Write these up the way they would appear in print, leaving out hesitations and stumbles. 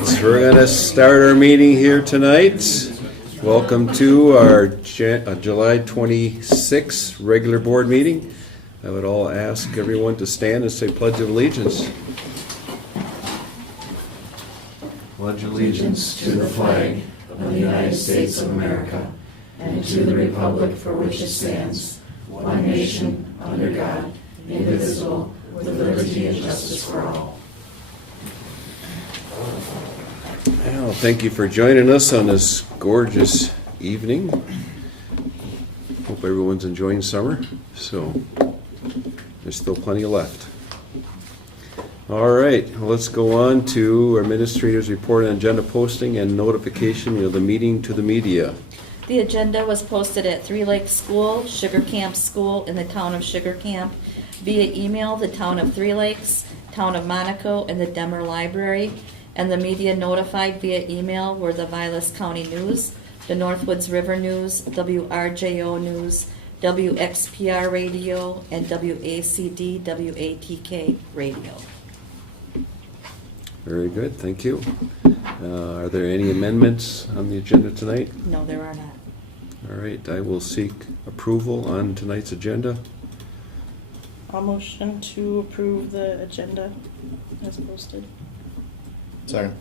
right, we're going to start our meeting here tonight. Welcome to our July 26th regular board meeting. I would all ask everyone to stand and say Pledge of Allegiance. Pledge allegiance To the flag of the United States of America and to the republic for which it stands, one nation, under God, indivisible, with liberty and justice for all. Well, thank you for joining us on this gorgeous evening. Hope everyone's enjoying summer. So there's still plenty left. All right, let's go on to our administrator's report on agenda posting and notification of the meeting to the media. The agenda was posted at Three Lakes School, Sugar Camp School in the town of Sugar Camp, via email, the town of Three Lakes, town of Monaco, and the Denver Library. And the media notified via email were the Vilas County News, the Northwoods River News, WRJO News, WXPR Radio, and WACD WATK Radio. Very good, thank you. Are there any amendments on the agenda tonight? No, there are not. All right, I will seek approval on tonight's agenda. I'll motion to approve the agenda as posted. Second.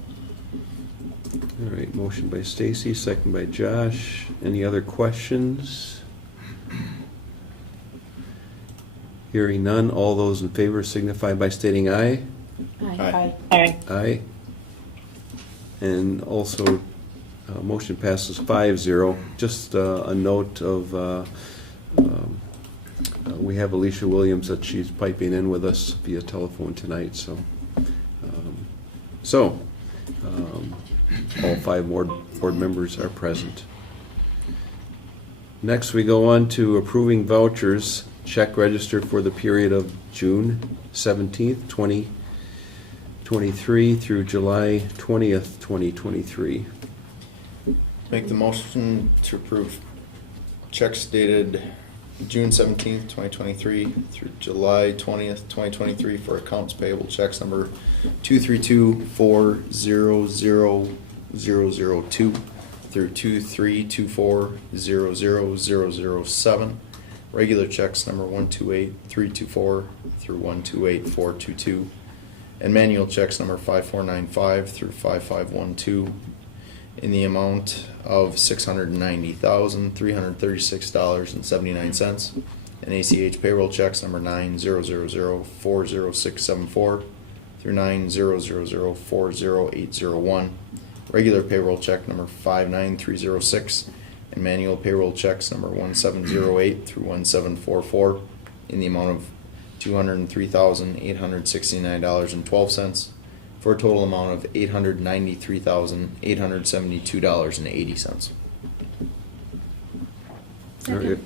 All right, motion by Stacy, second by Josh. Any other questions? Hearing none, all those in favor signify by stating aye. Aye. Aye. And also, motion passes 5-0. Just a note of, we have Alicia Williams that she's piping in with us via telephone tonight, so. All 5 board members are present. Next, we go on to approving vouchers, check register for the period of June 17th, 2023 through July 20th, 2023. Make the motion to approve checks dated June 17th, 2023 through July 20th, 2023 for accounts payable checks number 232400002 through 232400007. Regular checks number 128324 through 128422. And manual checks number 5495 through 5512 in the amount of $690,336.79, and ACH payroll checks number 9000400674 through 9000400801, regular payroll check number 59306, and manual payroll checks number 1708 through 1744 in the amount of $203,869.12, for a total amount of $893,872.80. All right.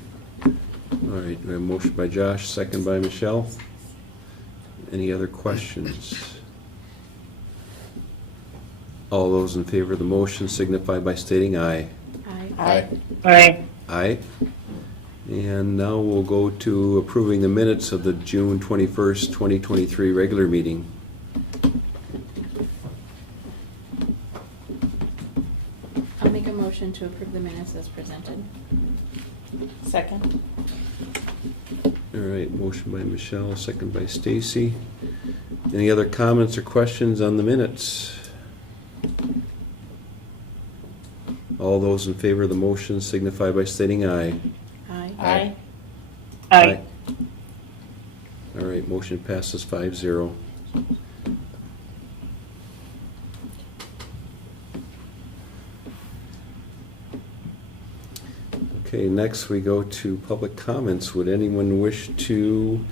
All right, we have a motion by Josh, second by Michelle. Any other questions? All those in favor of the motion signify by stating aye. Aye. Aye. And now we'll go to approving the minutes of the June 21st, 2023 regular meeting. I'll make a motion to approve the minutes as presented. Second. All right, motion by Michelle, second by Stacy. Any other comments or questions on the minutes? All those in favor of the motion signify by stating aye. Aye. Aye. All right, motion passes 5-0. Okay, next we go to public comments. Would anyone wish to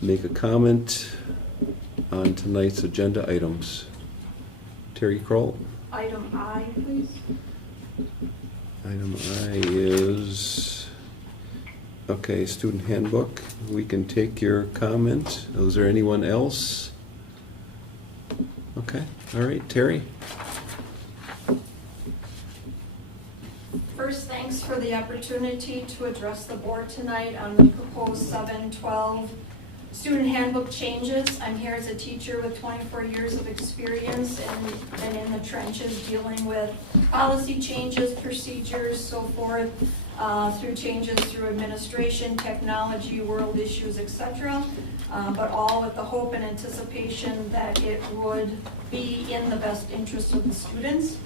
make a comment on tonight's agenda items? Terry Kroll? Item I, please. Item I is, okay, student handbook. We can take your comment. Is there anyone else? Okay, all right, Terry? First, thanks for the opportunity to address the board tonight on the proposed 7-12 Student handbook changes. I'm here as a teacher with 24 years of experience and been in the trenches dealing with policy changes, procedures, so forth, through changes through administration, technology, world issues, etc. But all with the hope and anticipation that it would be in the best interest of the students.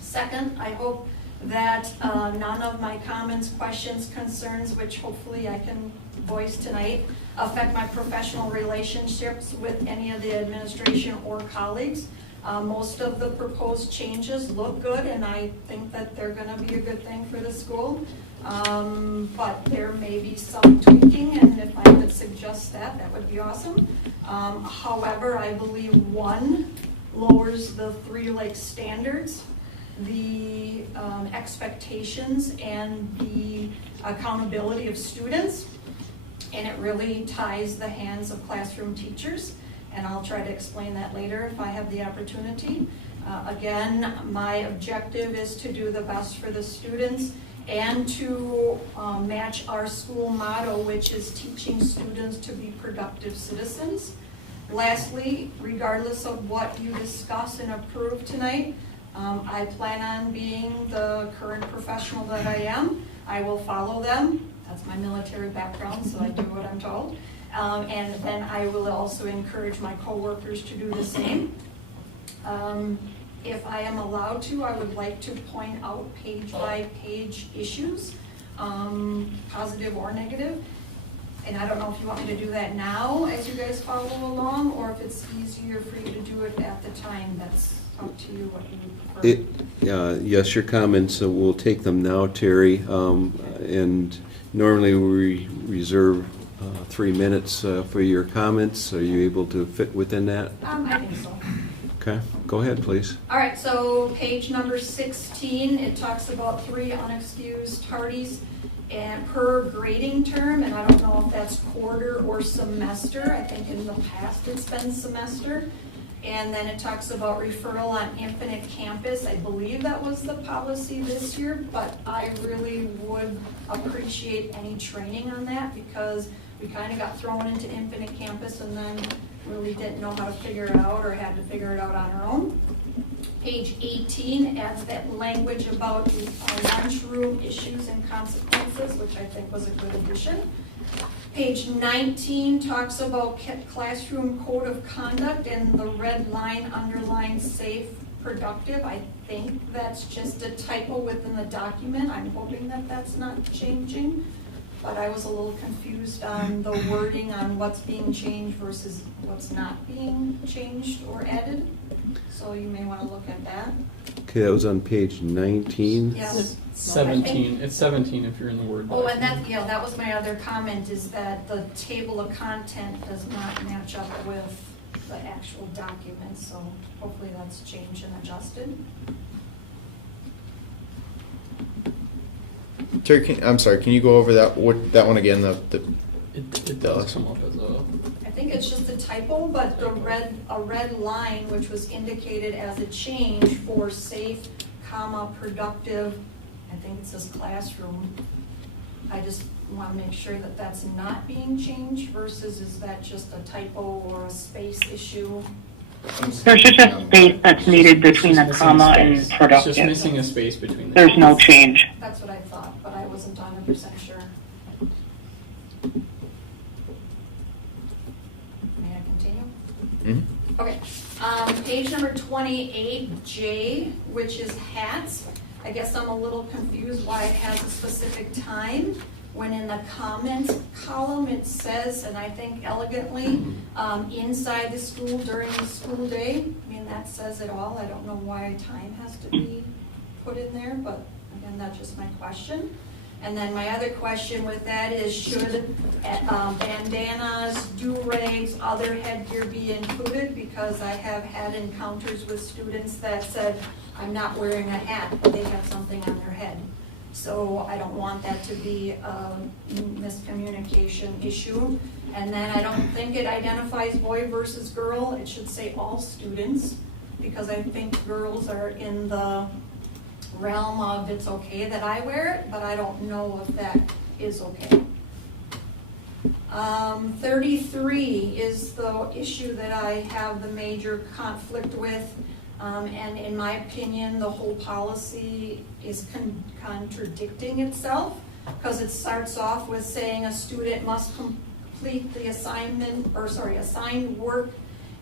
Second, I hope that none of my comments, questions, concerns, which hopefully I can voice tonight, affect my professional relationships with any of the administration or colleagues. Most of the proposed changes look good, and I think that they're going to be a good thing for the school. But there may be some tweaking, and if I could suggest that, that would be awesome. However, I believe one lowers the Three Lakes standards, the expectations, and the accountability of students, and it really ties the hands of classroom teachers, and I'll try to explain that later if I have the opportunity. Again, my objective is to do the best for the students and to match our school motto, which is teaching students to be productive citizens. Lastly, regardless of what you discuss and approve tonight, I plan on being the current professional that I am. I will follow them. That's my military background, so I do what I'm told. And then I will also encourage my coworkers to do the same. If I am allowed to, I would like to point out page-by-page issues, positive or negative. And I don't know if you want me to do that now as you guys follow along, or if it's easier for you to do it at the time. That's up to you, what you prefer. Yes, your comments, we'll take them now, Terry. And normally we reserve 3 minutes for your comments. Are you able to fit within that? I think so. Okay, go ahead, please. All right, so page number 16, it talks about 3 unexcused tardies and per grading term, and I don't know if that's quarter or semester. I think in the past it's been semester. And then it talks about referral on Infinite Campus. I believe that was the policy this year, but I really would appreciate any training on that because we kind of got thrown into Infinite Campus and then really didn't know how to figure it out or had to figure it out on our own. Page 18 adds that language about lunchroom issues and consequences, which I think was a good addition. Page 19 talks about classroom code of conduct and the red line underlined safe, productive. I think that's just a typo within the document. I'm hoping that that's not changing, but I was a little confused on the wording on what's being changed versus what's not being changed or added. So you may want to look at that. Okay, that was on page 19. Yes. 17. It's 17 if you're in the Word Oh, document. and that was my other comment, is that the table of content does not match up with the actual document, so hopefully that's changed and adjusted. Terry, I'm sorry, can you go over that one again? It does come up as a... I think it's just a typo, but a red line, which was indicated as a change for safe, productive, I think it says classroom. I just want to make sure that that's not being changed versus is that just a typo or a space issue? There's just a space that's needed between a comma and It's just productive. missing a space between the There's no change. That's what I thought, but I wasn't 100% sure. May I continue? Mm-hmm. Okay, page number 28J, which is hats. I guess I'm a little confused why it has a specific time, when in the comments column it says, and I think elegantly, inside the school during the school day. I mean, that says it all. I don't know why time has to be put in there, but again, that's just my question. And then my other question with that is, should bandanas, do-rags, other headgear be included? Because I have had encounters with students that said, I'm not wearing a hat, but they have something on their head. So I don't want that to be a miscommunication issue. And then I don't think it identifies boy versus girl. It should say all students, because I think girls are in the realm of it's okay that I wear it, but I don't know if that is okay. 33 is the issue that I have the major conflict with. And in my opinion, the whole policy is contradicting itself, because it starts off with saying a student must complete the assigned work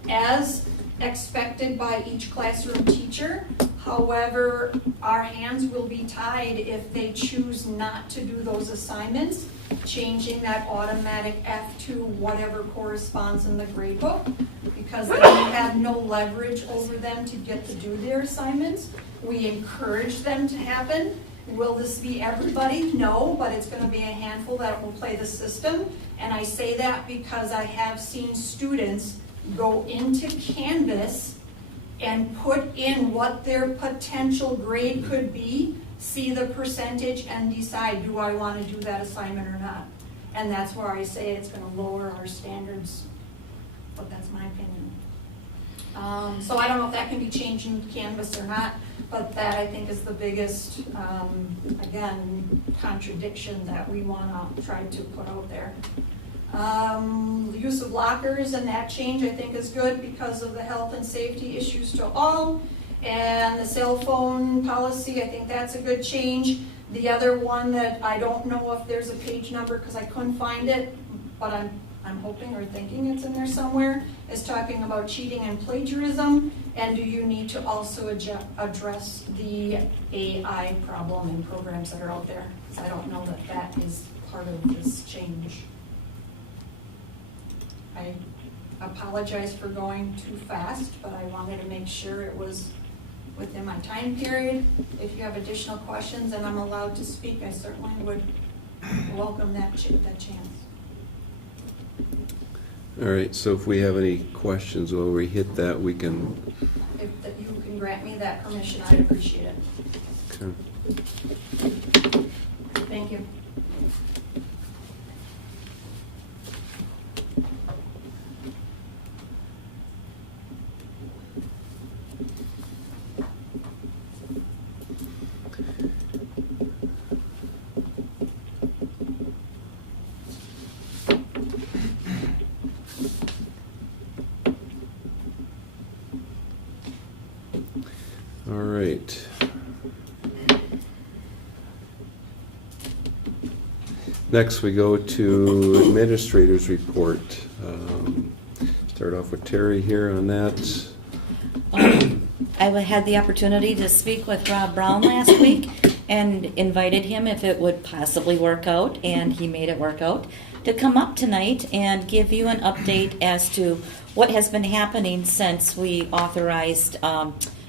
as expected by each classroom teacher. However, our hands will be tied if they choose not to do those assignments, changing that automatic F to whatever corresponds in the grade book, because they have no leverage over them to get to do their assignments. We encourage them to happen. Will this be everybody? No, but it's going to be a handful that will play the system. And I say that because I have seen students go into Canvas and put in what their potential grade could be, see the percentage, and decide, do I want to do that assignment or not? And that's where I say it's going to lower our standards, but that's my opinion. So I don't know if that can be changed in Canvas or not, but that I think is the biggest, again, contradiction that we want to try to put out there. The use of lockers and that change I think is good because of the health and safety issues to all. And the cell phone policy, I think that's a good change. The other one that I don't know if there's a page number because I couldn't find it, but I'm hoping or thinking it's in there somewhere, is talking about cheating and plagiarism. And do you need to also address the AI problem in programs that are out there? Because I don't know that that is part of this change. I apologize for going too fast, but I wanted to make sure it was within my time period. If you have additional questions and I'm allowed to speak, I certainly would welcome that chance. All right, so if we have any questions while we hit that, we can. If that you can grant me that permission, I'd appreciate it. Okay. Thank you. All right. Next, we go to administrators report. Start off with Terry here on that. I had the opportunity to speak with Rob Brown last week and invited him if it would possibly work out, and he made it work out, to come up tonight and give you an update as to what has been happening since we authorized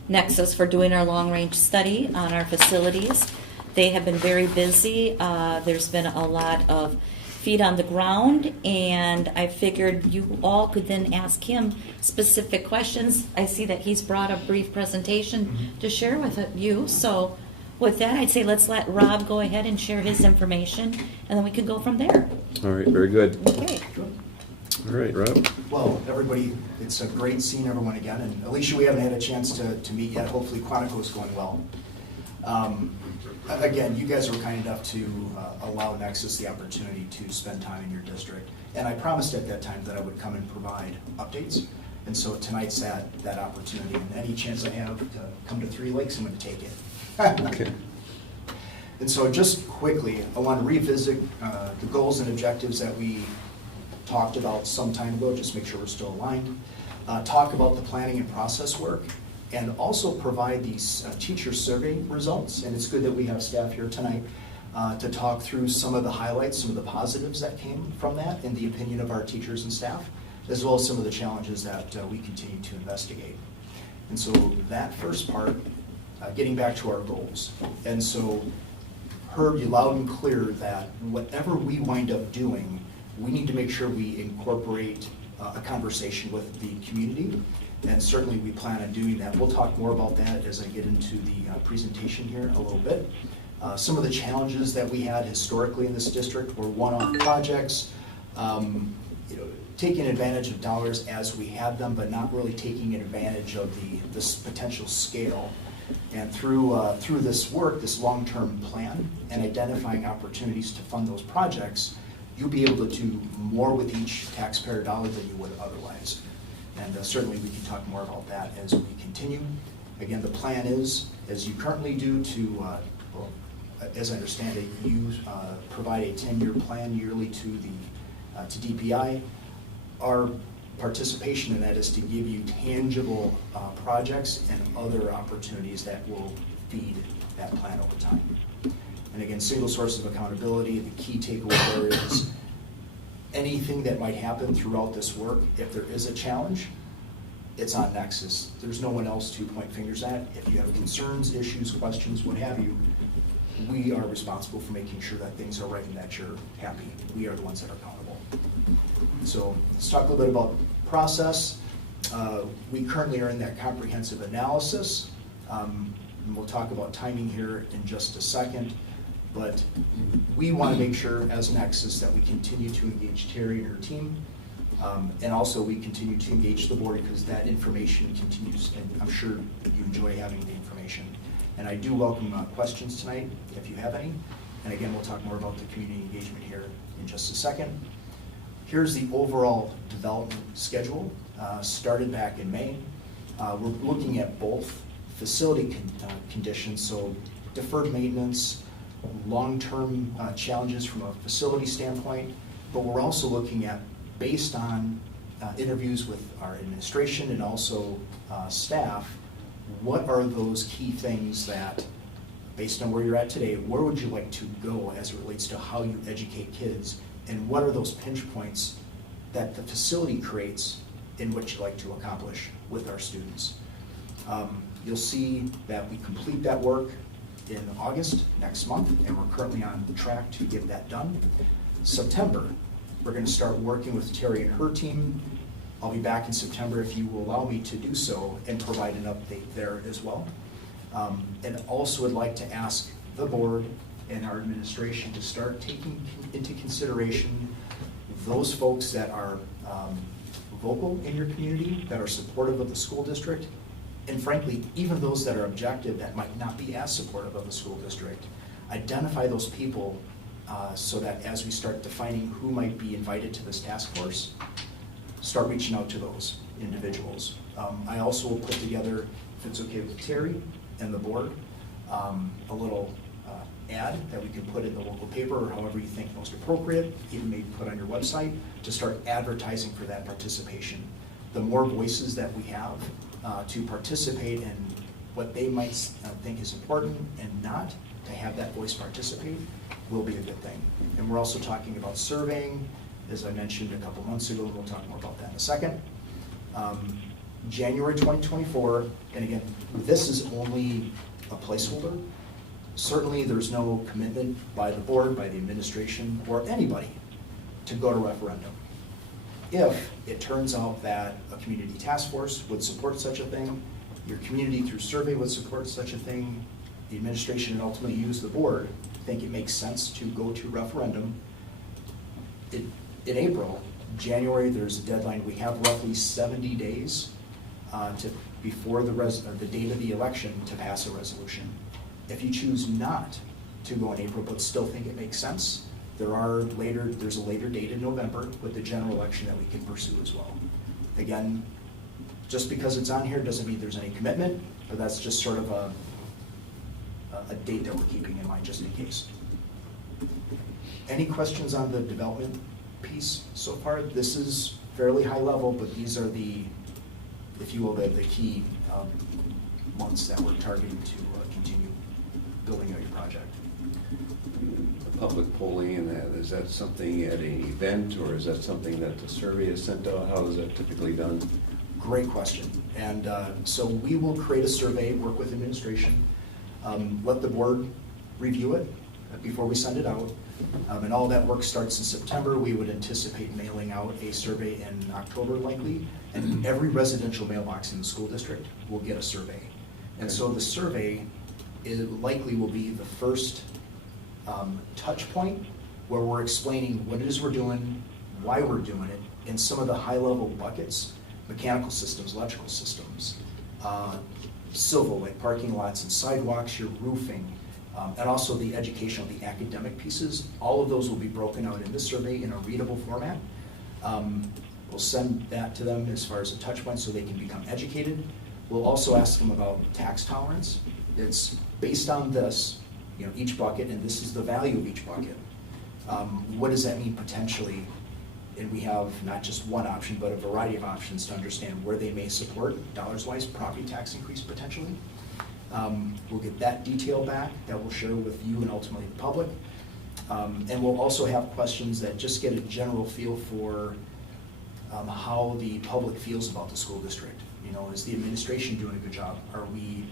Nexus for doing our long-range study on our facilities. They have been very busy. There's been a lot of feet on the ground, and I figured you all could then ask him specific questions. I see that he's brought a brief presentation to share with you. So with that, I'd say let's let Rob go ahead and share his information, and then we can go from there. All right, very good. Okay. All right, Rob. Well, everybody, it's a great seeing everyone again, and Alicia, we haven't had a chance to meet yet. Hopefully Quantico is going well. Again, you guys were kind enough to allow Nexus the opportunity to spend time in your district, and I promised at that time that I would come and provide updates, and so tonight's that opportunity, and any chance I have to come to Three Lakes, I'm going to take it. Okay. And so just quickly, I want to revisit the goals and objectives that we talked about some time ago, just make sure we're still aligned. Talk about the planning and process work, and also provide these teacher survey results. And it's good that we have staff here tonight to talk through some of the highlights, some of the positives that came from that in the opinion of our teachers and staff, as well as some of the challenges that we continue to investigate. And so that first part, getting back to our goals. And so heard you loud and clear that whatever we wind up doing, we need to make sure we incorporate a conversation with the community, and certainly we plan on doing that. We'll talk more about that as I get into the presentation here a little bit. Some of the challenges that we had historically in this district were one-off projects, taking advantage of dollars as we had them, but not really taking advantage of this potential scale. And through this work, this long-term plan, and identifying opportunities to fund those projects, you'll be able to do more with each taxpayer dollar than you would otherwise. And certainly we can talk more about that as we continue. Again, the plan is, as you currently do to, well, as I understand it, you provide a 10-year plan yearly to the to DPI. Our participation in that is to give you tangible projects and other opportunities that will feed that plan over time. And again, single source of accountability, the key takeaway there is anything that might happen throughout this work, if there is a challenge, it's on Nexus. There's no one else to point fingers at. If you have concerns, issues, questions, what have you, we are responsible for making sure that things are right and that you're happy. We are the ones that are accountable. So let's talk a little bit about process. We currently are in that comprehensive analysis. And we'll talk about timing here in just a second. But we want to make sure as Nexus that we continue to engage Terry and her team. And also we continue to engage the board because that information continues, and I'm sure you enjoy having the information. And I do welcome questions tonight if you have any. And again, we'll talk more about the community engagement here in just a second. Here's the overall development schedule, started back in May. We're looking at both facility conditions, so deferred maintenance, long-term challenges from a facility standpoint, but we're also looking at, based on interviews with our administration and also staff, what are those key things that, based on where you're at today, where would you like to go as it relates to how you educate kids, and what are those pinch points that the facility creates in what you'd like to accomplish with our students. You'll see that we complete that work in August next month, and we're currently on track to get that done. September, we're going to start working with Terry and her team. I'll be back in September if you will allow me to do so and provide an update there as well. And also would like to ask the board and our administration to start taking into consideration those folks that are vocal in your community, that are supportive of the school district, and frankly, even those that are objective that might not be as supportive of the school district. Identify those people so that as we start defining who might be invited to this task force, start reaching out to those individuals. I also will put together, if it's okay with Terry and the board, a little ad that we can put in the local paper or however you think most appropriate, even maybe put on your website, to start advertising for that participation. The more voices that we have to participate in what they might think is important and not to have that voice participate will be a good thing. And we're also talking about surveying, as I mentioned a couple months ago, and we'll talk more about that in a second. January 2024, and again, this is only a placeholder. Certainly there's no commitment by the board, by the administration, or anybody to go to referendum. If it turns out that a community task force would support such a thing, your community through survey would support such a thing, the administration and ultimately you as the board think it makes sense to go to referendum, in April, January, there's a deadline. We have roughly 70 days before the date of the election to pass a resolution. If you choose not to go in April but still think it makes sense, there's a later date in November with the general election that we can pursue as well. Again, just because it's on here doesn't mean there's any commitment, but that's just sort of a date that we're keeping in mind just in case. Any questions on the development piece so far? This is fairly high level, but these are the, if you will, the key months that we're targeting to continue building out your project. The public polling and that, is that something at an event, or is that something that the survey is sent out? How is that typically done? Great question. And so we will create a survey, work with administration, let the board review it before we send it out. And all that work starts in September. We would anticipate mailing out a survey in October likely, and every residential mailbox in the school district will get a survey. And so the survey likely will be the first touch point where we're explaining what it is we're doing, why we're doing it, in some of the high-level buckets: mechanical systems, electrical systems, civil, like parking lots and sidewalks, your roofing, And also the educational, the academic pieces, all of those will be broken out in this survey in a readable format. We'll send that to them as far as a touch point so they can become educated. We'll also ask them about tax tolerance. It's based on this, each bucket, and this is the value of each bucket. What does that mean potentially? And we have not just one option, but a variety of options to understand where they may support, dollars-wise, property tax increase potentially. We'll get that detail back that we'll share with you and ultimately the public. And we'll also have questions that just get a general feel for how the public feels about the school district. Is the administration doing a good job? Are we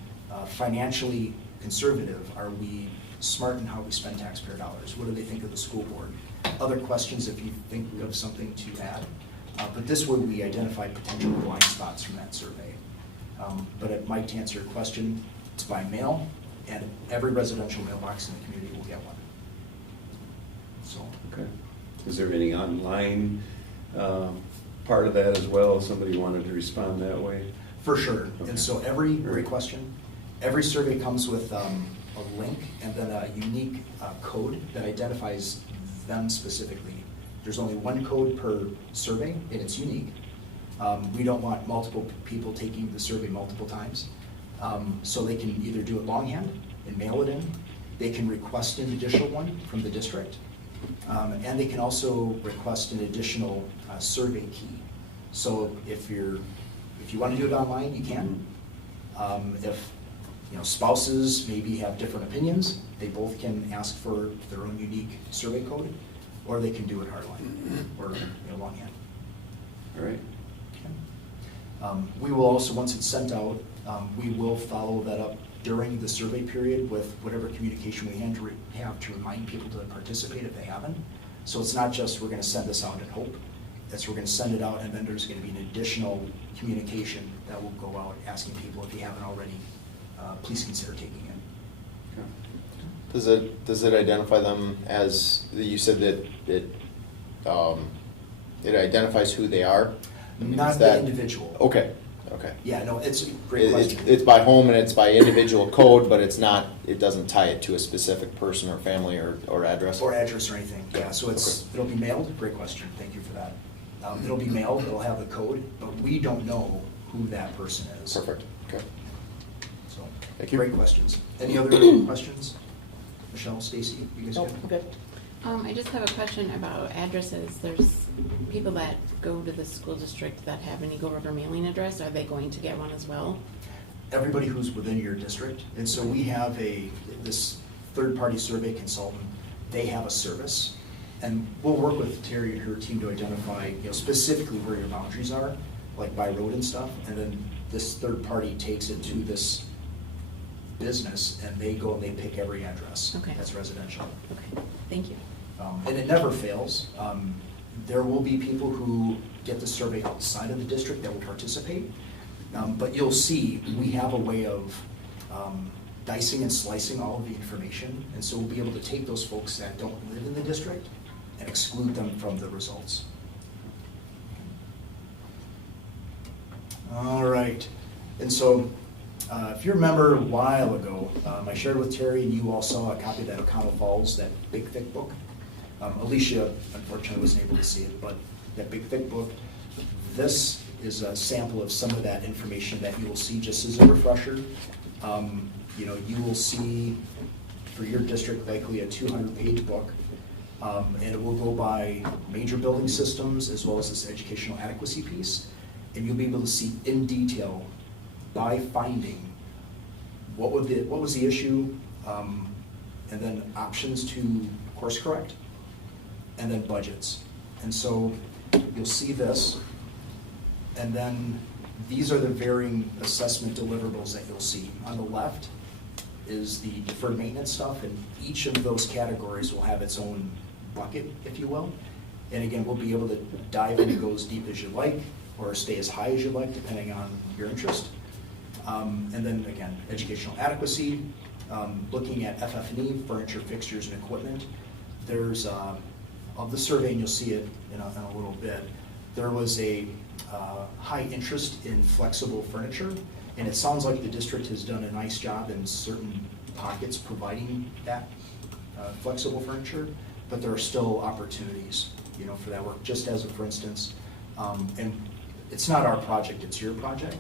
financially conservative? Are we smart in how we spend taxpayer dollars? What do they think of the school board? Other questions if you think of something to add. But this way we identified potential blind spots from that survey. But Mike, to answer your question, it's by mail, and every residential mailbox in the community will get one. So. Okay. Is there any online part of that as well, if somebody wanted to respond that way? For sure. Okay. And so great question, every survey comes with a link and then a unique code that identifies them specifically. There's only one code per survey, and it's unique. We don't want multiple people taking the survey multiple times. So they can either do it longhand and mail it in. They can request an additional one from the district. And they can also request an additional survey key. So if you want to do it online, you can. If spouses maybe have different opinions, they both can ask for their own unique survey code, or they can do it hardline or longhand. All right. Okay. We will also, once it's sent out, we will follow that up during the survey period with whatever communication we have to remind people to participate if they haven't. So it's not just we're going to send this out and hope. It's we're going to send it out, and then there's going to be an additional communication that will go out asking people, if you haven't already, please consider taking it. Okay. Does it identify them as, you said that it identifies who they are? Not the individual. Okay. Yeah, no, it's a great question. It's by home and it's by individual code, but it doesn't tie it to a specific person or family or address? Or address or anything, yeah. So it'll be mailed. Great question, thank you for that. It'll be mailed, it'll have the code, but we don't know who that person is. Perfect, okay. So, Thank you. great questions. Any other questions? Michelle, Stacy, you guys good? Good. I just have a question about addresses. There's people that go to the school district that have an Eagle River mailing address. Are they going to get one as well? Everybody who's within your district, and so we have this third-party survey consultant, they have a service, and we'll work with Terry and her team to identify, specifically where your boundaries are, like by road and stuff, and then this third party takes it to this business, and they go and they pick every address. Okay. That's residential. Okay, thank you. And it never fails. There will be people who get the survey outside of the district that will participate. But you'll see, we have a way of dicing and slicing all of the information. And so we'll be able to take those folks that don't live in the district and exclude them from the results. All right. And so if you remember a while ago, I shared with Terry, and you all saw a copy of that O'Connell Falls, that big thick book. Alicia, unfortunately, wasn't able to see it, but that big thick book, this is a sample of some of that information that you will see just as a refresher. You will see for your district likely a 200-page book, and it will go by major building systems as well as this educational adequacy piece, and you'll be able to see in detail by finding what was the issue, and then options to course correct, and then budgets. And so you'll see this, and then these are the varying assessment deliverables that you'll see. On the left is the deferred maintenance stuff, and each of those categories will have its own bucket, if you will. And again, we'll be able to dive in and go as deep as you like, or stay as high as you like, depending on your interest. And then again, educational adequacy, looking at FF&E, furniture, fixtures, and equipment. There's, of the survey, and you'll see it in a little bit, there was a high interest in flexible furniture, And it sounds like the district has done a nice job in certain pockets providing that flexible furniture, but there are still opportunities, you know, for that work, just as a for instance. And it's not our project, it's your project.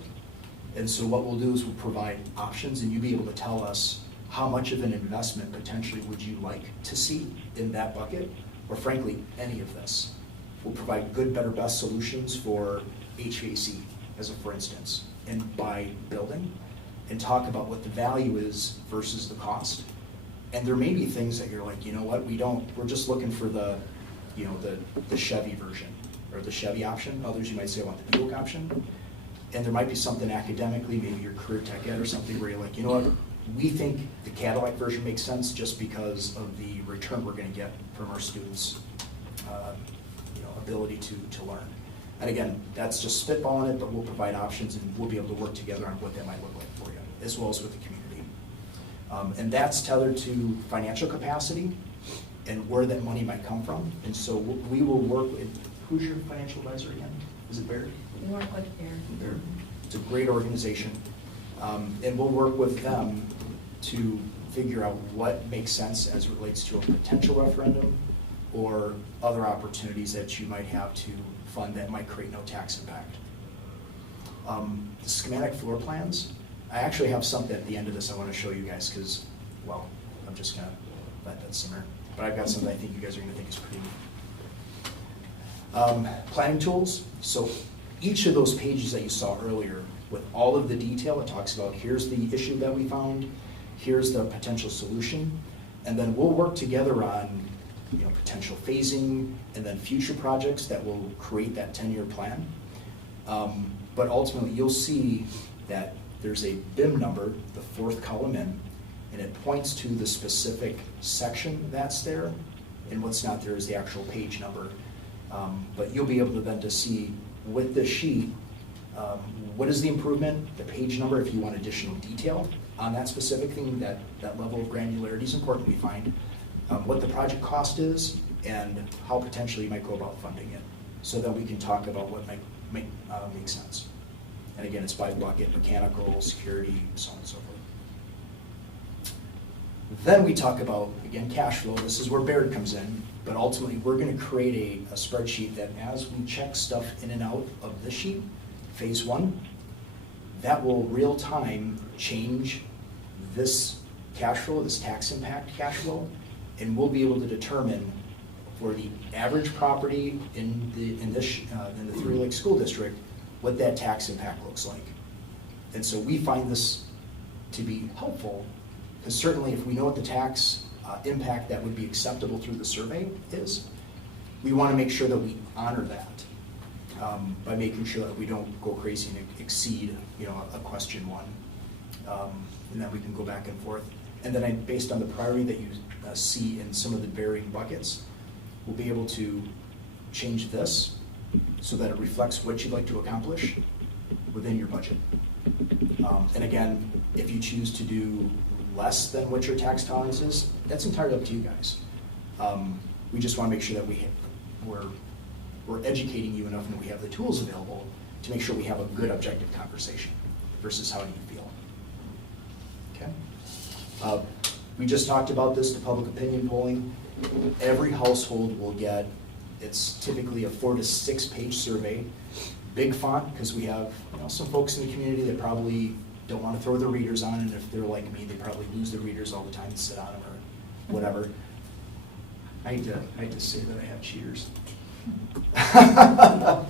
And so what we'll do is we'll provide options, and you'll be able to tell us how much of an investment potentially would you like to see in that bucket, or frankly, any of this. We'll provide good, better, best solutions for HVAC, as a for instance, and by building, and talk about what the value is versus the cost. And there may be things that you're like, you know what, we're just looking for the, you know, the Chevy version, or the Chevy option. Others, you might say, I want the Buick option. And there might be something academically, maybe your career tech ed or something, where you're like, you know what, we think the Cadillac version makes sense just because of the return we're gonna get from our students' you know, ability to learn. And again, that's just spitballing it, but we'll provide options, and we'll be able to work together on what that might look like for you, as well as with the community. And that's tethered to financial capacity and where that money might come from. And so we will work with, who's your financial advisor again? Is it Baird? We work with Baird. It's a great organization. And we'll work with them to figure out what makes sense as it relates to a potential referendum or other opportunities that you might have to fund that might create no tax impact. The schematic floor plans, I actually have something at the end of this I want to show you guys because, well, I'm just going to let that simmer. But I've got something I think you guys are going to think is pretty neat. Planning tools. So each of those pages that you saw earlier with all of the detail, it talks about here's the issue that we found, here's the potential solution, and then we'll work together on, you know, potential phasing and then future projects that will create that 10-year plan. But ultimately, you'll see that there's a BIM number, the fourth column in, and it points to the specific section that's there, and what's not there is the actual page number. But you'll be able to then to see with this sheet, what is the improvement, the page number if you want additional detail on that specific thing, that level of granularity is important, we find, what the project cost is, and how potentially you might go about funding it, so that we can talk about what might make sense. And again, it's by bucket, mechanical, security, so on and so forth. Then we talk about, again, cash flow. This is where Baird comes in, but ultimately we're going to create a spreadsheet that as we check stuff in and out of this sheet, phase one, that will real time change this cash flow, this tax impact cash flow, and we'll be able to determine for the average property in the Three Lakes School District what that tax impact looks like. And so we find this to be helpful, because certainly if we know what the tax impact that would be acceptable through the survey is, we want to make sure that we honor that by making sure that we don't go crazy and exceed, you know, a question one, and then we can go back and forth. And then based on the priority that you see in some of the varying buckets, we'll be able to change this so that it reflects what you'd like to accomplish within your budget. And again, if you choose to do less than what your tax tolerance is, that's entirely up to you guys. We just want to make sure that we're educating you enough and we have the tools available to make sure we have a good objective conversation versus how do you feel. Okay? We just talked about this, the public opinion polling. Every household will get, it's typically a 4 to 6 page survey, big font, because we have, you know, some folks in the community that probably don't want to throw their readers on, and if they're like me, they probably lose their readers all the time and sit on them or whatever. I hate to say that I have cheaters. I'm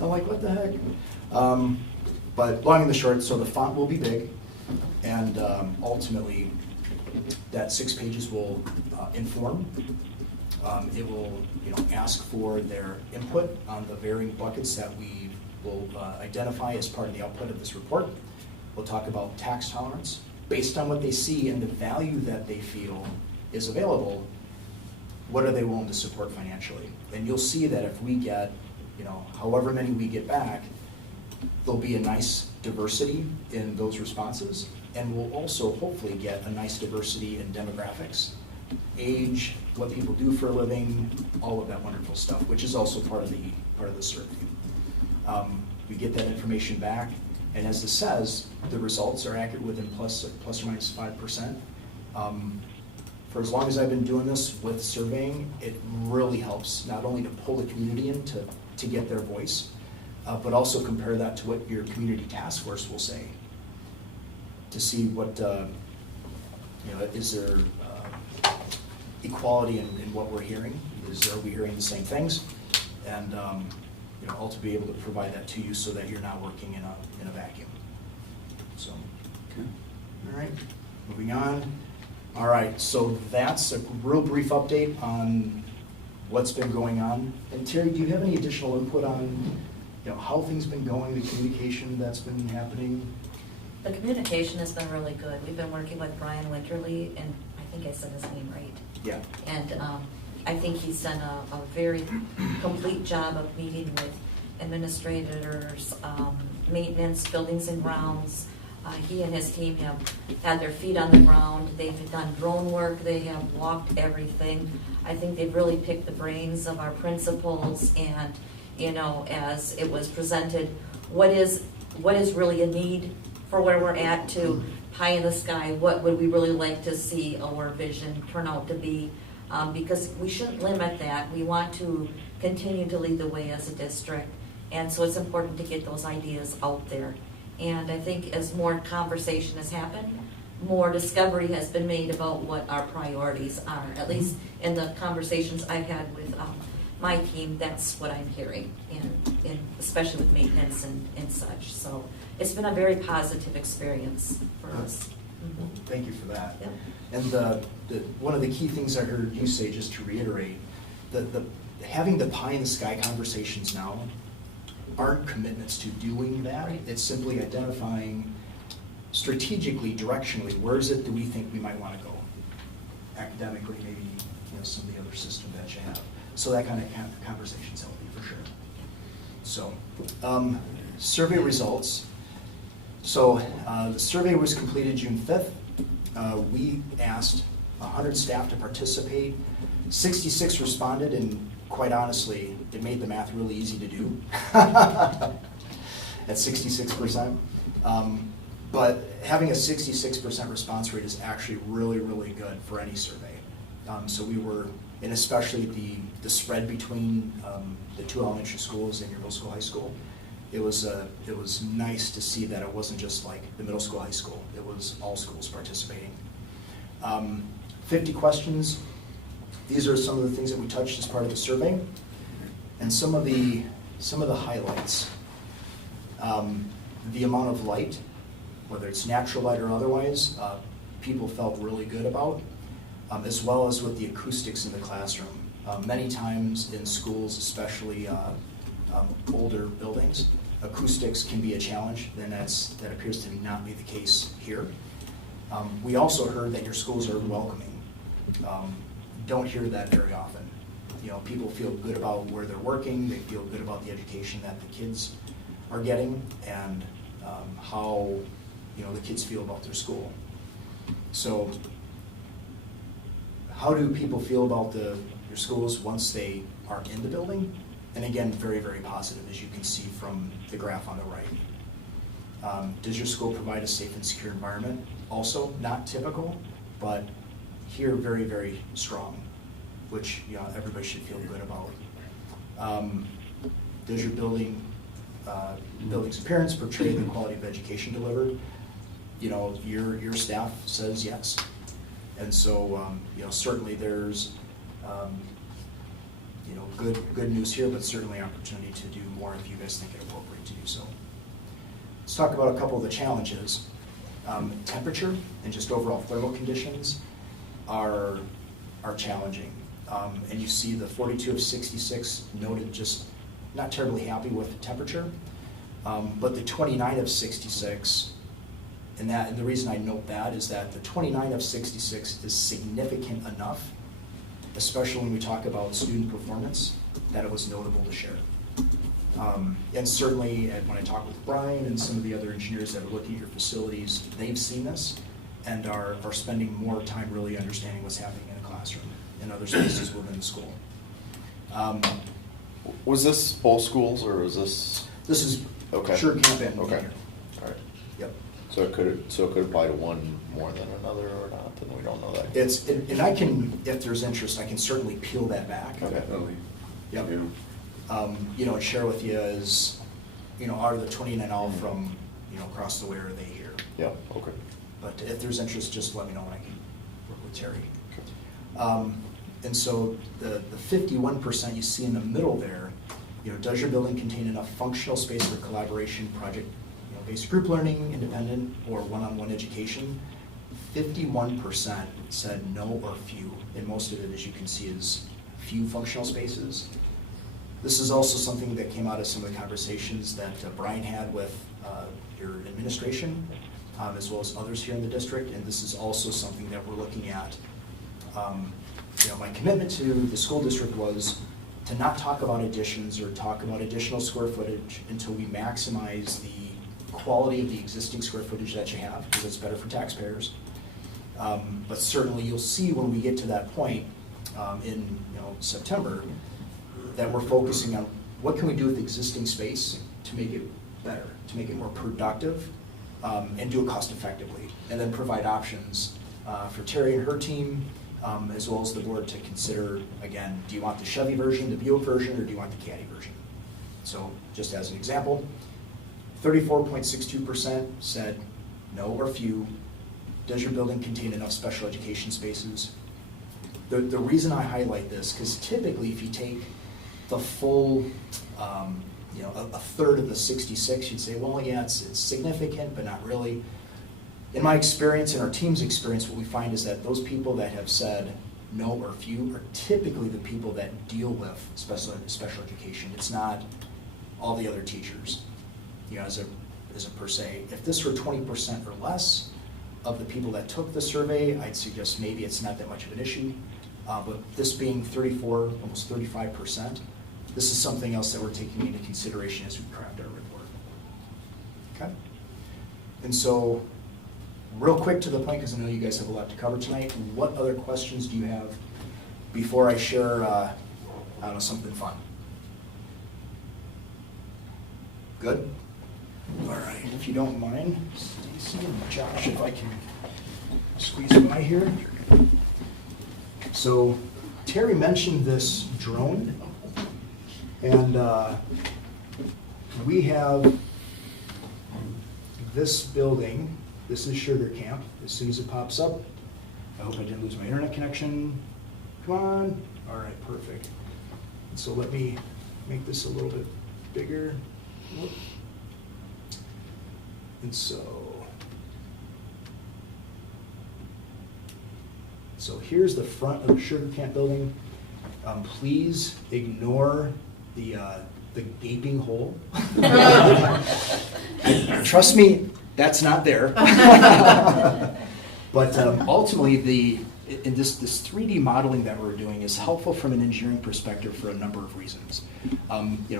like, what the heck? But long and the short, so the font will be big, and ultimately that 6 pages will inform. It will, you know, ask for their input on the varying buckets that we will identify as part of the output of this report. We'll talk about tax tolerance based on what they see and the value that they feel is available. What are they willing to support financially? And you'll see that if we get, you know, however many we get back, there'll be a nice diversity in those responses, and we'll also hopefully get a nice diversity in demographics, age, what people do for a living, all of that wonderful stuff, which is also part of the survey. We get that information back. And as it says, the results are accurate within plus or minus 5%. For as long as I've been doing this with surveying, it really helps not only to pull the community in to get their voice, but also compare that to what your community task force will say, to see what, is there equality in what we're hearing? Are we hearing the same things? And all to be able to provide that to you so that you're not working in a vacuum. So, all right, moving on. All right, so that's a real brief update on what's been going on. And Terry, do you have any additional input on how things been going, the communication that's been happening? The communication has been really good. We've been working with Brian Winterly, and I think I said his name right. Yeah. And I think he's done a very complete job of meeting with administrators, maintenance, buildings and grounds. He and his team have had their feet on the ground. They've done drone work. They have walked everything. I think they've really picked the brains of our principals, and as it was presented, what is really a need for where we're at to pie in the sky. What would we really like to see our vision turn out to be? Because we shouldn't limit that. We want to continue to lead the way as a district, and so it's important to get those ideas out there. And I think as more conversation has happened, more discovery has been made about what our priorities are. At least in the conversations I've had with my team, that's what I'm hearing, and especially with maintenance and such. So it's been a very positive experience for us. Mm-hmm. Thank you for that. Yep. And one of the key things I heard you say, just to reiterate, the having the pie in the sky conversations now aren't commitments to doing that. Right. It's simply identifying strategically, directionally, where is it that we think we might want to go? Academically, maybe some of the other system that you have. So that kind of conversation's healthy for sure. So, survey results. So the survey was completed June 5th. We asked 100 staff to participate. 66 responded, and quite honestly, it made the math really easy to do at 66%. But having a 66% response rate is actually really, really good for any survey. So we were, and especially the spread between the two elementary schools and your middle school, high school, it was nice to see that it wasn't just like the middle school, high school. It was all schools participating. 50 questions. These are some of the things that we touched as part of the survey, and some of the highlights. The amount of light, whether it's natural light or otherwise, people felt really good about, as well as with the acoustics in the classroom. Many times in schools, especially older buildings, acoustics can be a challenge, and that appears to not be the case here. We also heard that your schools are welcoming. Don't hear that very often. People feel good about where they're working, they feel good about the education that the kids are getting, and how the kids feel about their school. So how do people feel about your schools once they are in the building? And again, very, very positive, as you can see from the graph on the right. Does your school provide a safe and secure environment? Also, not typical, but here very, very strong, which everybody should feel good about. Does your building's appearance portray the quality of education delivered? Your staff says yes. And so, certainly there's, good news here, but certainly opportunity to do more if you guys think it appropriate to do so. Let's talk about a couple of the challenges. Temperature and just overall thermal conditions are challenging. And you see the 42 of 66 noted just not terribly happy with the temperature, but the 29 of 66, and the reason I note that is that the 29 of 66 is significant enough, especially when we talk about student performance, that it was notable to share. And certainly when I talk with Brian and some of the other engineers that are looking at your facilities, they've seen this and are spending more time really understanding what's happening in a classroom and other spaces within the school. Was this both schools, or was this? This is Okay. Sugar Camp and Okay. Gainer. All right. Yep. So it could apply to one more than another or not, then we don't know that. And I can, if there's interest, I can certainly peel that back. Okay. Definitely. Yep. Yeah. And share with you is, are the 29 all from, across the way, or are they here? Yeah, okay. But if there's interest, just let me know and I can work with Terry. Okay. And so the 51% you see in the middle there, does your building contain enough functional space for collaboration, project-based group learning, independent, or one-on-one education? 51% said no or few, and most of it, as you can see, is few functional spaces. This is also something that came out of some of the conversations that Brian had with your administration, as well as others here in the district, and this is also something that we're looking at. My commitment to the school district was to not talk about additions or talk about additional square footage until we maximize the quality of the existing square footage that you have, because it's better for taxpayers. But certainly you'll see when we get to that point in September that we're focusing on what can we do with the existing space to make it better, to make it more productive, and do it cost effectively, and then provide options for Terry and her team, as well as the board to consider, again, do you want the Chevy version, the Buick version, or do you want the Caddy version? So just as an example, 34.62% said no or few. Does your building contain enough special education spaces? The reason I highlight this, because typically if you take the full, a third of the 66, you'd say, well, yeah, it's significant, but not really. In my experience, in our team's experience, what we find is that those people that have said no or few are typically the people that deal with special education. It's not all the other teachers, as a per se. If this were 20% or less of the people that took the survey, I'd suggest maybe it's not that much of an issue. But this being 34, almost 35%, this is something else that we're taking into consideration as we craft our report. Okay? And so, real quick to the point, because I know you guys have a lot to cover tonight, what other questions do you have before I share, something fun? Good? All right, if you don't mind, Stacy and Josh, if I can squeeze by here. So Terry mentioned this drone, and we have this building. This is Sugar Camp. As soon as it pops up, I hope I didn't lose my internet connection. Come on. All right, perfect. So let me make this a little bit bigger. Whoop. And so here's the front of the Sugar Camp building. Please ignore the gaping hole. Trust me, that's not there. But ultimately, in this 3D modeling that we're doing is helpful from an engineering perspective for a number of reasons.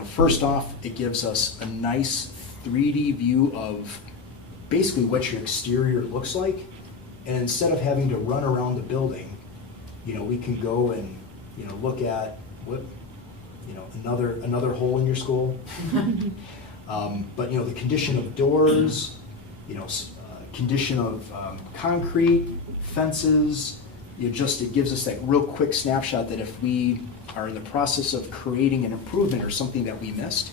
First off, it gives us a nice 3D view of basically what your exterior looks like, and instead of having to run around the building, we can go and look at another hole in your school. But the condition of doors, condition of concrete, fences, it gives us that real quick snapshot that if we are in the process of creating an improvement or something that we missed,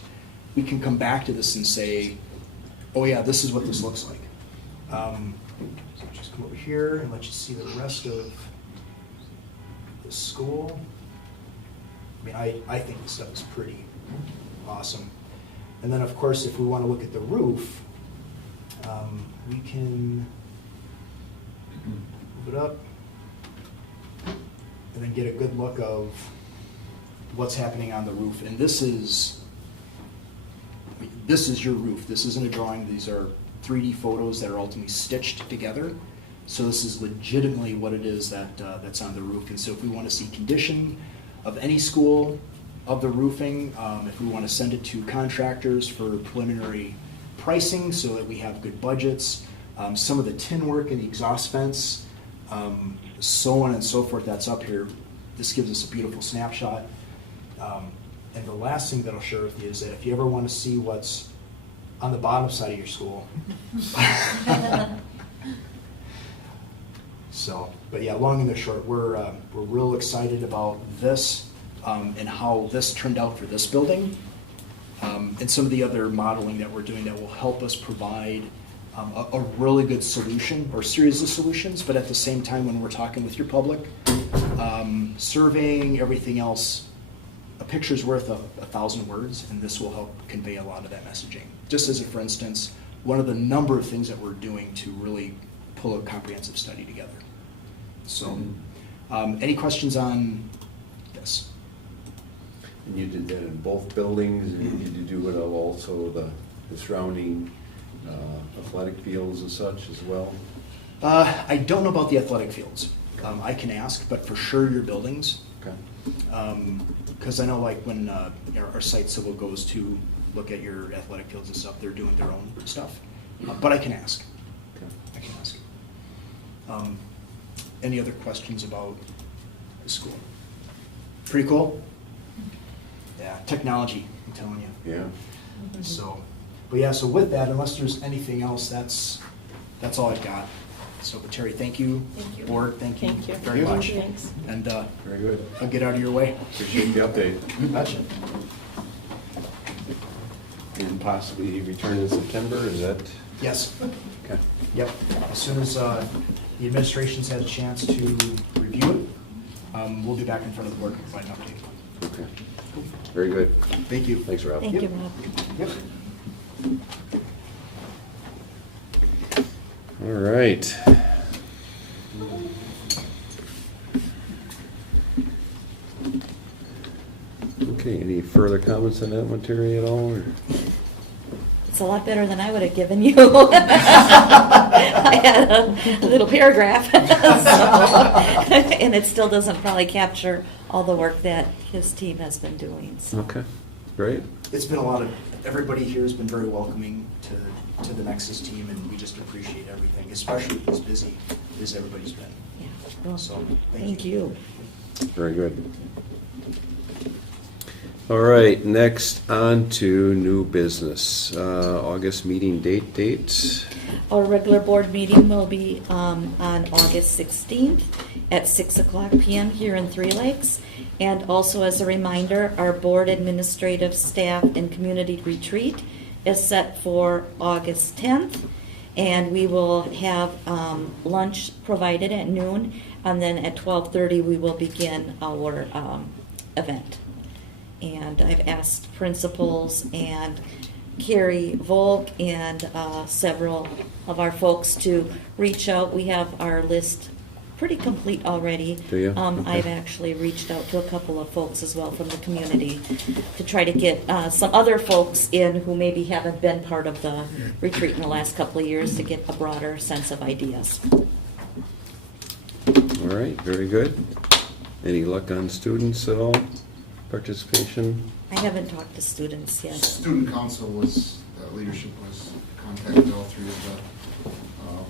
we can come back to this and say, oh yeah, this is what this looks like. So just come over here and let you see the rest of the school. I mean, I think this stuff is pretty awesome. And then of course, if we want to look at the roof, we can move it up and then get a good look of what's happening on the roof. And this is your roof. This isn't a drawing. These are 3D photos that are ultimately stitched together. So this is legitimately what it is that's on the roof. And so if we want to see condition of any school, of the roofing, if we want to send it to contractors for preliminary pricing so that we have good budgets, some of the tin work and the exhaust vents, so on and so forth that's up here. This gives us a beautiful snapshot. And the last thing that I'll share with you is that if you ever want to see what's on the bottom side of your school. So, but yeah, long and the short, we're real excited about this and how this turned out for this building, and some of the other modeling that we're doing that will help us provide a really good solution or series of solutions. But at the same time, when we're talking with your public, surveying, everything else, a picture's worth 1,000 words, and this will help convey a lot of that messaging. Just as a for instance, one of the number of things that we're doing to really pull a comprehensive study together. So, any questions on this? And you did that in both buildings, and did you do it also the surrounding athletic fields and such as well? I don't know about the athletic fields. I can ask, but for sure your buildings. Okay. Because I know like when our site civil goes to look at your athletic fields and stuff, they're doing their own stuff. But I can ask. Okay. I can ask. Any other questions about the school? Pretty cool? Yeah, technology, I'm telling you. Yeah. So, but yeah, so with that, unless there's anything else, that's all I've got. So, but Terry, thank you. Thank you. Board, thank you Thank you. very much. Thanks. And Very good. I'll get out of your way. Appreciate the update. You betcha. And possibly return in September, is that? Yes. Okay. Yep. As soon as the administration's had a chance to review it, we'll be back in front of the board to provide an update. Okay. Very good. Thank you. Thanks, Rob. Thank you, Yep. Rob. Yep. All right. Okay, any further comments on that one, Terry, at all? Or? It's a lot better than I would have given you. I had a little paragraph. So, and it still doesn't probably capture all the work that his team has been doing. So. Okay, great. It's been a lot of, everybody here has been very welcoming to the Nexus team, and we just appreciate everything, especially as busy as everybody's been. Yeah. Well, So, thank you. Very good. All right, next on to new business. August meeting dates. Our regular board meeting will be on August 16th at 6 o'clock p.m. here in Three Lakes. And also as a reminder, our board administrative staff and community retreat is set for August 10th. And we will have lunch provided at noon, and then at 12:30 we will begin our event. And I've asked principals and Carrie Volk and several of our folks to reach out. We have our list pretty complete already. Do you? Okay. I've actually reached out to a couple of folks as well from the community to try to get some other folks in who maybe haven't been part of the retreat in the last couple of years to get a broader sense of ideas. All right, very good. Any luck on students at all? Participation? I haven't talked to students yet. Student council leadership was contacted all three of the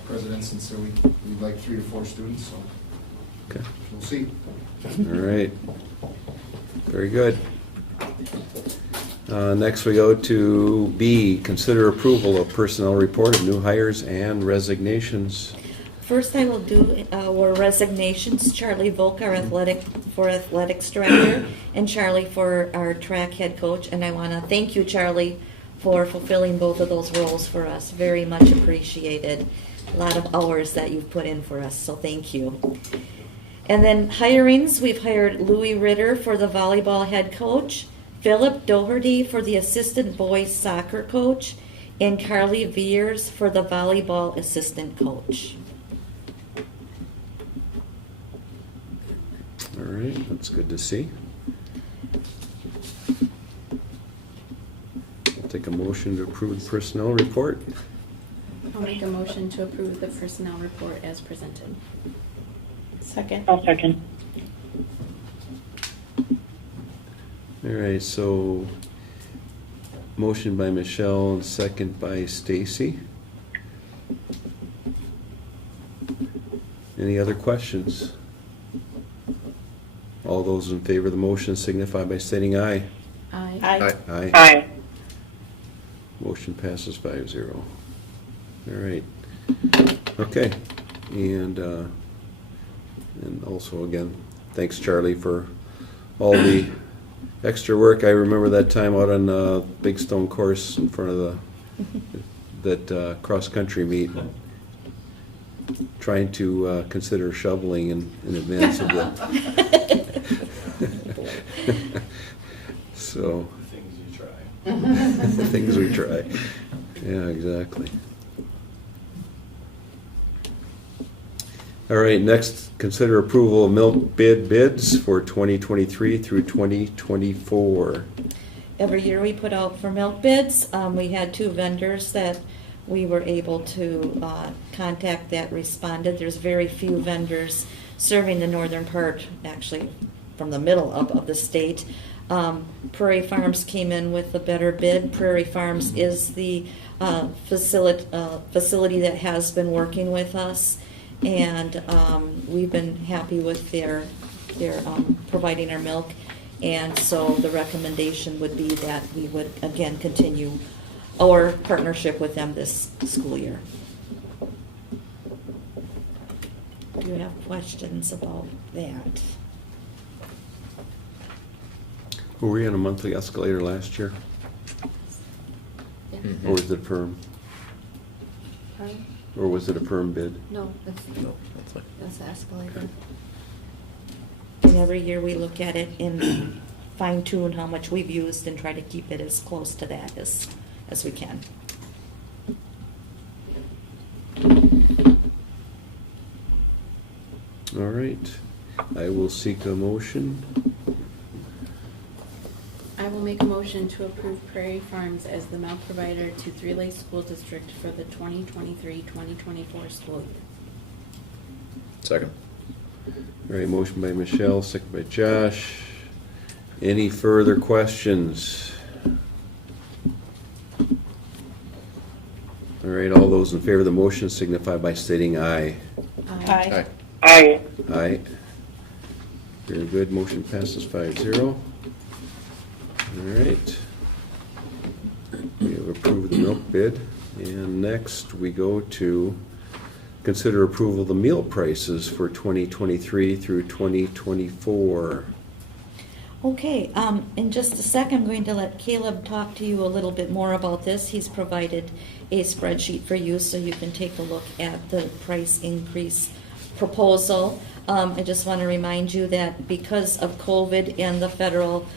presidents and said we'd like 3 to 4 students, so Okay. we'll see. All right. Very good. Next we go to B, consider approval of personnel report of new hires and resignations. First, I will do our resignations. Charlie Volk, our athletics director, and Charlie for our track head coach. And I want to thank you, Charlie, for fulfilling both of those roles for us. Very much appreciated. A lot of hours that you've put in for us, so thank you. And then hirings, we've hired Louis Ritter for the volleyball head coach, Philip Doherty for the assistant boys soccer coach, and Carly Veers for the volleyball assistant coach. All right, that's good to see. I'll take a motion to approve the personnel report. I'll make a motion to approve the personnel report as presented. Second. I'll second. All right, so motion by Michelle and second by Stacy. Any other questions? All those in favor of the motion signify by stating aye. Aye. Aye. Aye. Aye. Motion Motion passes 5-0. All right. Okay. And also, again, thanks, Charlie, for all the extra work. I remember that time out on Big Stone Course in front of that cross-country meet, trying to consider shoveling in advance of the... So... Things you try. Things we try. Yeah, exactly. All right, next, consider approval of milk bid bids for 2023 through 2024. Every year we put out for milk bids. We had 2 vendors that we were able to contact that responded. There's very few vendors serving the northern part, actually from the middle of the state. Prairie Farms came in with a better bid. Prairie Farms is the facility that has been working with us, and we've been happy with their providing our milk. And so the recommendation would be that we would again continue our partnership with them this school year. Do you have questions about that? Were we on a monthly escalator last year? Mhm. Or was it a firm? Pardon? Or was it a firm bid? No, that's That's like- the escalator. And every year we look at it and fine tune how much we've used and try to keep it as close to that as we can. All right. I will seek a motion. I will make a motion to approve Prairie Farms as the milk provider to Three Lakes School District for the 2023-2024 school year. Second. All right, motion by Michelle, second by Josh. Any further questions? All right, all those in favor of the motion signify by stating aye. Aye. Aye. Aye. Very good, motion passes 5-0. All right. We have approved the milk bid, and next we go to consider approval of the meal prices for 2023 through 2024. Okay, in just a sec, I'm going to let Caleb talk to you a little bit more about this. He's provided a spreadsheet for you so you can take a look at the price increase proposal. I just want to remind you that because of COVID and the federal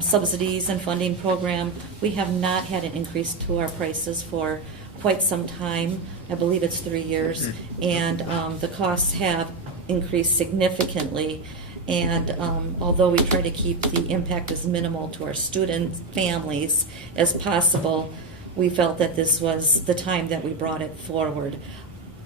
subsidies and funding program, we have not had an increase to our prices for quite some time. I believe it's 3 years, and the costs have increased significantly. And although we try to keep the impact as minimal to our students' families as possible, we felt that this was the time that we brought it forward.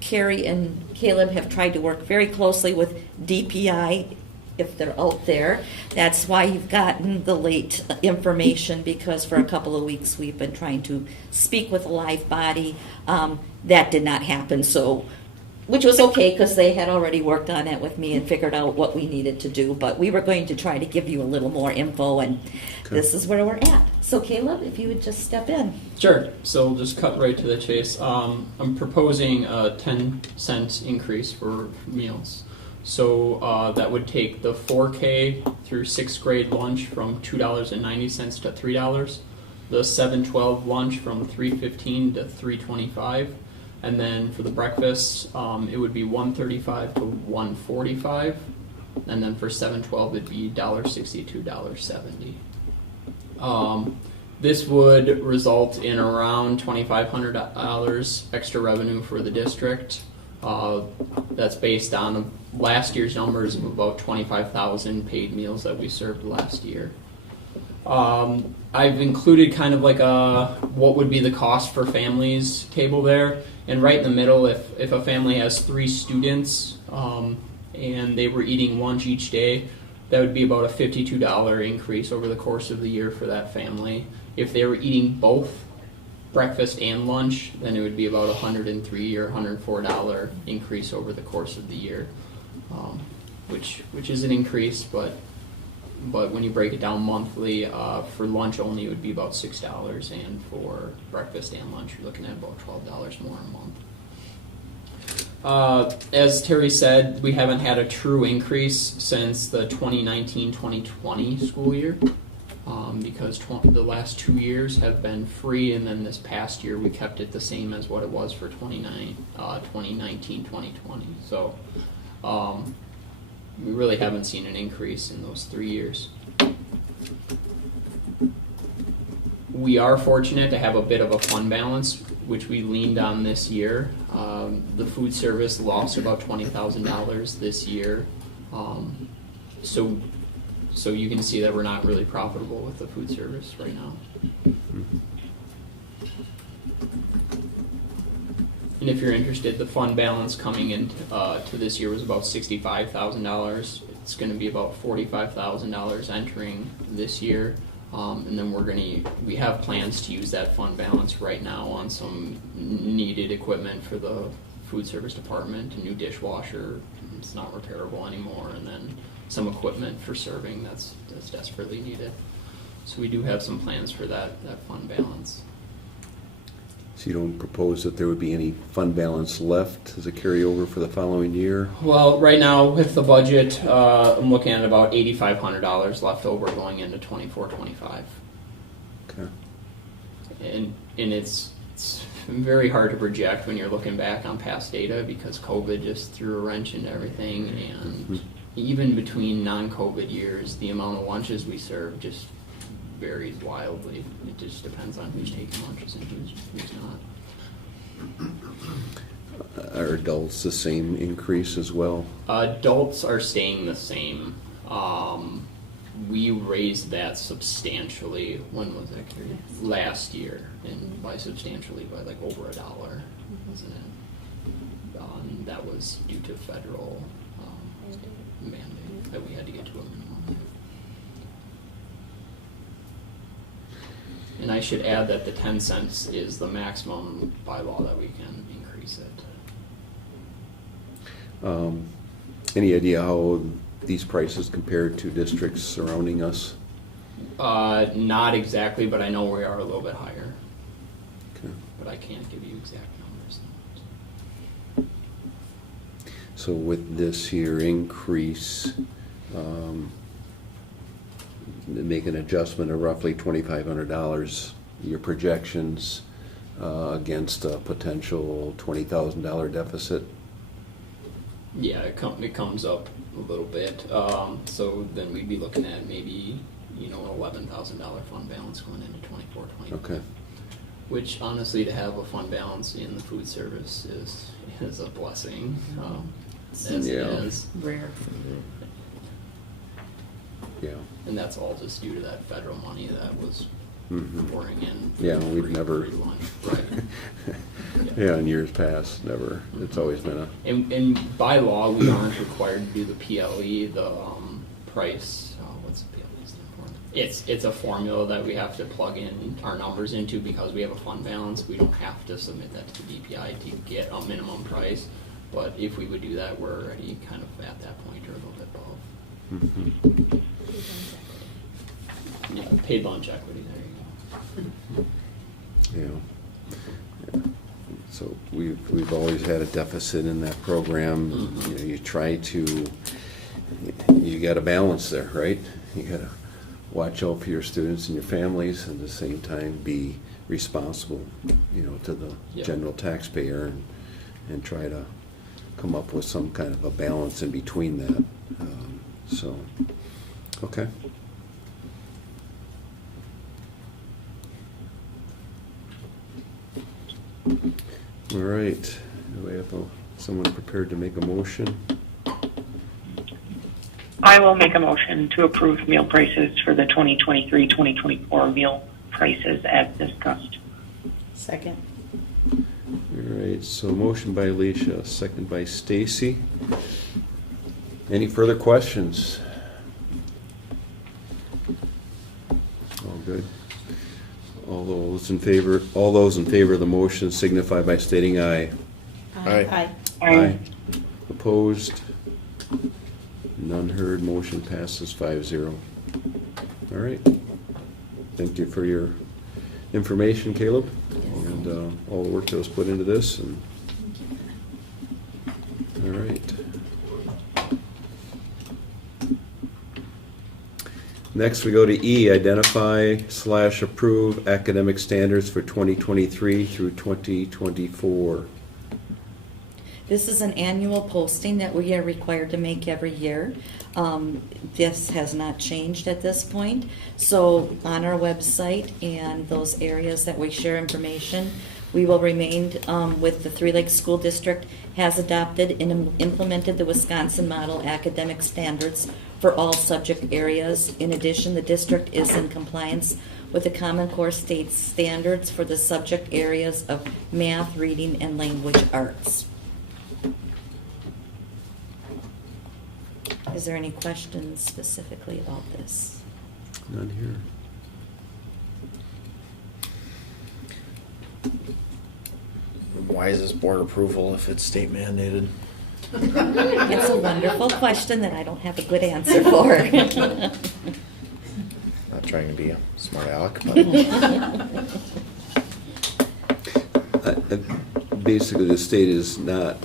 Carrie and Caleb have tried to work very closely with DPI, if they're out there. That's why you've gotten the late information, because for a couple of weeks we've been trying to speak with a live body. That did not happen, so, which was okay because they had already worked on it with me and figured out what we needed to do. But we were going to try to give you a little more info, and this is where we're at. So Caleb, if you would just step in. Sure. So we'll just cut right to the chase. I'm proposing a 10-cent increase for meals. So that would take the 4K through 6th grade lunch from $2.90 to $3. The 7-12 lunch from $3.15 to $3.25. And then for the breakfast, it would be $1.35 to $1.45. And then for 7-12, it'd be $1.60 to $1.70. This would result in around $2,500 extra revenue for the district. That's based on last year's numbers of about 25,000 paid meals that we served last year. I've included kind of like a what would be the cost for families table there. And right in the middle, if a family has 3 students and they were eating lunch each day, that would be about a $52 increase over the course of the year for that family. If they were eating both breakfast and lunch, then it would be about $103 or $104 increase over the course of the year, which is an increase, but but when you break it down monthly, for lunch only, it would be about $6, and for breakfast and lunch, you're looking at about $12 more a month. As Terry said, we haven't had a true increase since the 2019-2020 school year, because the last 2 years have been free, and then this past year we kept it the same as what it was for 2019-2020. So we really haven't seen an increase in those 3 years. We are fortunate to have a bit of a fund balance, which we leaned on this year. The food service lost about $20,000 this year. So you can see that we're not really profitable with the food service right now. And if you're interested, the fund balance coming in to this year was about $65,000. It's going to be about $45,000 entering this year. And then we have plans to use that fund balance right now on some needed equipment for the food service department, a new dishwasher, it's not repairable anymore, and then some equipment for serving that's desperately needed. So we do have some plans for that fund balance. So you don't propose that there would be any fund balance left as a carryover for the following year? Well, right now with the budget, I'm looking at about $8,500 left over going into 24-25. Okay. And it's very hard to project when you're looking back on past data, because COVID just threw a wrench into everything, and even between non-COVID years, the amount of lunches we serve just varies wildly. It just depends on who's taking lunches and who's not. Are adults the same increase as well? Adults are staying the same. We raised that substantially. When was that, Carrie? Last year, and by substantially, by like over $1, wasn't it? That was due to federal mandate that we had to get to a minimum. And I should add that the 10 cents is the maximum by law that we can increase it. Any idea how these prices compare to districts surrounding us? Not exactly, but I know we are a little bit higher. Okay. But I can't give you exact numbers. So with this here increase, make an adjustment of roughly $2,500, your projections against a potential $20,000 deficit? Yeah, it comes up a little bit. So then we'd be looking at maybe, an $11,000 fund balance going into 24-25. Okay. Which honestly, to have a fund balance in the food service is a blessing. As it is. Rare. Yeah. And that's all just due to that federal money that was pouring in. Yeah, we've never. Free lunch. Right. Yeah, in years past, never. It's always been a. And by law, we aren't required to do the PLE, the price. What's the PLE stand for? It's a formula that we have to plug in our numbers into because we have a fund balance. We don't have to submit that to the DPI to get a minimum price. But if we would do that, we're already kind of at that point or a little bit above. Yeah, paid lunch equity. There you go. Yeah. So we've always had a deficit in that program. You try to. You got to balance there, right? You got to watch out for your students and your families, and at the same time be responsible, to the general taxpayer, and try to come up with some kind of a balance in between that. Okay. All right. Do we have someone prepared to make a motion? I will make a motion to approve meal prices for the 2023-2024 meal prices as discussed. Second. All right, so motion by Alicia, second by Stacy. Any further questions? All good. All those in favor of the motion signify by stating aye. Aye. Aye. Opposed? None heard. Motion passes 5-0. All right. Thank you for your information, Caleb, and all the work that was put into this. And all right. Next, we go to E, identify/approve academic standards for 2023 through 2024. This is an annual posting that we are required to make every year. This has not changed at this point. So on our website and those areas that we share information, we will remain with the Three Lakes School District has adopted and implemented the Wisconsin Model Academic Standards for all subject areas. In addition, the district is in compliance with the Common Core State standards for the subject areas of math, reading, and language arts. Is there any questions specifically about this? None here. Why is this board approval if it's state mandated? It's a wonderful question that I don't have a good answer for. Not trying to be a smart aleck, but Basically, the state is not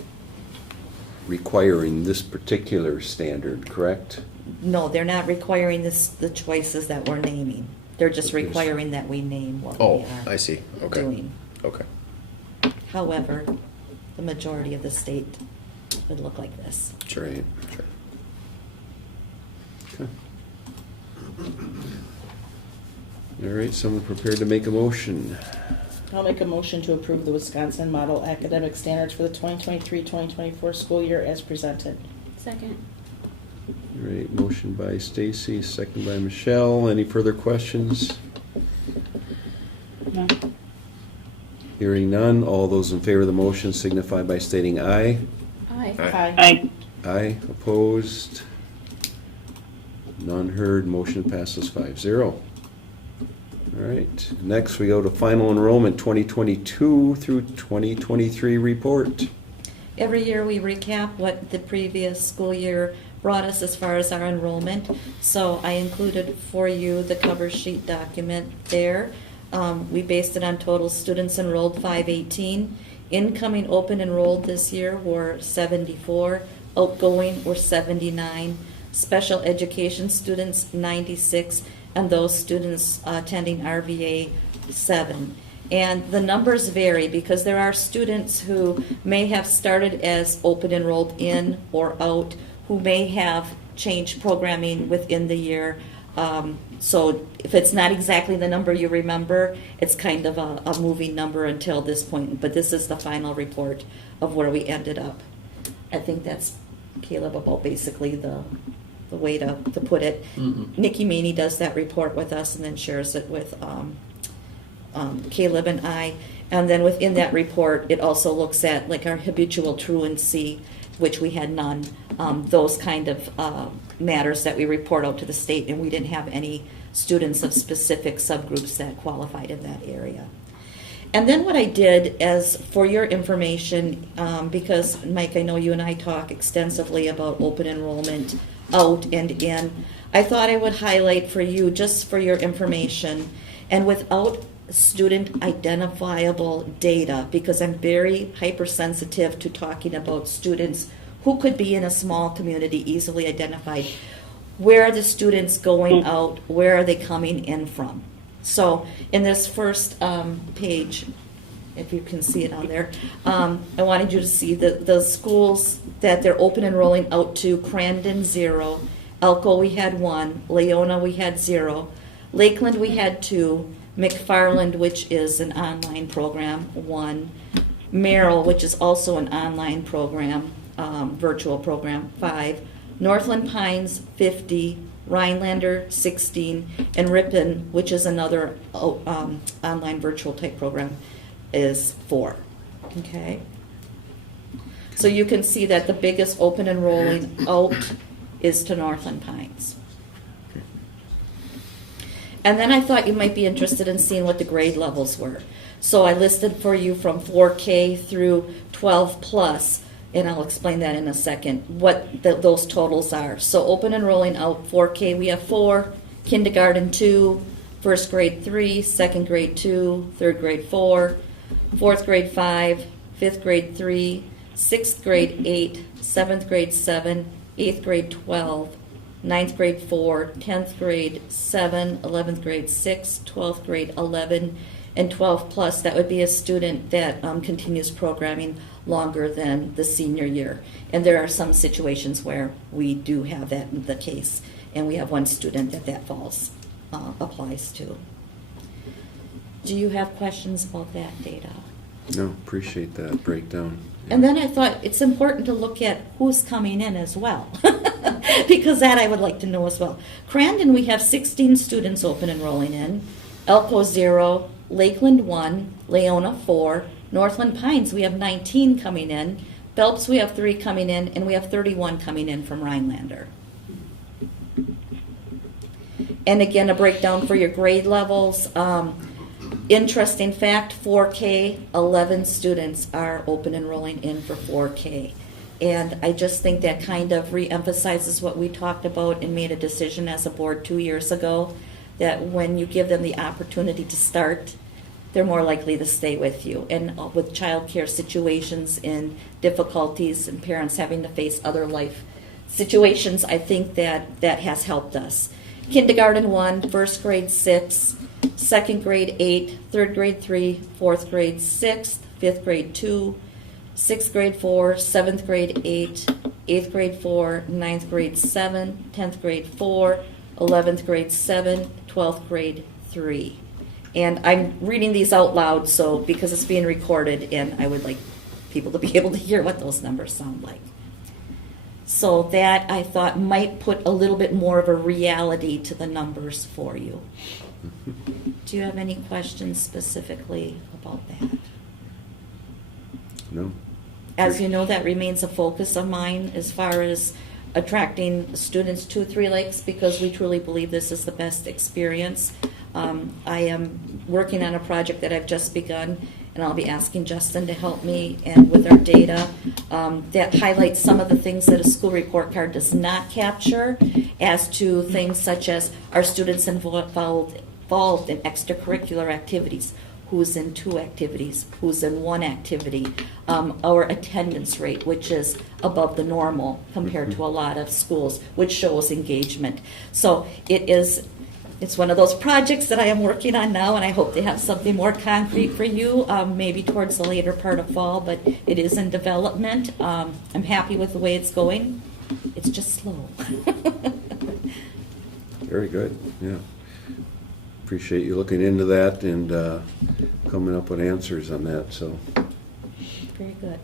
requiring this particular standard, correct? No, they're not requiring the choices that we're naming. They're just Okay. requiring that we name what we oh, are I see. Okay. doing. Okay. However, the majority of the state would look like this. Sure. Right. Sure. Okay. All right, someone prepared to make a motion. I'll make a motion to approve the Wisconsin Model Academic Standards for the 2023-2024 school year as presented. Second. All right, motion by Stacy, second by Michelle. Any further questions? No. Hearing none, all those in favor of the motion signify by stating aye. Aye. Aye. Aye. Aye, opposed? None heard, motion passes 5-0. All right, next we go to final enrollment 2022 through 2023 report. Every year we recap what the previous school year brought us as far as our enrollment. So I included for you the cover sheet document there. We based it on total students enrolled 518. Incoming open enrolled this year were 74. Outgoing were 79. Special education students 96. And those students attending RVA 7. And the numbers vary because there are students who may have started as open enrolled in or out, who may have changed programming within the year. So if it's not exactly the number you remember, it's kind of a moving number until this point. But this is the final report of where we ended up. I think that's, Caleb, about basically the way to put it. Mhm. Nikki Maney does that report with us and then shares it with Caleb and I. And then within that report, it also looks at like our habitual truancy, which we had none, those kind of matters that we report out to the state, and we didn't have any students of specific subgroups that qualified in that area. And then what I did, as for your information, because Mike, I know you and I talk extensively about open enrollment out and in, I thought I would highlight for you, just for your information, and without student identifiable data, because I'm very hypersensitive to talking about students who could be in a small community easily identified. Where are the students going out? Where are they coming in from? So in this first page, if you can see it on there, I wanted you to see the schools that they're open enrolling out to. Crandon 0, Elko we had 1, Leona we had 0, Lakeland we had 2, McFarland, which is an online program, 1, Merrill, which is also an online program, virtual program, 5, Northland Pines 50, Rhinelander 16, and Ripon, which is another online virtual type program, is 4. Okay? So you can see that the biggest open enrolling out is to Northland Pines. And then I thought you might be interested in seeing what the grade levels were. So I listed for you from 4K through 12 plus, and I'll explain that in a second, what those totals are. So open enrolling out 4K, we have 4, kindergarten 2, first grade 3, second grade 2, third grade 4, fourth grade 5, fifth grade 3, sixth grade 8, seventh grade 7, eighth grade 12, ninth grade 4, 10th grade 7, 11th grade 6, 12th grade 11, and 12 plus. That would be a student that continues programming longer than the senior year. And there are some situations where we do have that in the case, and we have one student that falls applies to. Do you have questions about that data? No, appreciate that breakdown. And then I thought it's important to look at who's coming in as well, because that I would like to know as well. Crandon, we have 16 students open enrolling in, Elko 0, Lakeland 1, Leona 4, Northland Pines we have 19 coming in, Phelps we have 3 coming in, and we have 31 coming in from Rhinelander. And again, a breakdown for your grade levels. Interesting fact, 4K, 11 students are open enrolling in for 4K. And I just think that kind of reemphasizes what we talked about and made a decision as a board 2 years ago, that when you give them the opportunity to start, they're more likely to stay with you. And with childcare situations and difficulties and parents having to face other life situations, I think that has helped us. Kindergarten 1, first grade 6, second grade 8, third grade 3, fourth grade 6, fifth grade 2, sixth grade 4, seventh grade 8, eighth grade 4, ninth grade 7, 10th grade 4, 11th grade 7, 12th grade 3. And I'm reading these out loud so because it's being recorded, and I would like people to be able to hear what those numbers sound like. So that I thought might put a little bit more of a reality to the numbers for you. Do you have any questions specifically about that? No. As you know, that remains a focus of mine as far as attracting students to Three Lakes, because we truly believe this is the best experience. I am working on a project that I've just begun, and I'll be asking Justin to help me and with our data that highlights some of the things that a school report card does not capture, as to things such as are students involved in extracurricular activities, who's in 2 activities, who's in 1 activity, our attendance rate, which is above the normal compared to a lot of schools, which shows engagement. So it's one of those projects that I am working on now, and I hope to have something more concrete for you, maybe towards the later part of fall, but it is in development. I'm happy with the way it's going. It's just slow. Very good, yeah. Appreciate you looking into that and coming up with answers on that, so. Very good.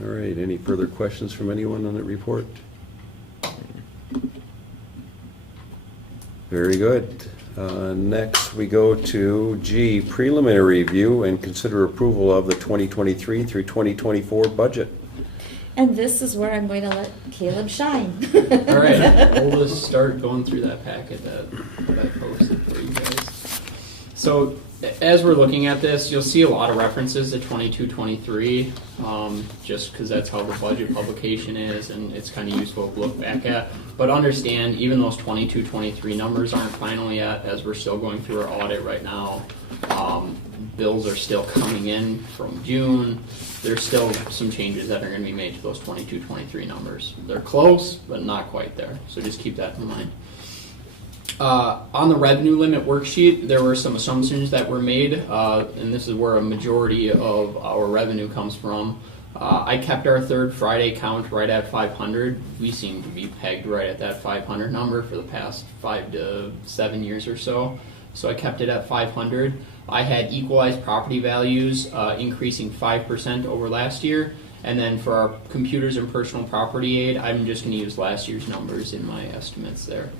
All right, any further questions from anyone on that report? Very good. Next, we go to G, preliminary review and consider approval of the 2023 through 2024 budget. And this is where I'm going to let Caleb shine. All right, we'll just start going through that packet that I posted for you guys. So as we're looking at this, you'll see a lot of references to 22-23, just because that's how the budget publication is, and it's kind of useful to look back at. But understand, even those 22-23 numbers aren't final yet, as we're still going through our audit right now. Bills are still coming in from June. There's still some changes that are going to be made to those 22-23 numbers. They're close, but not quite there. So just keep that in mind. On the revenue limit worksheet, there were some assumptions that were made, and this is where a majority of our revenue comes from. I kept our third Friday count right at 500. We seem to be pegged right at that 500 number for the past 5 to 7 years or so. So I kept it at 500. I had equalized property values increasing 5% over last year. And then for our computers and personal property aid, I'm just going to use last year's numbers in my estimates there.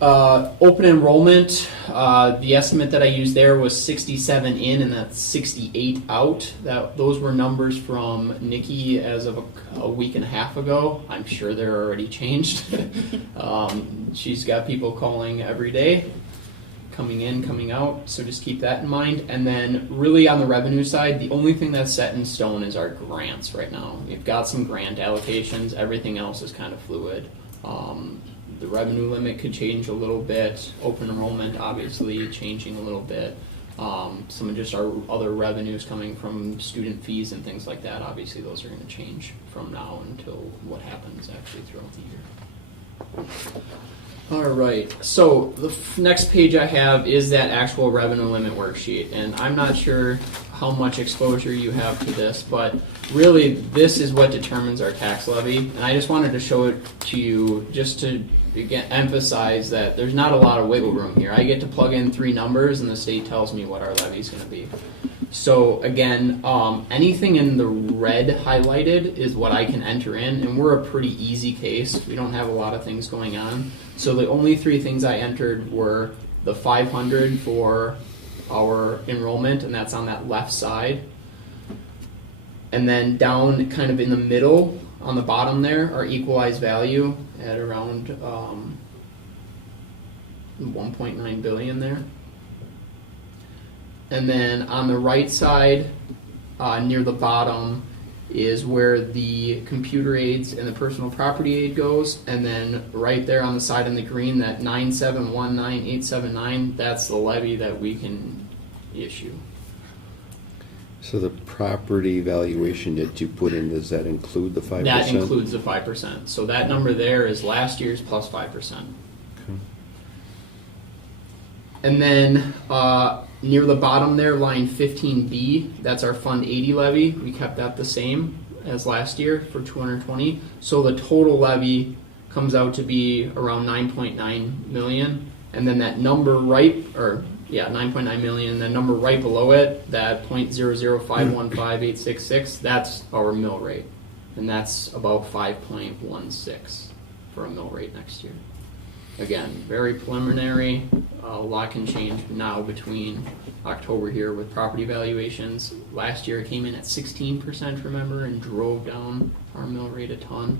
Open enrollment, the estimate that I used there was 67 in and that's 68 out. Those were numbers from Nikki as of a week and a half ago. I'm sure they're already changed. She's got people calling every day, coming in, coming out, so just keep that in mind. And then really on the revenue side, the only thing that's set in stone is our grants right now. We've got some grant allocations, everything else is kind of fluid. The revenue limit could change a little bit, open enrollment obviously changing a little bit. Some of just our other revenues coming from student fees and things like that, obviously those are going to change from now until what happens actually throughout the year. All right, so the next page I have is that actual revenue limit worksheet, and I'm not sure how much exposure you have to this, but really this is what determines our tax levy, and I just wanted to show it to you just to again emphasize that there's not a lot of wiggle room here. I get to plug in 3 numbers and the state tells me what our levy is going to be. So again, anything in the red highlighted is what I can enter in, and we're a pretty easy case. We don't have a lot of things going on. So the only 3 things I entered were the 500 for our enrollment, and that's on that left side. And then down kind of in the middle, on the bottom there, our equalized value at around 1.9 billion there. And then on the right side, near the bottom, is where the computer aids and the personal property aid goes. And then right there on the side in the green, that 9719879, that's the levy that we can issue. So the property valuation that you put in, does that include the 5%? That includes the 5%. So that number there is last year's plus 5%. Okay. And then near the bottom there, line 15B, that's our Fund 80 levy. We kept that the same as last year for 220. So the total levy comes out to be around 9.9 million. And then that number 9.9 million, and the number right below it, that 0.00515,866, that's our mill rate. And that's about 5.16 for a mill rate next year. Again, very preliminary. A lot can change now between October here with property valuations. Last year it came in at 16%, remember, and drove down our mill rate a ton.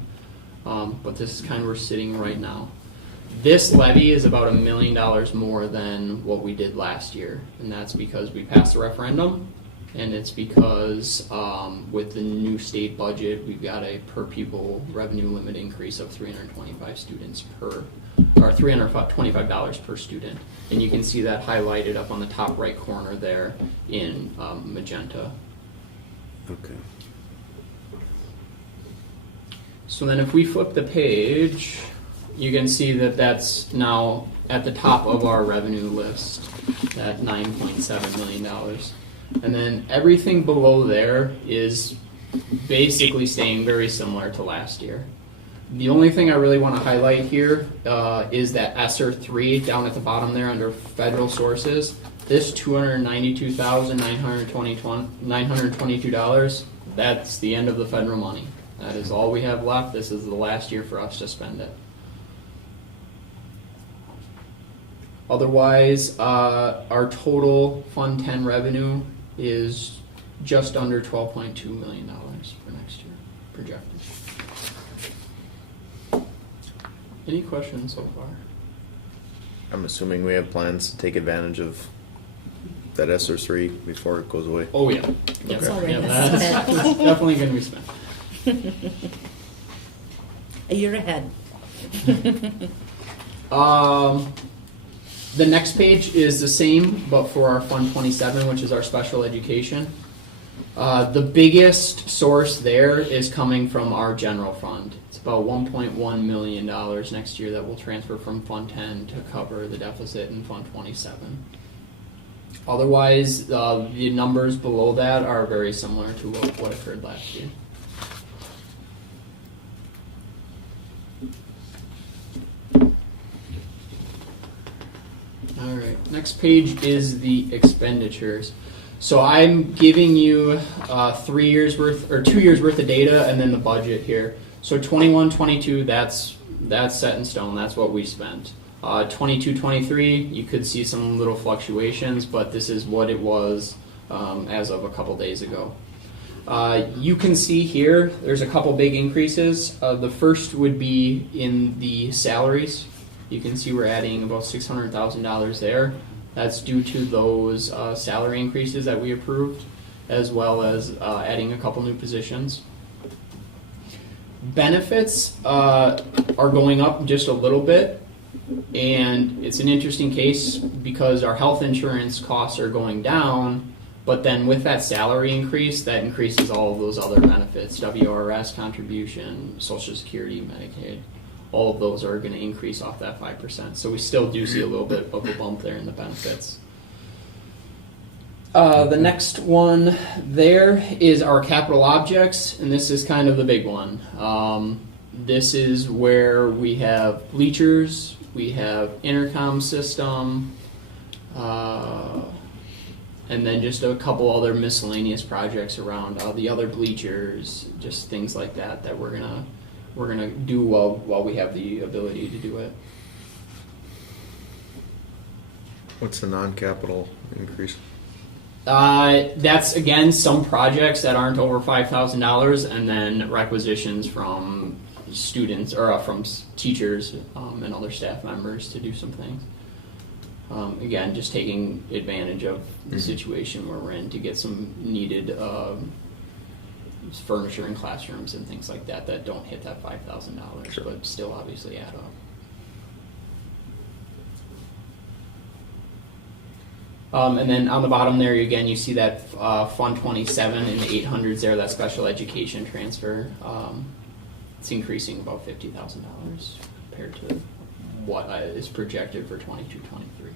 But this is kind of where we're sitting right now. This levy is about $1 million more than what we did last year, and that's because we passed the referendum, and it's because with the new state budget, we've got a per pupil revenue limit increase of 325 students or $325 per student, and you can see that highlighted up on the top right corner there in magenta. Okay. So then if we flip the page, you can see that that's now at the top of our revenue list, that $9.7 million. And then everything below there is basically staying very similar to last year. The only thing I really want to highlight here is that ESSER 3 down at the bottom there under federal sources. This $292,922, that's the end of the federal money. That is all we have left. This is the last year for us to spend it. Otherwise, our total Fund 10 revenue is just under $12.2 million for next year, projected. Any questions so far? I'm assuming we have plans to take advantage of that ESSER 3 before it goes away. Oh yeah, It's already that's definitely going to be spent. A year ahead. The next page is the same, but for our Fund 27, which is our special education. The biggest source there is coming from our general fund. It's about $1.1 million next year that will transfer from Fund 10 to cover the deficit in Fund 27. Otherwise, the numbers below that are very similar to what occurred last year. All right, next page is the expenditures. So I'm giving you 3 years worth or 2 years worth of data and then the budget here. So 21-22, that's set in stone. That's what we spent. 22-23, you could see some little fluctuations, but this is what it was as of a couple days ago. You can see here, there's a couple big increases. The first would be in the salaries. You can see we're adding about $600,000 there. That's due to those salary increases that we approved, as well as adding a couple new positions. Benefits are going up just a little bit, and it's an interesting case because our health insurance costs are going down, but then with that salary increase, that increases all of those other benefits, WRS contribution, Social Security, Medicaid. All of those are going to increase off that 5%. So we still do see a little bit of a bump there in the benefits. The next one there is our capital objects, and this is kind of the big one. This is where we have bleachers, we have intercom system, and then just a couple other miscellaneous projects around the other bleachers, just things like that that we're gonna do while we have the ability to do it. What's the non-capital increase? That's again some projects that aren't over $5,000, and then requisitions from students or from teachers and other staff members to do some things. Again, just taking advantage of the situation where we're in to get some needed furniture in classrooms and things like that that don't hit that $5,000, Sure. but still obviously add up. And then on the bottom there, again, you see that Fund 27 in the 800s there, that special education transfer. It's increasing about $50,000 compared to what is projected for 22-23.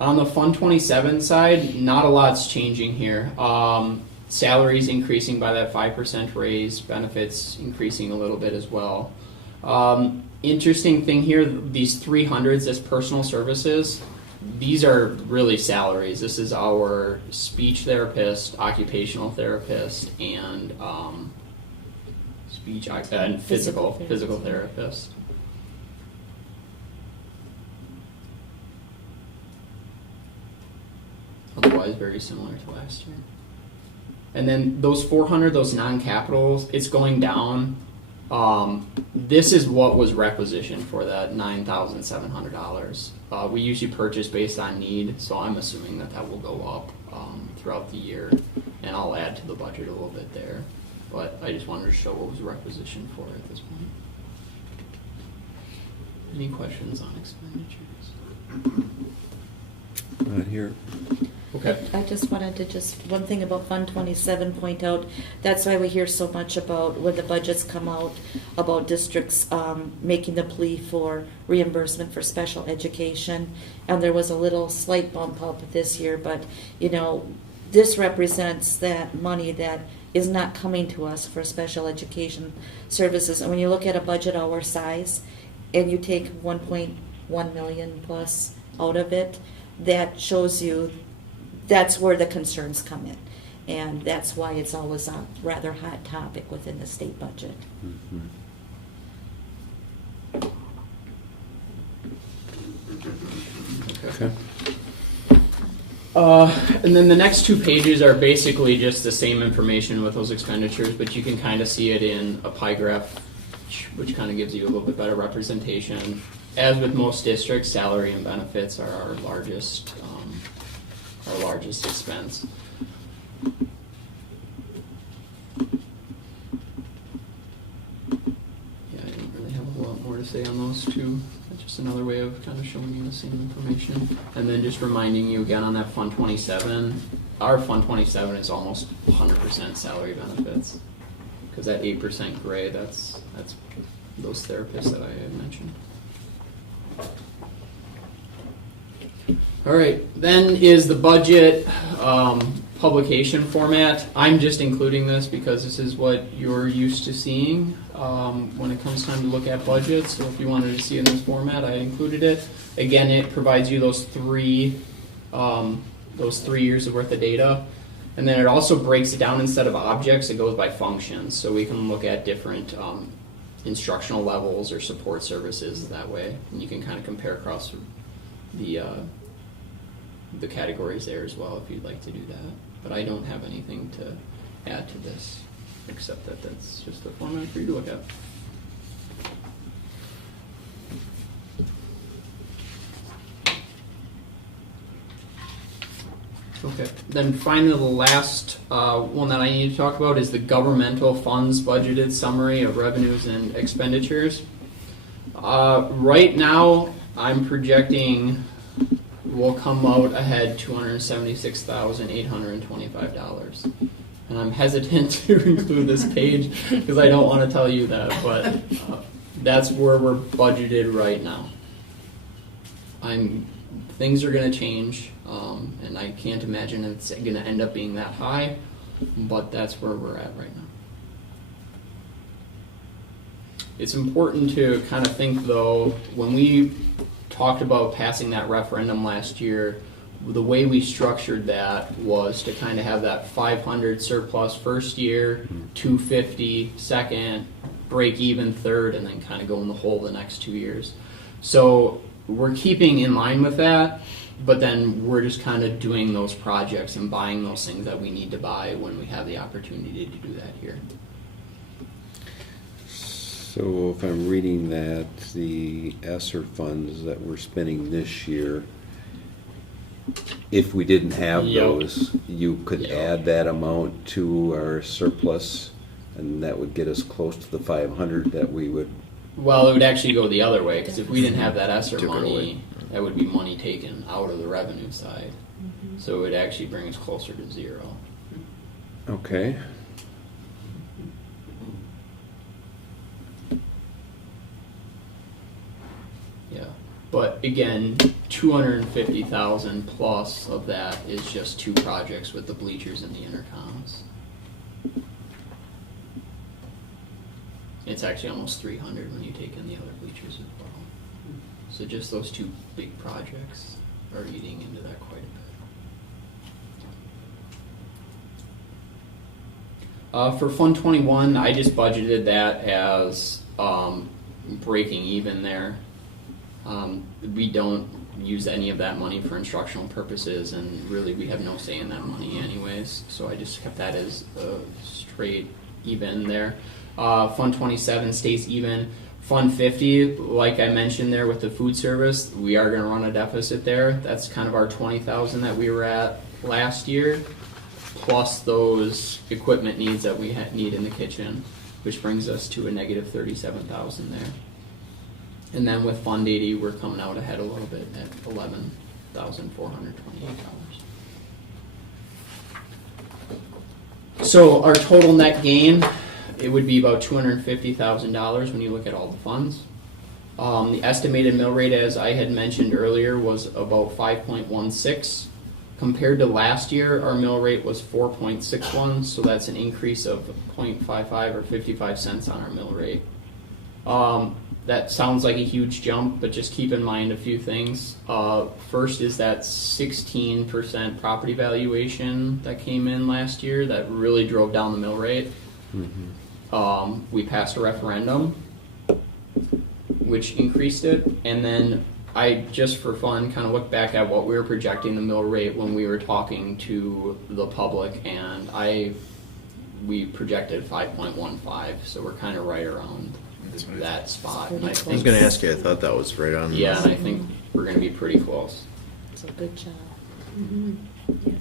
On the Fund 27 side, not a lot's changing here. Salaries increasing by that 5% raise, benefits increasing a little bit as well. Interesting thing here, these 300s as personal services, these are really salaries. This is our speech therapist, occupational therapist, and physical therapist. Otherwise, very similar to last year. And then those 400, those non-capitals, it's going down. This is what was requisitioned for that $9,700. We usually purchase based on need, so I'm assuming that will go up throughout the year, and I'll add to the budget a little bit there. But I just wanted to show what was requisitioned for at this point. Any questions on expenditures? Not here. Okay. I just wanted to one thing about Fund 27 point out, that's why we hear so much about when the budgets come out, about districts making the plea for reimbursement for special education. And there was a little slight bump up this year, but this represents that money that is not coming to us for special education services. And when you look at a budget our size and you take 1.1 million plus out of it, that shows you that's where the concerns come in. And that's why it's always a rather hot topic within the state budget. Okay. And then the next two pages are basically just the same information with those expenditures, but you can kind of see it in a pie graph, which kind of gives you a little bit better representation. As with most districts, salary and benefits are our largest expense. Yeah, I don't really have a lot more to say on those two. That's just another way of kind of showing you the same information. And then just reminding you again on that Fund 27, our Fund 27 is almost 100% salary benefits. Because that 8% gray, that's those therapists that I had mentioned. All right, then is the budget publication format. I'm just including this because this is what you're used to seeing when it comes time to look at budgets. So if you wanted to see it in this format, I included it. Again, it provides you those three years of worth of data. And then it also breaks it down instead of objects, it goes by functions. So we can look at different instructional levels or support services that way. And you can kind of compare across the categories there as well if you'd like to do that. But I don't have anything to add to this except that that's just a format for you to look at. Okay, then finally, the last one that I need to talk about is the governmental funds budgeted summary of revenues and expenditures. Right now, I'm projecting we'll come out ahead $276,825. And I'm hesitant to include this page because I don't want to tell you that, but that's where we're budgeted right now. Things are going to change, and I can't imagine it's going to end up being that high, but that's where we're at right now. It's important to kind of think, though, when we talked about passing that referendum last year, the way we structured that was to kind of have that 500 surplus first year, 250 second, break even third, and then kind of go in the hole the next 2 years. So we're keeping in line with that, but then we're just kind of doing those projects and buying those things that we need to buy when we have the opportunity to do that here. So if I'm reading that, the ESSER funds that we're spending this year, if we didn't have Yep. those, you could Yep. add that amount to our surplus, and that would get us close to the 500 that we would. Well, it would actually go the other way, because if we didn't have that ESSER Took it away. money, that would be money taken out of the revenue side. So it would actually bring us closer to zero. Okay. Yeah, but again, 250,000 plus of that is just 2 projects with the bleachers and the intercoms. It's actually almost 300 when you take in the other bleachers as well. So just those 2 big projects are eating into that quite a bit. For Fund 21, I just budgeted that as breaking even there. We don't use any of that money for instructional purposes, and really we have no say in that money anyways, so I just kept that as straight even there. Fund 27 stays even. Fund 50, like I mentioned there with the food service, we are going to run a deficit there. That's kind of our 20,000 that we were at last year, plus those equipment needs that we need in the kitchen, which brings us to a negative 37,000 there. And then with Fund 80, we're coming out ahead a little bit at $11,428. So our total net gain, it would be about $250,000 when you look at all the funds. The estimated mill rate, as I had mentioned earlier, was about 5.16. Compared to last year, our mill rate was 4.61, so that's an increase of 0.55 or 55 cents on our mill rate. That sounds like a huge jump, but just keep in mind a few things. First is that 16% property valuation that came in last year that really drove down the mill rate. Mm-hmm. We passed a referendum, which increased it, and then I, just for fun, kind of looked back at what we were projecting the mill rate when we were talking to the public, and we projected 5.15, so we're kind of right around that spot. And I I was think, going to ask you, I thought that was right on. yeah, and I think we're going to be pretty close. So good job. Yes.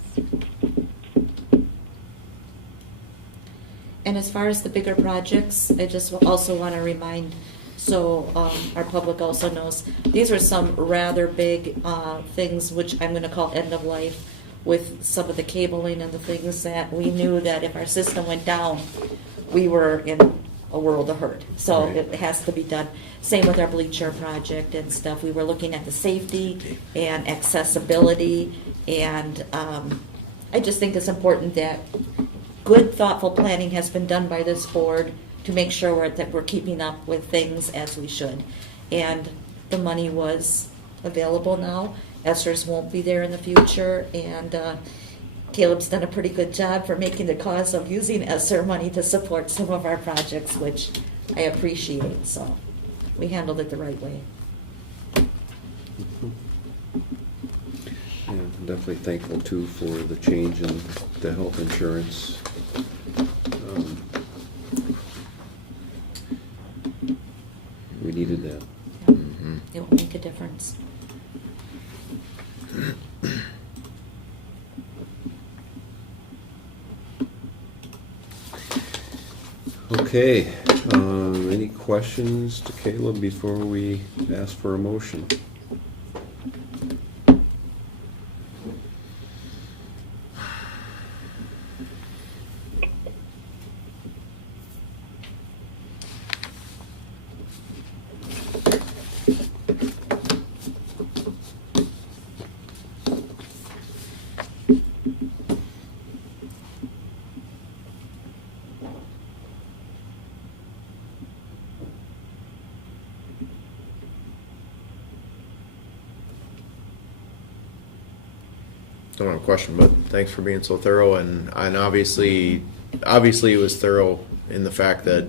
And as far as the bigger projects, I just also want to remind, so our public also knows, these are some rather big things which I'm going to call end of life, with some of the cabling and the things that we knew that if our system went down, we were in a world of hurt. So Right. it has to be done. Same with our bleacher project and stuff. We were looking at the safety and accessibility, and I just think it's important that good, thoughtful planning has been done by this board to make sure that we're keeping up with things as we should. And the money was available now. ESSERS won't be there in the future, and Caleb's done a pretty good job for making the cause of using ESSER money to support some of our projects, which I appreciate. So we handled it the right way. Yeah, I'm definitely thankful too for the change in the health insurance. We needed that. Mm-hmm. It will make a difference. Okay, any questions to Caleb before we ask for a motion? Don't have a question, but thanks for being so thorough, and obviously it was thorough in the fact that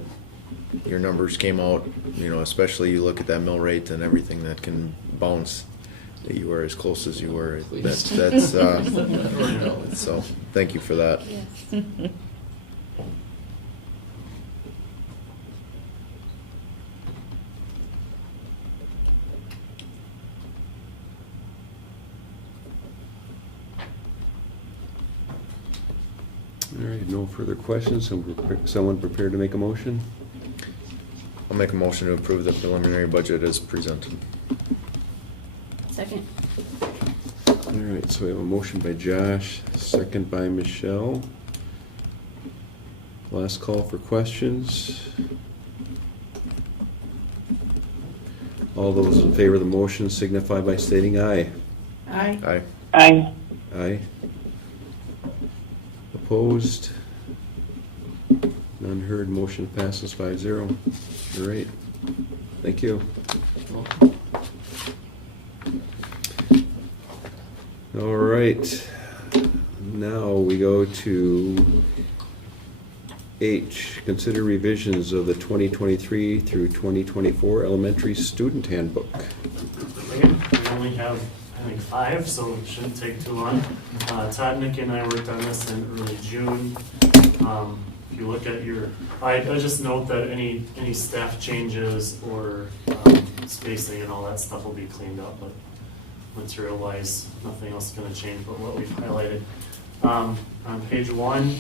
your numbers came out, especially you look at that mill rate and everything that can bounce, that you were as close as you were. Please. That's so thank you for that. Yes. All right, no further questions. Someone prepared to make a motion? I'll make a motion to approve the preliminary budget as presented. Second. All right, so we have a motion by Josh, second by Michelle. Last call for questions. All those in favor of the motion signify by stating aye. Aye. Aye. Aye. Aye. Opposed? None heard, motion passes 5-0. All right, thank you. All right, now we go to H, consider revisions of the 2023 through 2024 elementary student handbook. We only have, I think, 5, so it shouldn't take too long. Todd, Nikki, and I worked on this in early June. If you look at your, I just note that any staff changes or spacing and all that stuff will be cleaned up, but material-wise, nothing else is going to change but what we've highlighted. On page 1,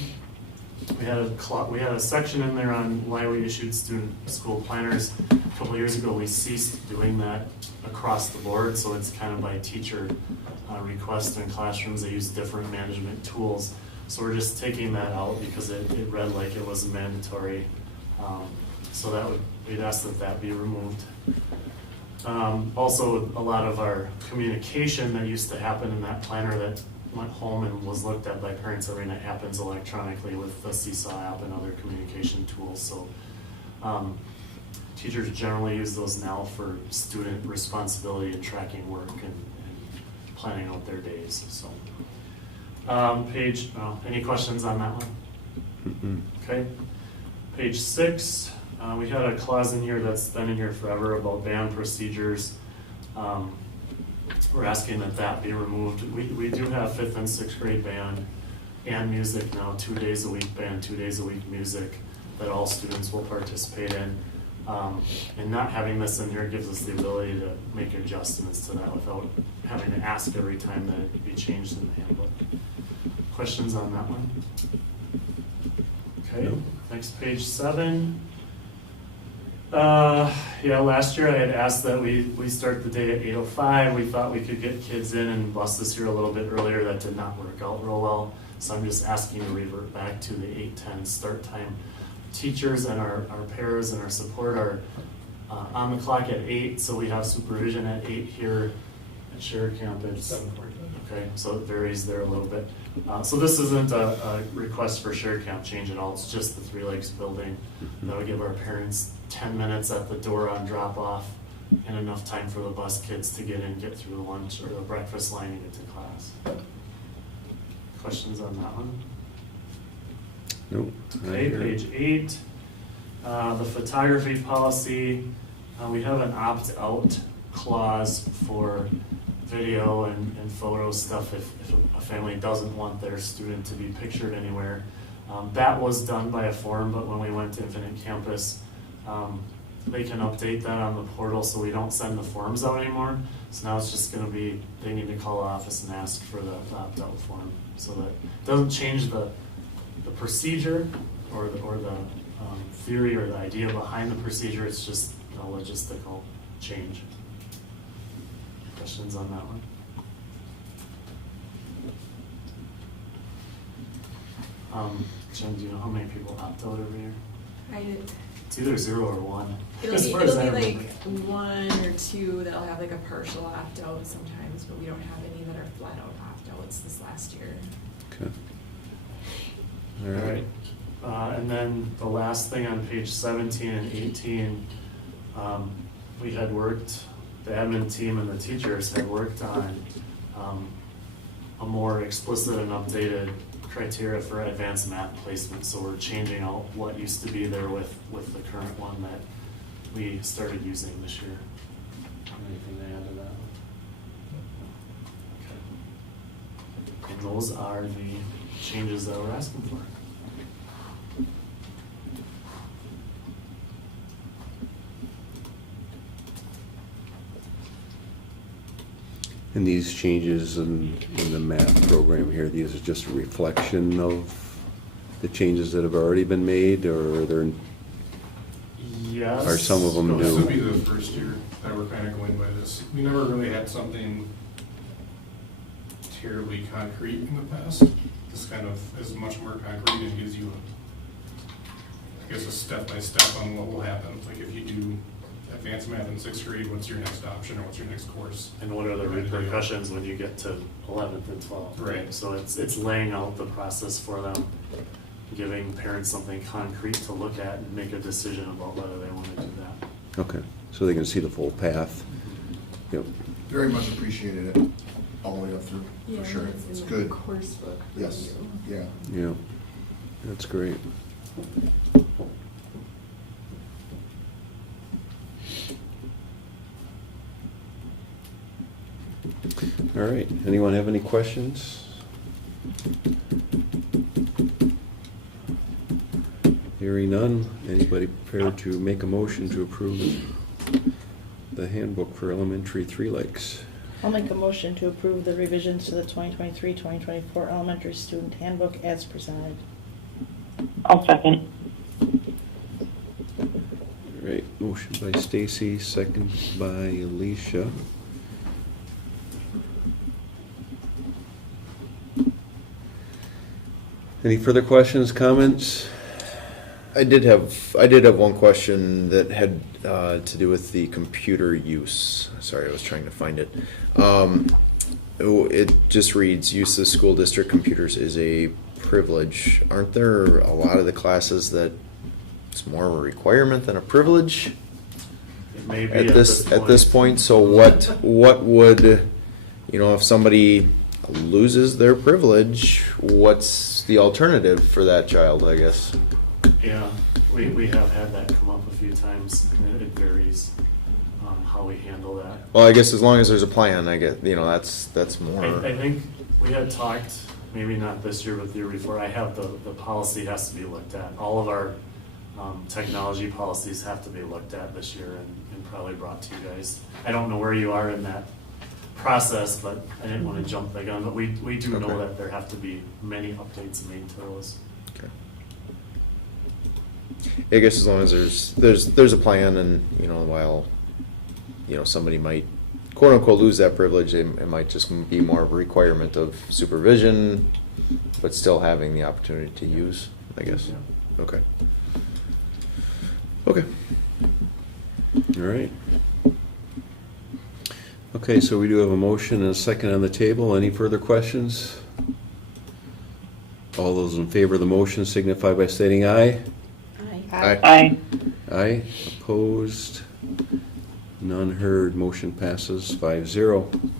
we had a section in there on why we issued student school planners. A couple of years ago, we ceased doing that across the board, so it's kind of by teacher request in classrooms. They use different management tools. So we're just taking that out because it read like it was mandatory. So we'd ask that be removed. Also, a lot of our communication that used to happen in that planner that went home and was looked at by parents every night happens electronically with the Seesaw app and other communication tools. So teachers generally use those now for student responsibility and tracking work and planning out their days. So any questions on that one? Okay. Page 6, we had a clause in here that's been in here forever about band procedures. We're asking that be removed. We do have 5th and 6th grade band and music now, 2 days a week band, 2 days a week music that all students will participate in. And not having this in here gives us the ability to make adjustments to that without having to ask every time that it be changed in the handbook. Questions on that one? Okay, No. Next, page 7. Last year I had asked that we start the day at 8:05. We thought we could get kids in and bus this year a little bit earlier. That did not work out real well. So I'm just asking to revert back to the 8:10 start time. Teachers and our pairs and our support are on the clock at 8, so we have supervision at 8 here at Share Camp. It's 7:45. Okay, so it varies there a little bit. So this isn't a request for Share Camp change at all. It's just the Three Lakes building. That would give our parents 10 minutes at the door on drop off and enough time for the bus kids to get in, get through the lunch or the breakfast line and get to class. Questions on that one? Nope. Okay, page 8, the photography policy, we have an opt-out clause for video and photo stuff if a family doesn't want their student to be pictured anywhere. That was done by a form, but when we went to Infinite Campus, they can update that on the portal so we don't send the forms out anymore. So now it's just going to be, they need to call the office and ask for the opt-out form so that it doesn't change the procedure or the theory or the idea behind the procedure. It's just a logistical change. Questions on that one? Jen, do you know how many people opt out every year? I did. It's either 0 or 1. As It'll far as be I like remember. 1 or 2 that'll have like a partial opt out sometimes, but we don't have any that are flat out opt outs this last year. Okay. All right. And then the last thing on page 17 and 18, we had worked, the admin team and the teachers had worked on a more explicit and updated criteria for advanced math placement. So we're changing out what used to be there with the current one that we started using this year. Anything to add to that? Okay. And those are the changes that we're asking for. And these changes in the math program here, these are just a reflection of the changes that have already been made, or are there, Yes. are some of them No, this will be new? the first year that we're kind of going by this. We never really had something terribly concrete in the past. This kind of is much more concrete and gives you, I guess, a step-by-step on what will happen. Like if you do advanced math in 6th grade, what's your next option or what's your next course? And what are the repercussions when you get to 11th and 12th? Right. So it's laying out the process for them, giving parents something concrete to look at and make a decision about whether they want to do that. Okay, so they can see the full path. Yep. Very much appreciated it all the way up through, Yeah, for sure. it's in It's the good. course book Yes, review. yeah. Yeah, that's great. All right, anyone have any questions? Hearing none, anybody prepared to make a motion to approve the handbook for elementary Three Lakes? I'll make a motion to approve the revisions to the 2023-2024 elementary student handbook as presented. I'll second. All right, motion by Stacy, second by Alicia. Any further questions, comments? I did have one question that had to do with the computer use. Sorry, I was trying to find it. It just reads, use of school district computers is a privilege. Aren't there a lot of the classes that it's more of a requirement than a privilege? It may be At this point, so what would, if somebody loses their privilege, what's the alternative for that child, I guess? Yeah, we have had that come up a few times. It varies how we handle that. Well, I guess as long as there's a plan, I get, that's more. I think we had talked, maybe not this year, but the year before, I have the policy has to be looked at. All of our technology policies have to be looked at this year and probably brought to you guys. I don't know where you are in that process, but I didn't want to jump the gun, but we do know that there have to be many updates made to those. Okay. I guess as long as there's a plan, and while somebody might quote unquote lose that privilege, it might just be more of a requirement of supervision, but still having the opportunity to use, I guess. Yeah. Okay. All right. Okay, so we do have a motion and a second on the table. Any further questions? All those in favor of the motion signify by stating aye. Aye. Aye. Opposed? None heard. Motion passes 5-0.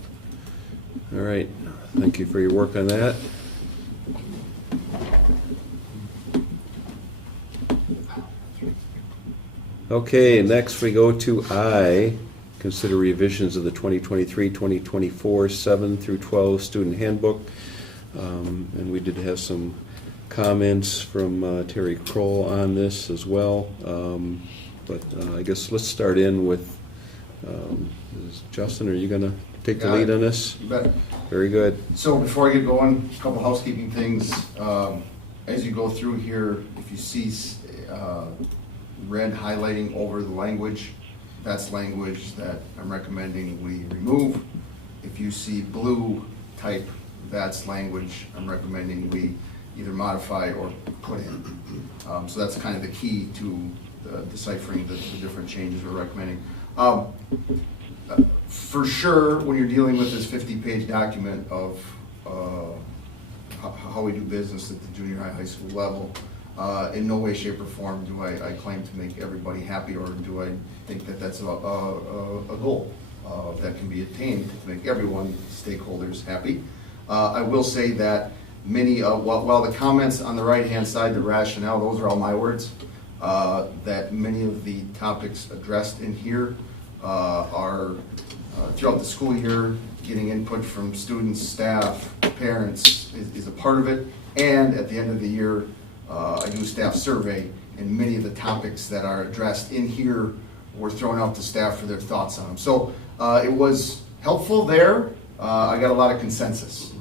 All right. Thank you for your work on that. Okay, next we go to I. Consider revisions of the 2023-2024 7 through 12 student handbook. And we did have some comments from Terry Kroll on this as well. But I guess let's start in with, Justin, are you going to take the lead on this? You bet. Very good. So before I get going, a couple housekeeping things. As you go through here, if you see red highlighting over the language, that's language that I'm recommending we remove. If you see blue type, that's language I'm recommending we either modify or put in. So that's kind of the key to deciphering the different changes we're recommending. For sure, when you're dealing with this 50-page document of how we do business at the junior high school level, in no way, shape, or form do I claim to make everybody happy, or do I think that that's a goal that can be attained to make everyone, stakeholders, happy. I will say that many, while the comments on the right-hand side, the rationale, those are all my words, that many of the topics addressed in here are throughout the school year, getting input from students, staff, parents is a part of it. And at the end of the year, I do a staff survey, and many of the topics that are addressed in here were thrown out to staff for their thoughts on them. So it was helpful there. I got a lot of consensus.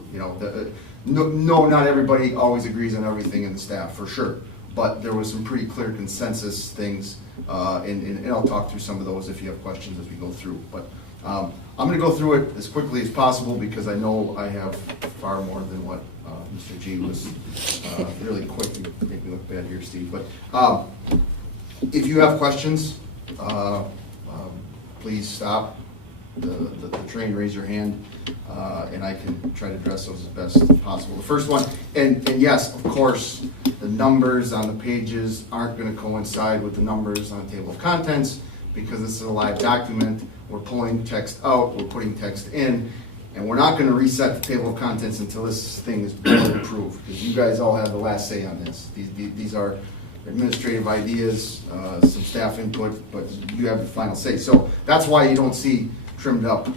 No, not everybody always agrees on everything in the staff, for sure. But there was some pretty clear consensus things, and I'll talk through some of those if you have questions as we go through. But I'm going to go through it as quickly as possible because I know I have far more than what Mr. G was really quick. You make me look bad here, Steve. But if you have questions, please stop the train, raise your hand, and I can try to address those as best as possible. The first one, and yes, of course, the numbers on the pages aren't going to coincide with the numbers on the table of contents because this is a live document. We're pulling text out, we're putting text in, and we're not going to reset the table of contents until this thing is board approved, because you guys all have the last say on this. These are administrative ideas, some staff input, but you have the final say. So that's why you don't see trimmed up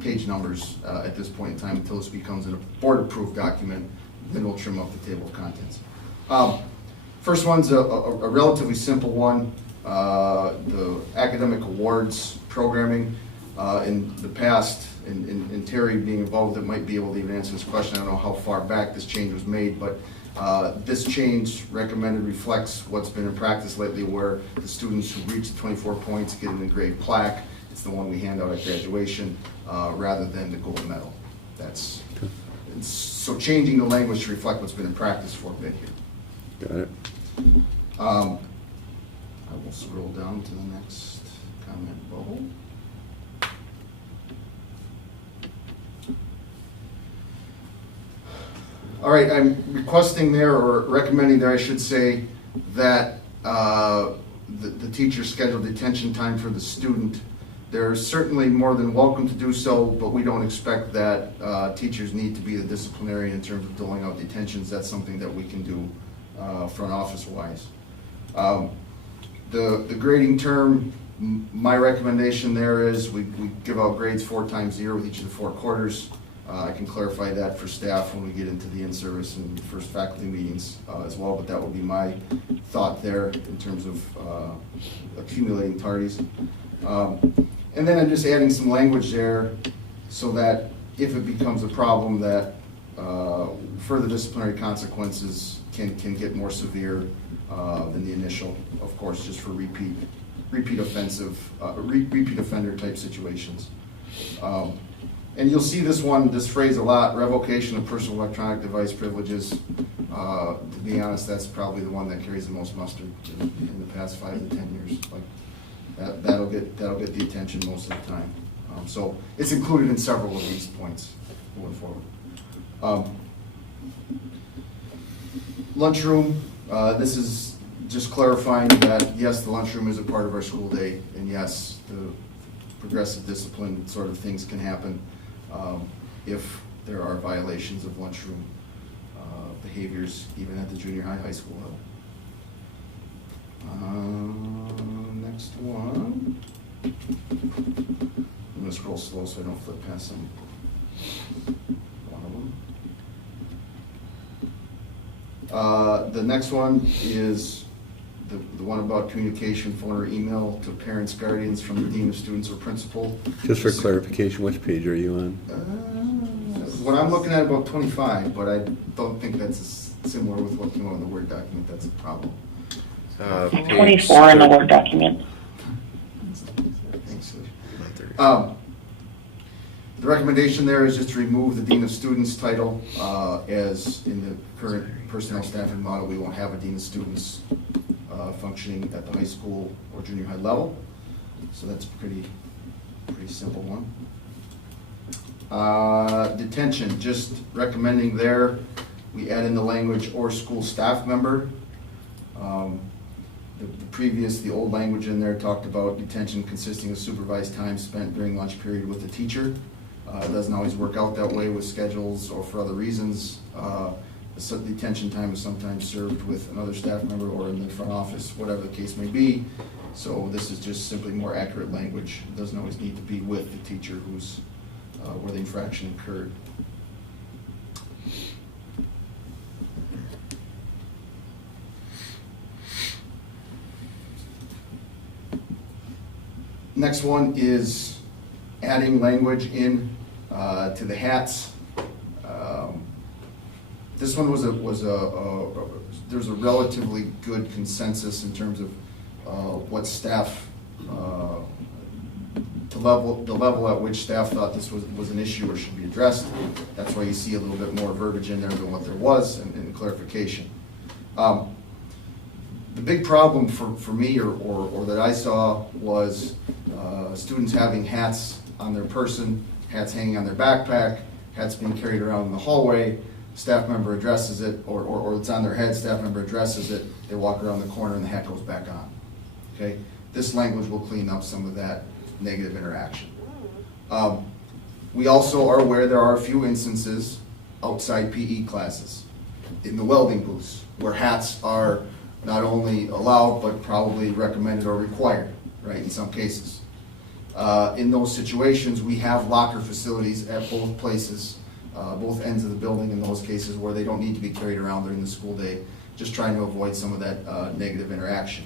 page numbers at this point in time until this becomes a board approved document. Then we'll trim up the table of contents. First one's a relatively simple one. The academic awards programming. In the past, and Terry being involved, it might be able to even answer this question. I don't know how far back this change was made, but this change recommended reflects what's been in practice lately, where the students who reach the 24 points get an engraved plaque. It's the one we hand out at graduation, rather than the gold medal. So changing the language to reflect what's been in practice for a bit here. Got it. I will scroll down to the next comment bubble. All right, I'm requesting there, or recommending there, I should say, that the teacher schedule detention time for the student. They're certainly more than welcome to do so, but we don't expect that teachers need to be the disciplinarian in terms of doling out detentions. That's something that we can do front office wise. The grading term, my recommendation there is we give out grades 4 times a year with each of the 4 quarters. I can clarify that for staff when we get into the in-service and the first faculty meetings as well, but that would be my thought there in terms of accumulating tardies. And then I'm just adding some language there so that if it becomes a problem, that further disciplinary consequences can get more severe than the initial, of course, just for repeat offender type situations. And you'll see this phrase a lot: revocation of personal electronic device privileges. To be honest, that's probably the one that carries the most mustard in the past 5 to 10 years. Like that'll get the attention most of the time. So it's included in several of these points going forward. Lunchroom. This is just clarifying that yes, the lunchroom is a part of our school day, and yes, the progressive discipline sort of things can happen if there are violations of lunchroom behaviors, even at the junior high school level. Next one. I'm going to scroll slow so I don't flip past some. One of them. The next one is the one about communication, phone or email to parents, guardians from the dean of students or principal. Just for clarification, which page are you on? What I'm looking at about 25, but I don't think that's similar with what came out in the Word document. That's a problem. Page 24 in the Word document. Thanks. The recommendation there is just to remove the Dean of Students title, as in the current personnel staffing model, we won't have a Dean of Students functioning at the high school or junior high level. So that's a pretty simple one. Detention, just recommending there, we add in the language or school staff member. The old language in there talked about detention consisting of supervised time spent during lunch period with the teacher. It doesn't always work out that way with schedules or for other reasons. The detention time is sometimes served with another staff member or in the front office, whatever the case may be. So this is just simply more accurate language. It doesn't always need to be with the teacher who's where the infraction occurred. Next one is adding language in to the hats. This one there's a relatively good consensus in terms of what staff, the level at which staff thought this was an issue or should be addressed. That's why you see a little bit more verbiage in there than what there was and clarification. The big problem for me or that I saw was students having hats on their person, hats hanging on their backpack, hats being carried around in the hallway. Staff member addresses it, or it's on their head, staff member addresses it, they walk around the corner and the hat goes back on. Okay? This language will clean up some of that negative interaction. We also are aware there are a few instances outside PE classes, in the welding booths, where hats are not only allowed, but probably recommended or required, right, in some cases. In those situations, we have locker facilities at both places, both ends of the building in those cases where they don't need to be carried around during the school day, just trying to avoid some of that negative interaction.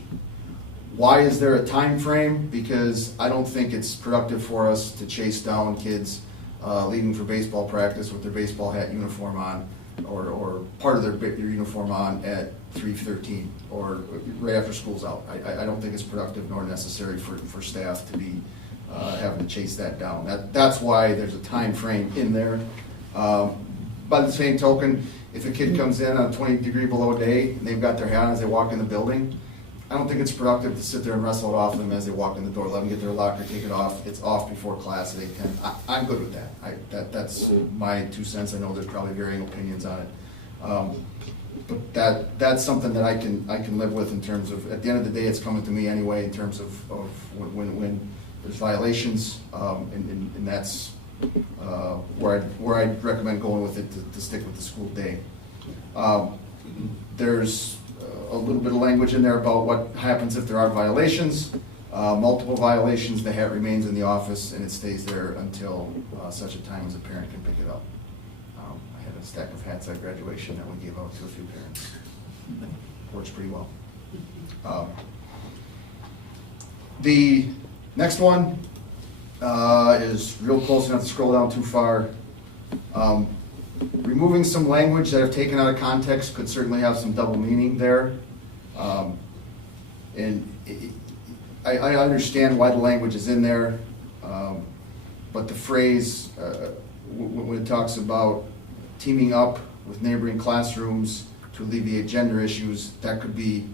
Why is there a time frame? Because I don't think it's productive for us to chase down kids leaving for baseball practice with their baseball hat uniform on, or part of their uniform on at 3:13 or right after school's out. I don't think it's productive nor necessary for staff to be having to chase that down. That's why there's a time frame in there. By the same token, if a kid comes in on a 20-degree below day and they've got their hat on as they walk in the building, I don't think it's productive to sit there and wrestle it off them as they walk in the door. Let them get their locker, take it off. It's off before class at 8:10. I'm good with that. That's my 2 cents. I know there's probably varying opinions on it. But that's something that I can live with in terms of, at the end of the day, it's coming to me anyway in terms of when there's violations, and that's where I'd recommend going with it to stick with the school day. There's a little bit of language in there about what happens if there are violations. Multiple violations, the hat remains in the office and it stays there until such a time as a parent can pick it up. I had a stack of hats at graduation that we gave out to a few parents. Works pretty well. The next one is real close, not to scroll down too far. Removing some language that I've taken out of context could certainly have some double meaning there. I understand why the language is in there, but the phrase, when it talks about teaming up with neighboring classrooms to alleviate gender issues, that could be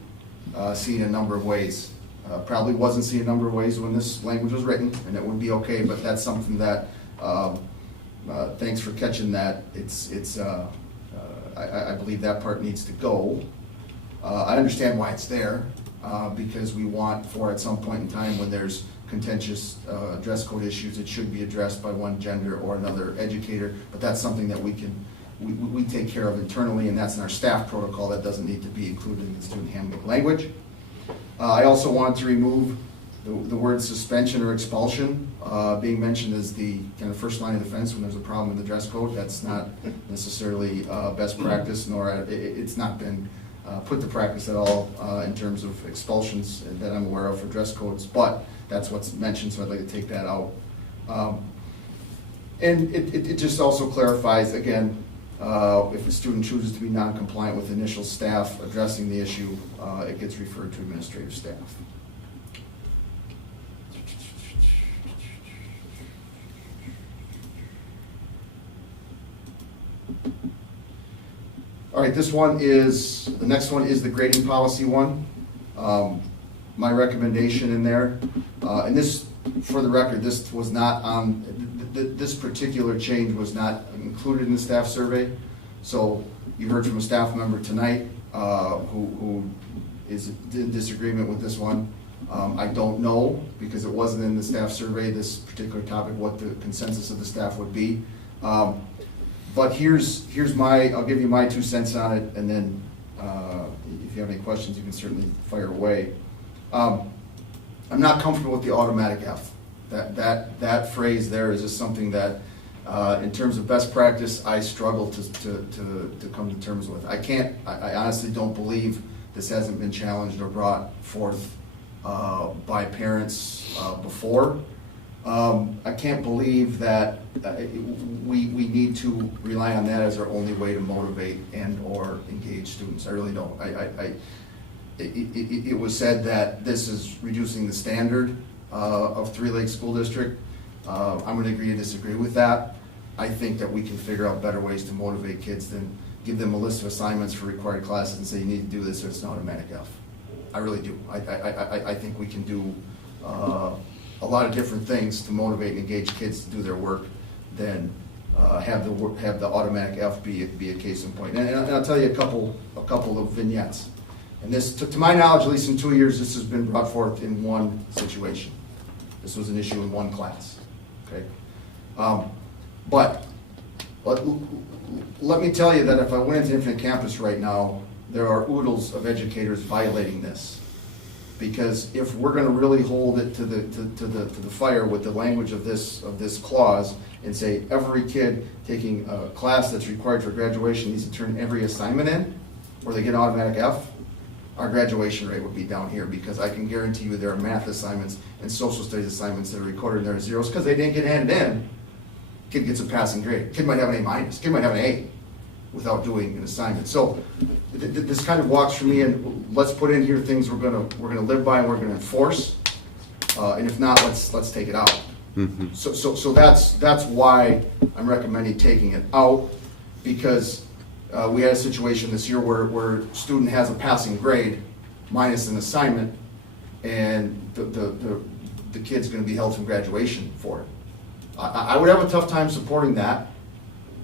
seen a number of ways. Probably wasn't seen a number of ways when this language was written, and it would be okay, but that's something that, thanks for catching that. I believe that part needs to go. I understand why it's there, because we want for at some point in time when there's contentious dress code issues, it should be addressed by one gender or another educator, but that's something that we take care of internally, and that's in our staff protocol. That doesn't need to be included in the student handbook language. I also wanted to remove the word suspension or expulsion being mentioned as the kind of first line of defense when there's a problem with the dress code. That's not necessarily best practice, nor it's not been put to practice at all in terms of expulsions that I'm aware of for dress codes, but that's what's mentioned, so I'd like to take that out. And it just also clarifies, again, If a student chooses to be non-compliant with initial staff addressing the issue, it gets referred to administrative staff. All right, the next one is the grading policy one. My recommendation in there, and this, for the record, this was not on, this particular change was not included in the staff survey. So you heard from a staff member tonight who is in disagreement with this one. I don't know, because it wasn't in the staff survey, this particular topic, what the consensus of the staff would be. But here's I'll give you my 2 cents on it, and then if you have any questions, you can certainly fire away. I'm not comfortable with the automatic F. That phrase there is just something that, in terms of best practice, I struggle to come to terms with. I honestly don't believe this hasn't been challenged or brought forth by parents before. I can't believe that we need to rely on that as our only way to motivate and or engage students. I really don't. It was said that this is reducing the standard of Three Lakes School District. I'm going to agree to disagree with that. I think that we can figure out better ways to motivate kids than give them a list of assignments for required classes and say you need to do this or it's an automatic F. I really do. I think we can do a lot of different things to motivate and engage kids to do their work than have the automatic F be a case in point. And I'll tell you a couple of vignettes. And this, to my knowledge, at least in 2 years, this has been brought forth in one situation. This was an issue in one class. Okay, but let me tell you that if I went into Infinite Campus right now, there are oodles of educators violating this. Because if we're going to really hold it to the fire with the language of this clause and say every kid taking a class that's required for graduation needs to turn every assignment in, or they get an automatic F, our graduation rate would be down here, because I can guarantee you there are math assignments and social studies assignments that are recorded and there are zeros because they didn't get handed in. Kid gets a passing grade. Kid might have an A-, kid might have an A without doing an assignment. So this kind of walks for me, and let's put in here things we're gonna live by and we're gonna enforce, and if not, let's take it out. Mm-hmm. So that's why I'm recommending taking it out, because we had a situation this year where a student has a passing grade minus an assignment, and the kid's going to be held from graduation for it. I would have a tough time supporting that.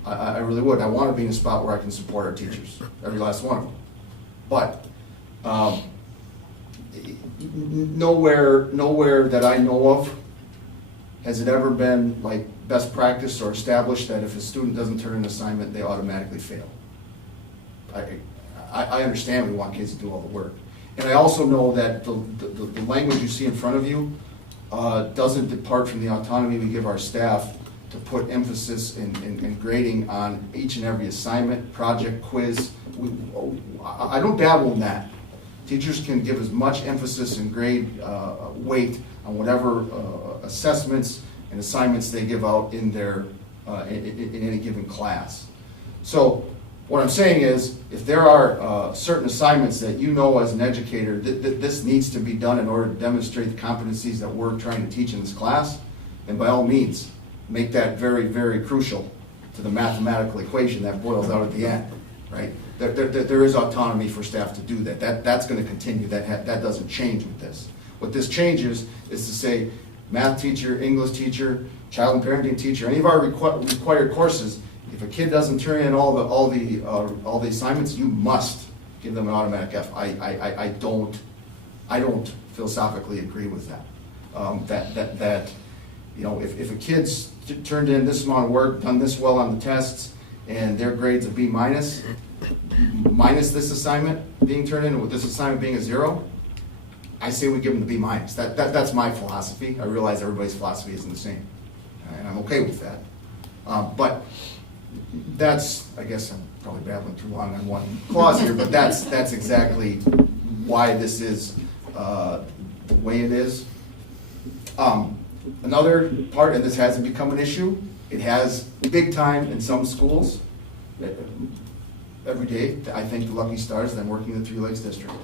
I really would. I want to be in a spot where I can support our teachers, every last one of them. But nowhere that I know of has it ever been like best practice or established that if a student doesn't turn in an assignment, they automatically fail. I understand we want kids to do all the work. And I also know that the language you see in front of you doesn't depart from the autonomy we give our staff to put emphasis in grading on each and every assignment, project, quiz. I don't dabble in that. Teachers can give as much emphasis and grade weight on whatever assessments and assignments they give out in their in any given class. So what I'm saying is, if there are certain assignments that you know as an educator that this needs to be done in order to demonstrate the competencies that we're trying to teach in this class, then by all means, make that very, very crucial to the mathematical equation that boils out at the end, right? There is autonomy for staff to do that. That's going to continue. That doesn't change with this. What this changes is to say, math teacher, English teacher, child and parenting teacher, any of our required courses, if a kid doesn't turn in all the assignments, you must give them an automatic F. I don't philosophically agree with that. That you know, if a kid's turned in this amount of work, done this well on the tests, and their grade's a B minus this assignment being turned in, with this assignment being a 0, I say we give them the B minus. That's my philosophy. I realize everybody's philosophy isn't the same, and I'm okay with that. But that's, I guess I'm probably babbling too long on one clause here, but that's exactly why this is the way it is. Another part, and this hasn't become an issue, it has big time in some schools, every day, I thank the lucky stars that I'm working in the Three Lakes District.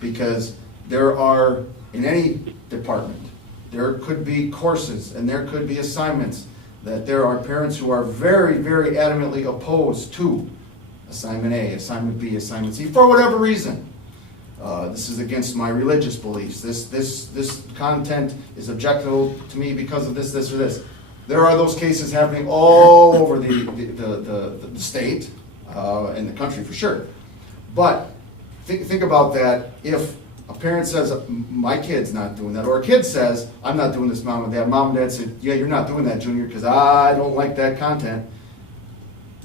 Because there are, in any department, there could be courses and there could be assignments that there are parents who are very, very adamantly opposed to assignment A, assignment B, assignment C, for whatever reason. This is against my religious beliefs. This content is objectionable to me because of this, or this. There are those cases happening all over the state and the country for sure. But think about that. If a parent says, my kid's not doing that, or a kid says, I'm not doing this, mom and dad. Mom and dad said, yeah, you're not doing that, Junior, because I don't like that content.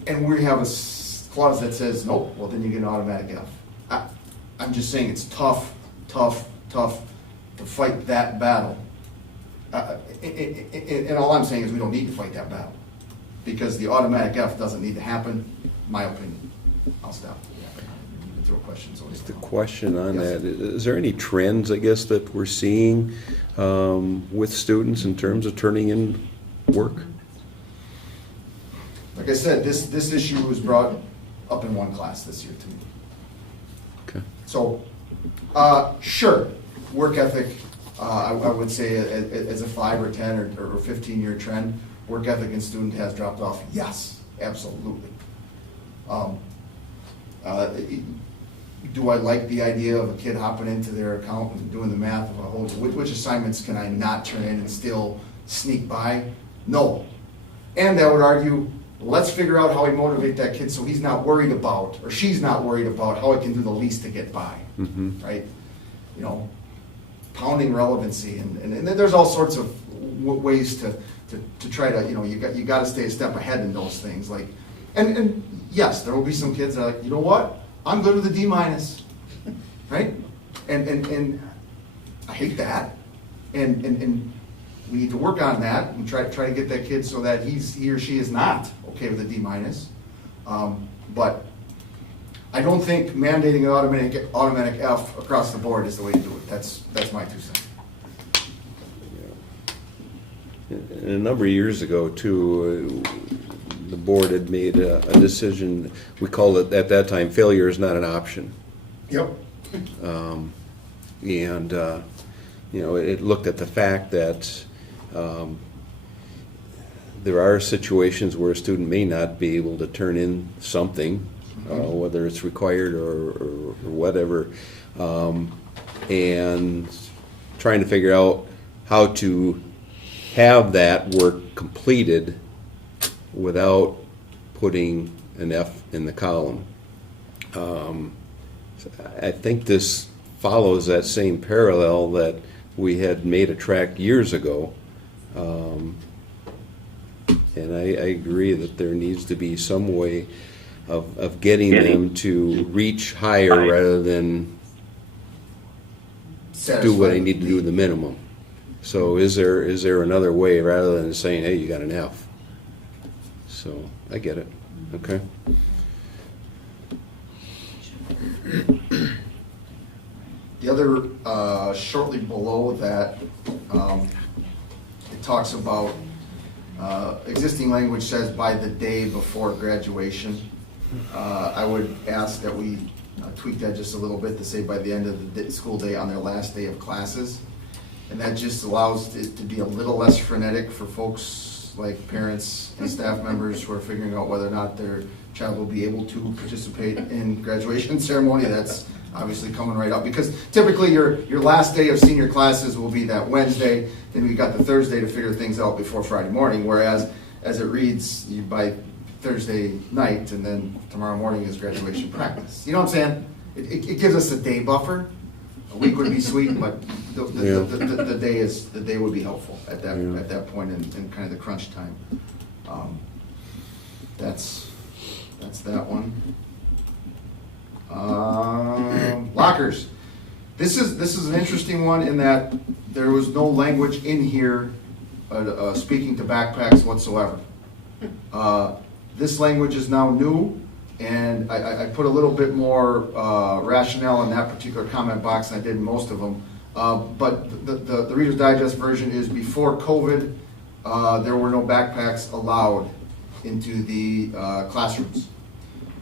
And we have a clause that says, nope, well, then you get an automatic F. I'm just saying it's tough to fight that battle. And all I'm saying is we don't need to fight that battle because the automatic F doesn't need to happen, my opinion. I'll stop. You can throw questions on Just a question on that. Is there any trends, I guess, that we're seeing with students in terms of turning in work? Like I said, this issue was brought up in one class this year to me. Okay. So, sure, work ethic, I would say as a 5 or 10 or 15-year trend, work ethic in student has dropped off. Yes, absolutely. Do I like the idea of a kid hopping into their account and doing the math of a whole, which assignments can I not turn in and still sneak by? No. And I would argue, let's figure out how we motivate that kid so he's not worried about, or she's not worried about how I can do the least to get by, right? You know, pounding relevancy, and there's all sorts of ways to try to, you know, you got to stay a step ahead in those things. Like, and yes, there will be some kids that are like, you know what, I'm good with a D-, right? And I hate that, and we need to work on that and try to get that kid so that he or she is not okay with a D-. But I don't think mandating an automatic F across the board is the way to do it. That's my 2 cents. And a number of years ago, too, the board had made a decision. We called it at that time, failure is not an option. Yep. You know, it looked at the fact that there are situations where a student may not be able to turn in something, whether it's required or whatever, and trying to figure out how to have that work completed without putting an F in the column. I think this follows that same parallel that we had made a track years ago. And I agree that there needs to be some way of getting them to reach higher rather than do what I need to do the minimum. So is there another way rather than saying, hey, you got an F? So I get it. Okay. The other, shortly below that, it talks about existing language says by the day before graduation. I would ask that we tweak that just a little bit to say by the end of the school day on their last day of classes. And that just allows it to be a little less frenetic for folks like parents and staff members who are figuring out whether or not their child will be able to participate in graduation ceremony. That's obviously coming right up because typically your last day of senior classes will be that Wednesday, then we got the Thursday to figure things out before Friday morning, whereas as it reads, by Thursday night and then tomorrow morning is graduation practice. You know what I'm saying? It gives us a day buffer. A week would be sweet, but the day would be helpful at that point in kind of the crunch time. That's that one. Lockers. This is an interesting one in that there was no language in here speaking to backpacks whatsoever. This language is now new, and I put a little bit more rationale in that particular comment box than I did in most of them. But the Reader's Digest version is before COVID, there were no backpacks allowed into the classrooms.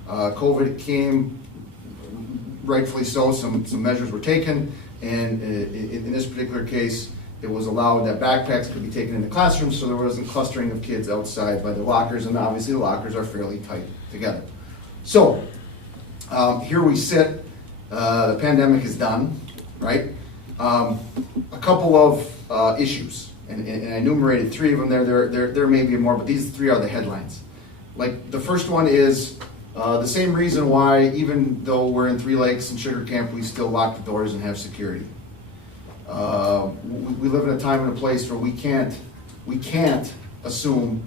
COVID came, rightfully so, some measures were taken, and in this particular case, it was allowed that backpacks could be taken into classrooms, so there wasn't clustering of kids outside by the lockers, and obviously the lockers are fairly tight together. So, here we sit, the pandemic is done, right? A couple of issues, and I enumerated 3 of them there may be more, but these 3 are the headlines. Like, the first one is the same reason why, even though we're in 3 Lakes and Sugar Camp, we still lock the doors and have security. We live in a time and a place where we can't assume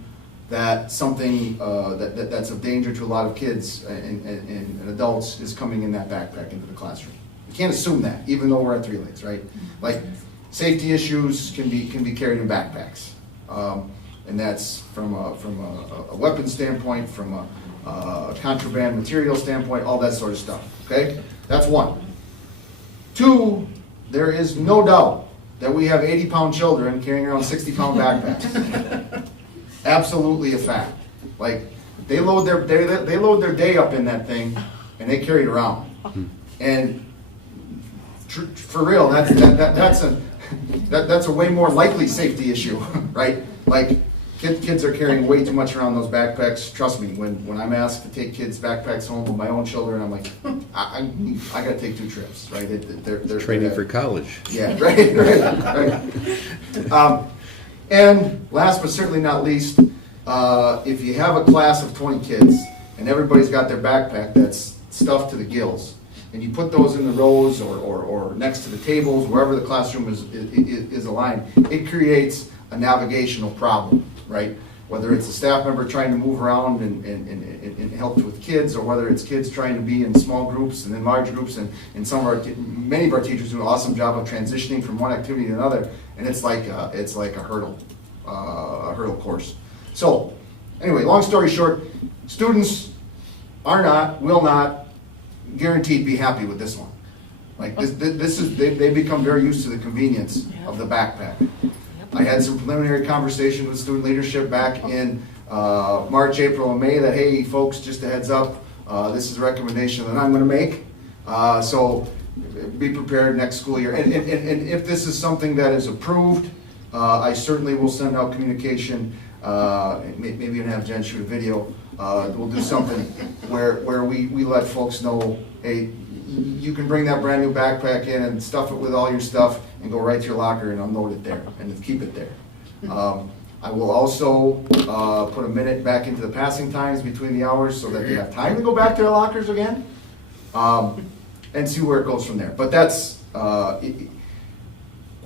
that something that's of danger to a lot of kids and adults is coming in that backpack into the classroom. We can't assume that, even though we're at 3 Lakes, right? Like, safety issues can be carried in backpacks, and that's from a weapon standpoint, from a contraband material standpoint, all that sort of stuff. Okay, that's 1. 2. There is no doubt that we have 80-pound children carrying around 60-pound backpacks. Absolutely a fact. Like, they load their day up in that thing, and they carry it around. And for real, that's a way more likely safety issue, right? Like, kids are carrying way too much around those backpacks. Trust me, when I'm asked to take kids' backpacks home with my own children, I'm like, I got to take 2 trips, right? They're Training for college. Yeah, right. And last but certainly not least, if you have a class of 20 kids and everybody's got their backpack that's stuffed to the gills, and you put those in the rows or next to the tables, wherever the classroom is aligned, it creates a navigational problem, right? Whether it's a staff member trying to move around and help with kids, or whether it's kids trying to be in small groups and in large groups, and many of our teachers do an awesome job of transitioning from one activity to another, and it's like a hurdle course. So, anyway, long story short, students will not guaranteed be happy with this one. Like, they become very used to the convenience of the backpack. I had some preliminary conversation with student leadership back in March, April, and May that, hey, folks, just a heads up, this is a recommendation that I'm going to make. So be prepared next school year. And if this is something that is approved, I certainly will send out communication, maybe even have Jen shoot a video. We'll do something where we let folks know, hey, you can bring that brand new backpack in and stuff it with all your stuff and go right to your locker and unload it there and keep it there. I will also put a minute back into the passing times between the hours so that they have time to go back to their lockers again, and see where it goes from there. But that's,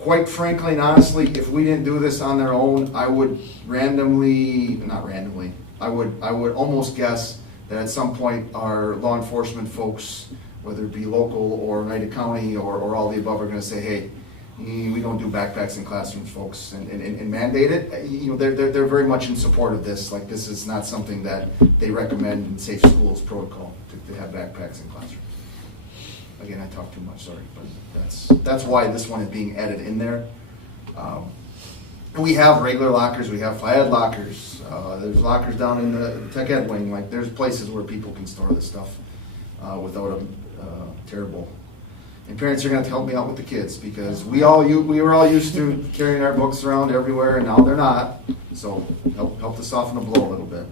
quite frankly and honestly, if we didn't do this on their own, I would I would almost guess that at some point our law enforcement folks, whether it be local or Oneida County or all the above, are going to say, hey, we don't do backpacks in classrooms, folks, and mandate it. You know, they're very much in support of this. Like, this is not something that they recommend in safe schools protocol to have backpacks in classrooms. Again, I talk too much, sorry, but that's why this one is being added in there. And we have regular lockers, we have FIAD lockers, there's lockers down in the tech ed wing. Like, there's places where people can store this stuff without a terrible. And parents are going to have to help me out with the kids, because we were all used to carrying our books around everywhere, and now they're not. So help to soften the blow a little bit.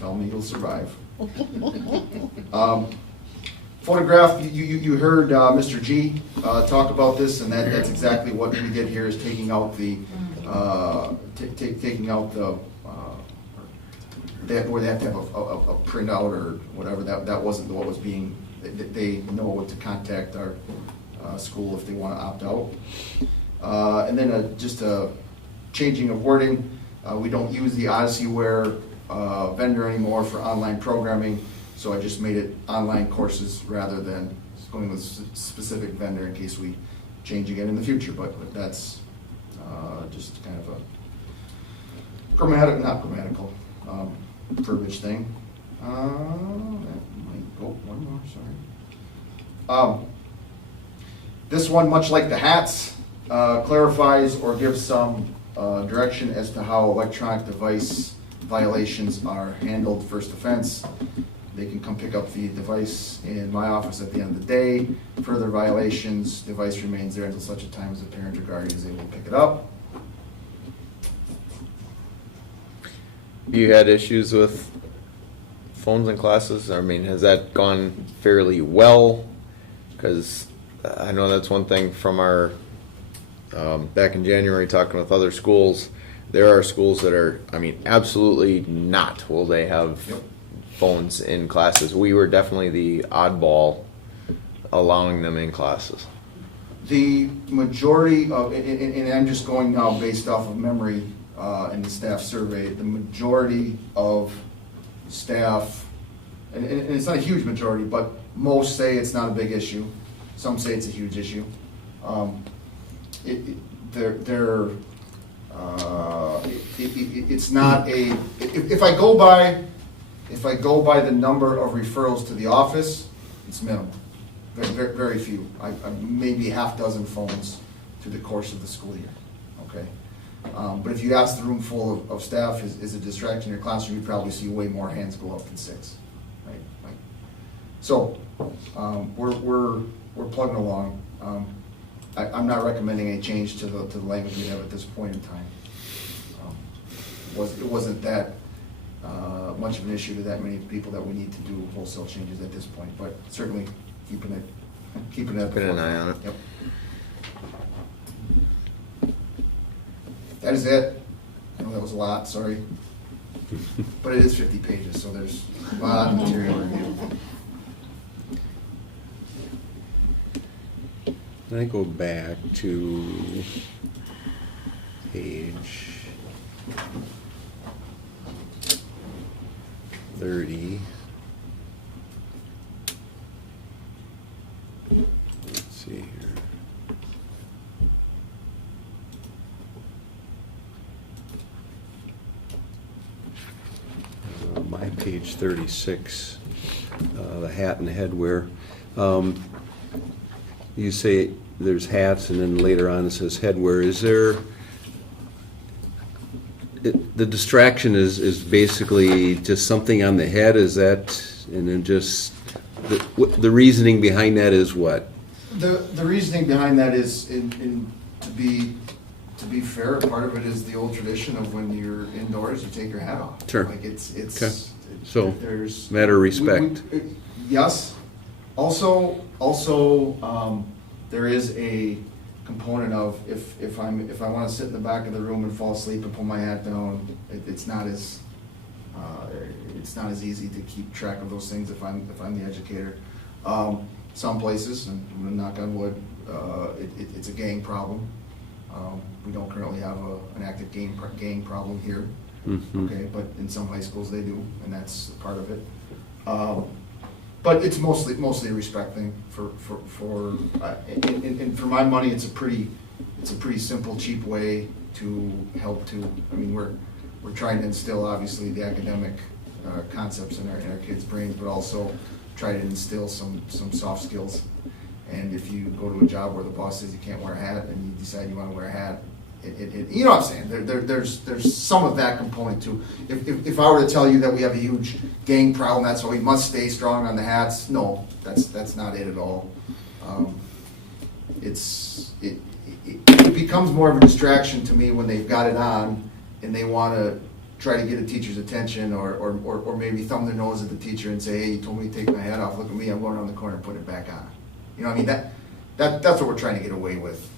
Tell me you'll survive. Photograph, you heard Mr. G talk about this, and that's exactly what we did here, is taking out the where they have to have a printout or whatever. That wasn't what was being. They know to contact our school if they want to opt out. And then just a changing of wording. We don't use the OdysseyWare vendor anymore for online programming, so I just made it online courses rather than going with a specific vendor in case we change again in the future. But that's just kind of a not grammatical verbiage thing. One more, sorry. This one, much like the hats, clarifies or gives some direction as to how electronic device violations are handled first offense. They can come pick up the device in my office at the end of the day. Further violations, device remains there until such a time as the parent or guardian is able to pick it up. You had issues with phones in classes? I mean, has that gone fairly well? Because I know that's one thing from our, back in January, talking with other schools. There are schools that are, I mean, absolutely not will they have phones in classes. We were definitely the oddball allowing them in classes. The majority of, and I'm just going now based off of memory in the staff survey, the majority of staff, and it's not a huge majority, but most say it's not a big issue. Some say it's a huge issue. It's not a, if I go by the number of referrals to the office, it's minimal. Very, very few. I maybe half dozen phones through the course of the school year, okay? But if you ask the room full of staff, is a distraction in your classroom, you probably see way more hands go up than 6, right? Like, so, we're plugging along. I'm not recommending a change to the language we have at this point in time. It wasn't that much of an issue to that many people that we need to do wholesale changes at this point, but certainly keeping an eye on it. Yep. That is it. I know that was a lot, sorry. But it is 50 pages, so there's a lot of material to review. Can I go back to page 30? Let's see here. My page 36, the hat and headwear. You say there's hats, and then later on it says headwear. Is there, the distraction is basically just something on the head, is that, and then just, the reasoning behind that is what? The reasoning behind that is, to be fair, part of it is the old tradition of when you're indoors, you take your hat off. Sure. Like it's Okay. So, there's matter of respect. Yes. Also, there is a component of if I want to sit in the back of the room and fall asleep and pull my hat down, it's not as easy to keep track of those things if I'm the educator. Some places, and I'm gonna knock on wood, it's a gang problem. We don't currently have an active gang problem here. Mm-hmm. Okay, but in some high schools they do, and that's part of it. But it's mostly a respect thing and for my money, it's a pretty simple, cheap way to help to. I mean, we're trying to instill obviously the academic concepts in our kids' brains, but also try to instill some soft skills. And if you go to a job where the boss says you can't wear a hat, and you decide you want to wear a hat, you know what I'm saying? There's some of that component too. If I were to tell you that we have a huge gang problem, that's why we must stay strong on the hats. No, that's not it at all. It becomes more of a distraction to me when they've got it on and they want to try to get a teacher's attention or maybe thumb their nose at the teacher and say, hey, you told me to take my hat off. Look at me, I'm going around the corner and putting it back on. You know what I mean? That's what we're trying to get away with.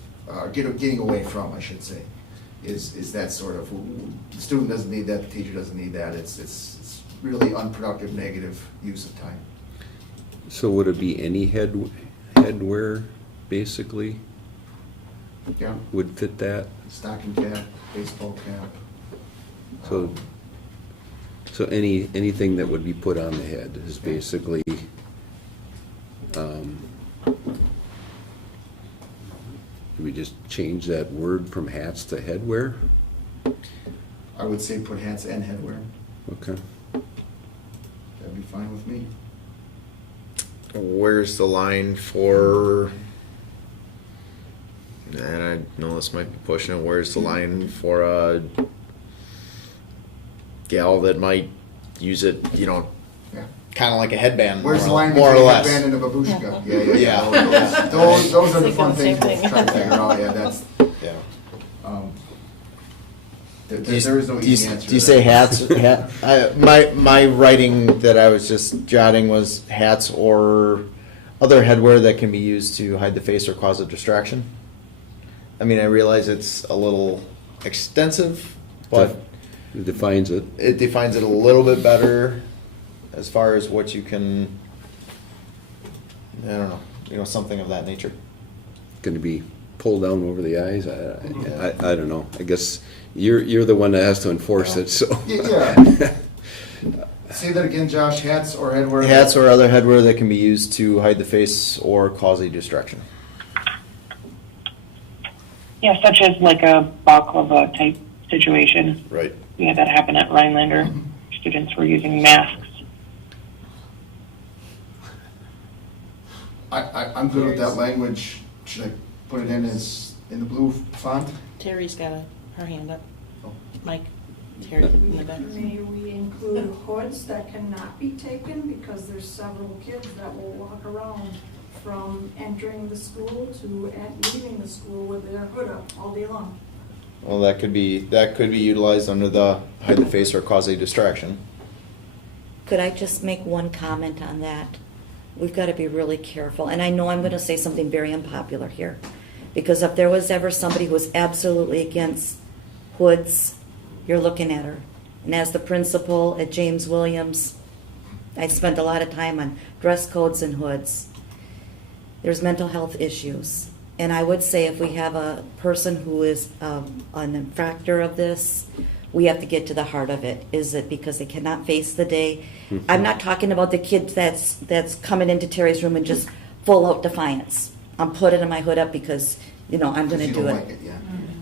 Getting away from, I should say, is that sort of, the student doesn't need that, the teacher doesn't need that. It's really unproductive, negative use of time. So would it be any headwear, basically? Yeah. Would fit that? Stocking cap, baseball cap. So anything that would be put on the head is basically, do we just change that word from hats to headwear? I would say put hats and headwear. Okay. That'd be fine with me. Where's the line for, and I know this might be pushing it, where's the line for gal that might use it, you know, Yeah. kind of like a headband. Where's the line more or between a less. headband and a babushka? Yeah. Yeah. Those are the Thinking fun the same things we're thing. trying to figure out, yeah, that's, Yeah. there is no easy answer. Do you to say that. hats? My writing that I was just jotting was hats or other headwear that can be used to hide the face or cause a distraction. I mean, I realize it's a little extensive, but It defines it. it defines it a little bit better as far as what you can, I don't know, you know, something of that nature. Going to be pulled down over the eyes. I don't know. I guess you're the one that has to enforce it. So Yeah. Say that again, Josh, hats or headwear? Hats or other headwear that can be used to hide the face or cause a distraction. Yeah, such as like a baklava type situation. Right. We had that happen at Rhinelander. Students were using masks. I'm good with that language. Should I put it in the blue font? Terry's got her hand up. Mike, Terry in the back. May we include hoods that cannot be taken because there's several kids that will walk around from entering the school to leaving the school with their hood up all day long. Well, that could be utilized under the hide the face or cause a distraction. Could I just make one comment on that? We've got to be really careful, and I know I'm going to say something very unpopular here, because if there was ever somebody who was absolutely against hoods, you're looking at her. And as the principal at James Williams, I spent a lot of time on dress codes and hoods. There's mental health issues. And I would say if we have a person who is an infractor of this, we have to get to the heart of it. Is it because they cannot face the day? I'm not talking about the kid that's coming into Terry's room and just full out defiance. I'm putting my hood up because, I'm going to You do don't it. like it, yeah.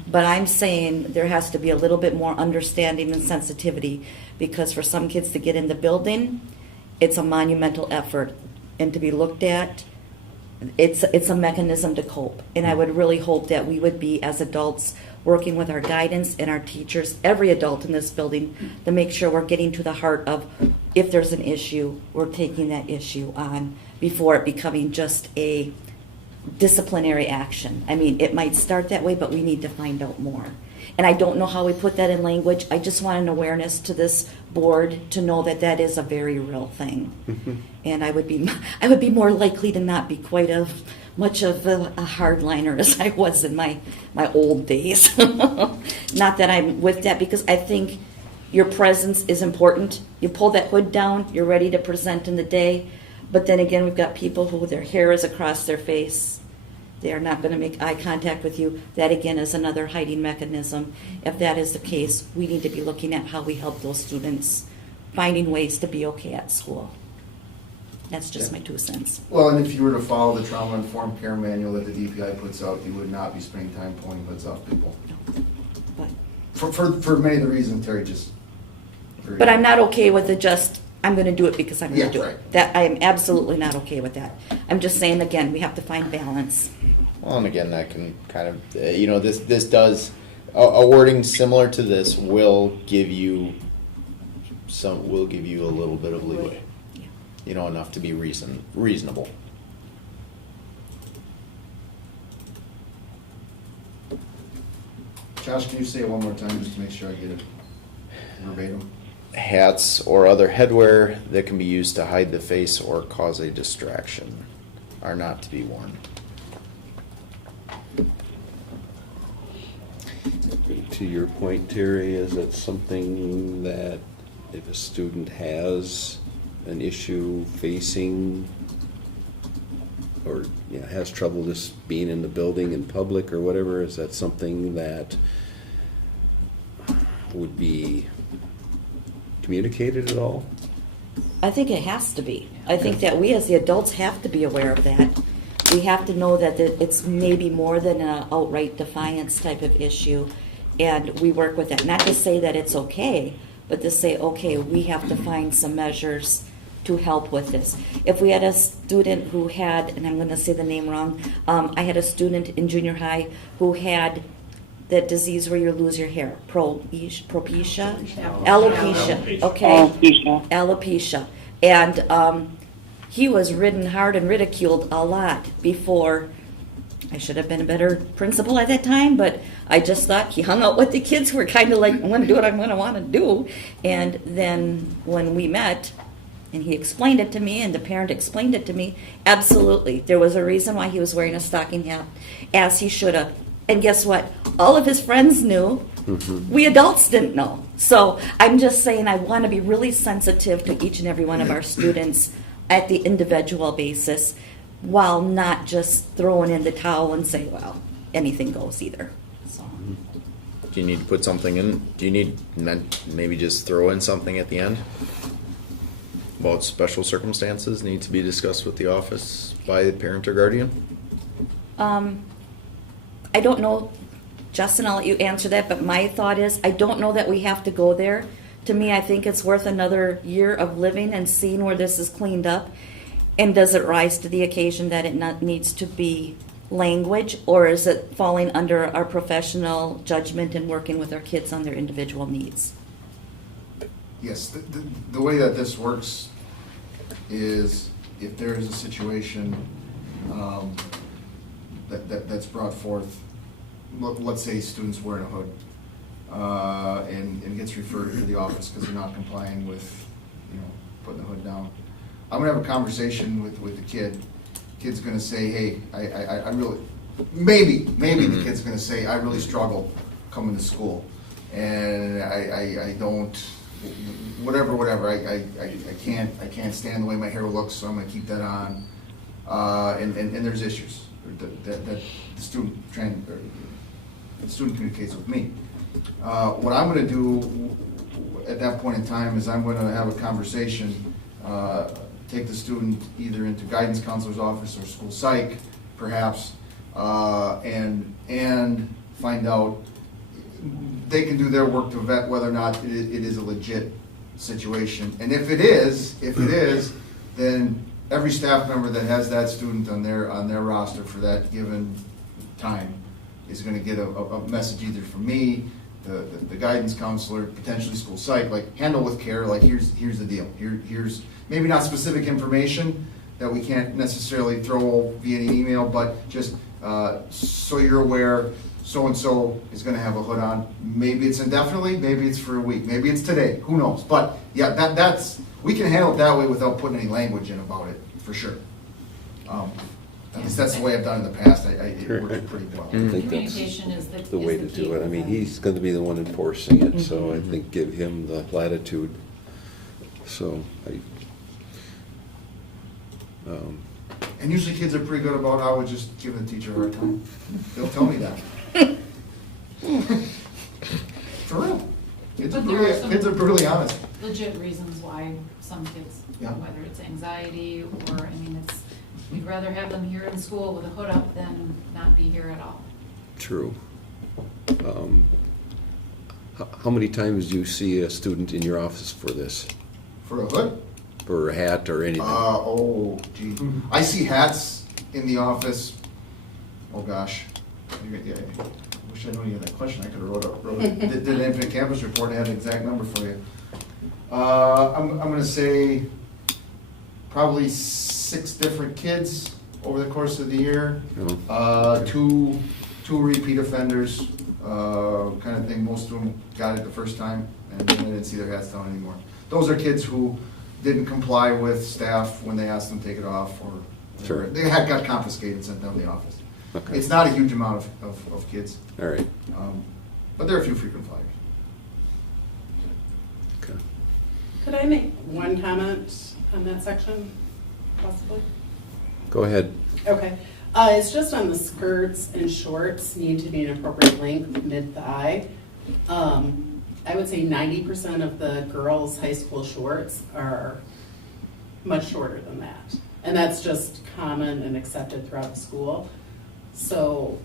But I'm saying there has to be a little bit more understanding and sensitivity, because for some kids to get in the building, it's a monumental effort. And to be looked at, it's a mechanism to cope. And I would really hope that we would be, as adults, working with our guidance and our teachers, every adult in this building, to make sure we're getting to the heart of, if there's an issue, we're taking that issue on before it becoming just a disciplinary action. I mean, it might start that way, but we need to find out more. And I don't know how we put that in language. I just want an awareness to this board to know that that is a very real thing. And I would be more likely to not be quite much of a hardliner as I was in my old days. Not that I'm with that, because I think your presence is important. You pull that hood down, you're ready to present in the day. But then again, we've got people who their hair is across their face. They are not going to make eye contact with you. That again is another hiding mechanism. If that is the case, we need to be looking at how we help those students finding ways to be okay at school. That's just my 2 cents. Well, and if you were to follow the trauma-informed care manual that the DPI puts out, you would not be spending time pulling hoods off people. But For many of the reasons Terry just. But I'm not okay with I'm going to do it because I'm going Yeah, to do right. it. That I am absolutely not okay with that. I'm just saying, again, we have to find balance. Well, and again, that can kind of, this does, a wording similar to this will give you a little bit of leeway. Yeah. Enough to be reasonable. Josh, can you say it one more time just to make sure I get it verbatim? Hats or other headwear that can be used to hide the face or cause a distraction are not to be worn. To your point, Terry, is it something that if a student has an issue facing or has trouble just being in the building in public or whatever, is that something that would be communicated at all? I think it has to be. I think that we as the adults have to be aware of that. We have to know that it's maybe more than an outright defiance type of issue, and we work with that. Not to say that it's okay, but to say, okay, we have to find some measures to help with this. If we had a student who had, and I'm going to say the name wrong, I had a student in junior high who had that disease where you lose your hair, alopecia, Alopecia. okay? Alopecia. Alopecia. And he was ridden hard and ridiculed a lot before. I should have been a better principal at that time, but I just thought he hung out with the kids who were kind of like, I'm going to do what I'm going to want to do. And then when we met, and he explained it to me, and the parent explained it to me, absolutely. There was a reason why he was wearing a stocking hat, as he should have. And guess what? All of his friends knew. We adults didn't know. So I'm just saying I want to be really sensitive to each and every one of our students at the individual basis, while not just throwing in the towel and say, well, anything goes either. So. Do you need to put something in? Do you need maybe just throw in something at the end about special circumstances need to be discussed with the office by the parent or guardian? I don't know, Justin, I'll let you answer that, but my thought is, I don't know that we have to go there. To me, I think it's worth another year of living and seeing where this is cleaned up. And does it rise to the occasion that it not needs to be language, or is it falling under our professional judgment and working with our kids on their individual needs? Yes, the way that this works is if there is a situation that's brought forth, let's say students wearing a hood, and gets referred to the office because they're not complying with, putting the hood down. I'm gonna have a conversation with the kid. Kid's gonna say, hey, I really, maybe the kid's gonna say, I really struggle coming to school, and I don't, whatever. I can't stand the way my hair looks, so I'm gonna keep that on. And there's issues that the student communicates with me. What I'm gonna do at that point in time is I'm gonna have a conversation. Take the student either into guidance counselor's office or school psych, perhaps, and find out, they can do their work to vet whether or not it is a legit situation. And if it is, then every staff member that has that student on their roster for that given time is gonna get a message either from me, the guidance counselor, potentially school psych, like handle with care, like here's the deal. Here's maybe not specific information that we can't necessarily throw via an email, but just so you're aware, so-and-so is gonna have a hood on. Maybe it's indefinitely, maybe it's for a week, maybe it's today, who knows? But yeah, that's we can handle it that way without putting any language in about it, for sure. At least that's the way I've done in the past. It works pretty well. I think Communication that's is the way to key do it. I mean, with he's going to be the one enforcing it, so I think give him the latitude. So And usually kids are pretty good about how we just give the teacher a hard time. They'll tell me that. For real. Kids are brutally honest. legit reasons why some kids, Yeah. whether it's anxiety or, I mean, we'd rather have them here in school with a hood up than not be here at all. true. How many times do you see a student in your office for this? For a hood? For a hat or anything? Gee. I see hats in the office. Oh, gosh. Yeah, I wish I knew you had that question. I could have wrote it. Did an Infinite Campus report and had an exact number for you. I'm going to say probably 6 different kids over the course of the year. Two repeat offenders, kind of thing. Most of them got it the first time, and then they didn't see their hats down anymore. Those are kids who didn't comply with staff when they asked them to take it off, or Sure. they had got confiscated and sent down to the office. Okay. It's not a huge amount of kids. All right. But there are a few frequent flyers. Okay. Could I make one comment on that section, possibly? Go ahead. Okay. It's just on the skirts and shorts need to be an appropriate length, mid-thigh. I would say 90% of the girls' high school shorts are much shorter than that. And that's just common and accepted throughout the school. So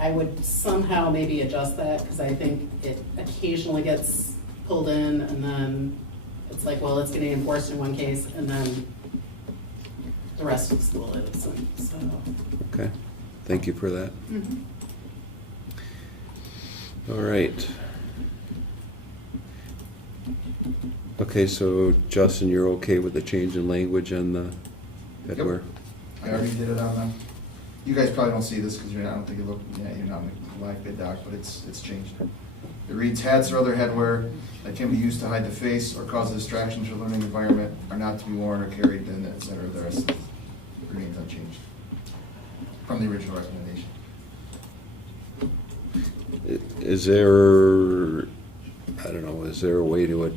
I would somehow maybe adjust that, because I think it occasionally gets pulled in and then it's like, well, it's getting enforced in one case and then the rest of the school isn't, so. Okay. Thank you for that. All right. Okay, so Justin, you're okay with the change in language on the headwear? I already did it on the, you guys probably don't see this because I don't think you look, you're not in the live bid doc, but it's changed. It reads, hats or other headwear that can be used to hide the face or cause a distraction to the learning environment are not to be worn or carried, and et cetera. The rest remains unchanged from the original recommendation. Is there, I don't know, is there a way to,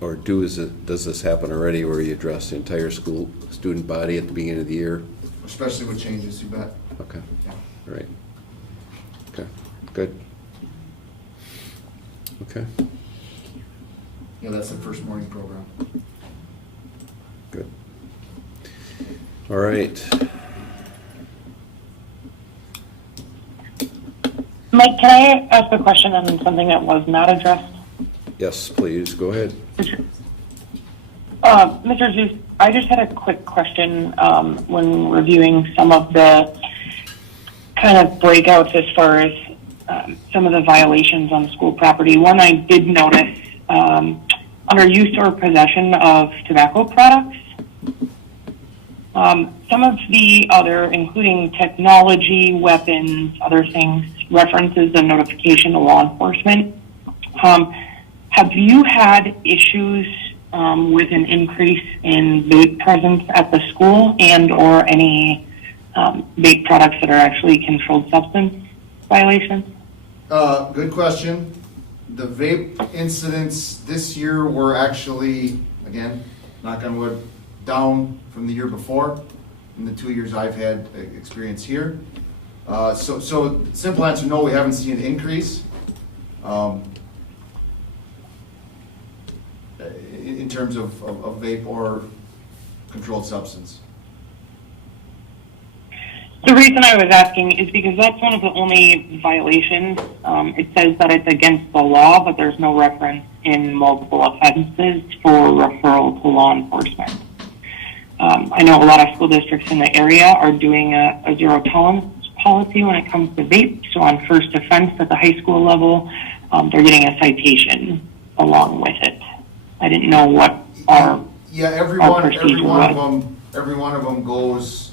or does this happen already where you address the entire school student body at the beginning of the year? Especially with changes, you bet. Okay, Yeah. all right. Okay, good. Okay, Yeah, that's the first morning program. good. All right. Mike, can I ask a question on something that was not addressed? Yes, please, go ahead. Mr. Zeus, I just had a quick question when reviewing some of the kind of breakouts as far as some of the violations on school property. One I did notice under use or possession of tobacco products. Some of the other, including technology, weapons, other things, references and notification to law enforcement. Have you had issues with an increase in vape presence at the school and or any vape products that are actually controlled substance violations? Good question. The vape incidents this year were actually, again, knock on wood, down from the year before in the 2 years I've had experience here. So simple answer, no, we haven't seen an increase in terms of vape or controlled substance. The reason I was asking is because that's one of the only violations. It says that it's against the law, but there's no reference in multiple offenses for referral to law enforcement. I know a lot of school districts in the area are doing a zero tolerance policy when it comes to vape. So on first offense at the high school level, they're getting a citation along with it. I didn't know what our every procedure one was. of them goes.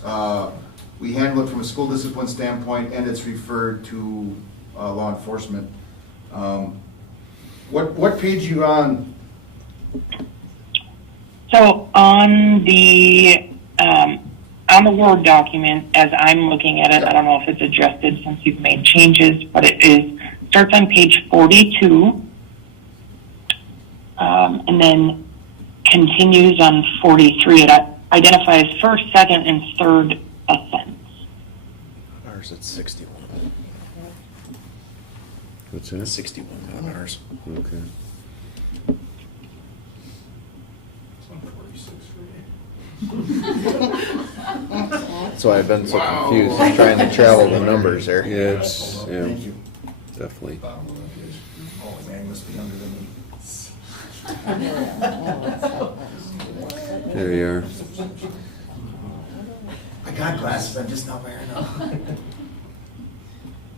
We handle it from a school discipline standpoint, and it's referred to law enforcement. What page are you on? So on the Word document, as I'm looking at it, I don't know if it's adjusted since you've made changes, but it starts on page 42, and then continues on 43. It identifies first, second, and third offense. Ours it's 61. What's that? 61 on ours. Okay. That's why I've been so confused trying to travel the numbers there. Yeah, it's, yeah, Thank you. definitely. Oh man, you must be younger than me. There you are. I got glasses, I'm just not wearing them.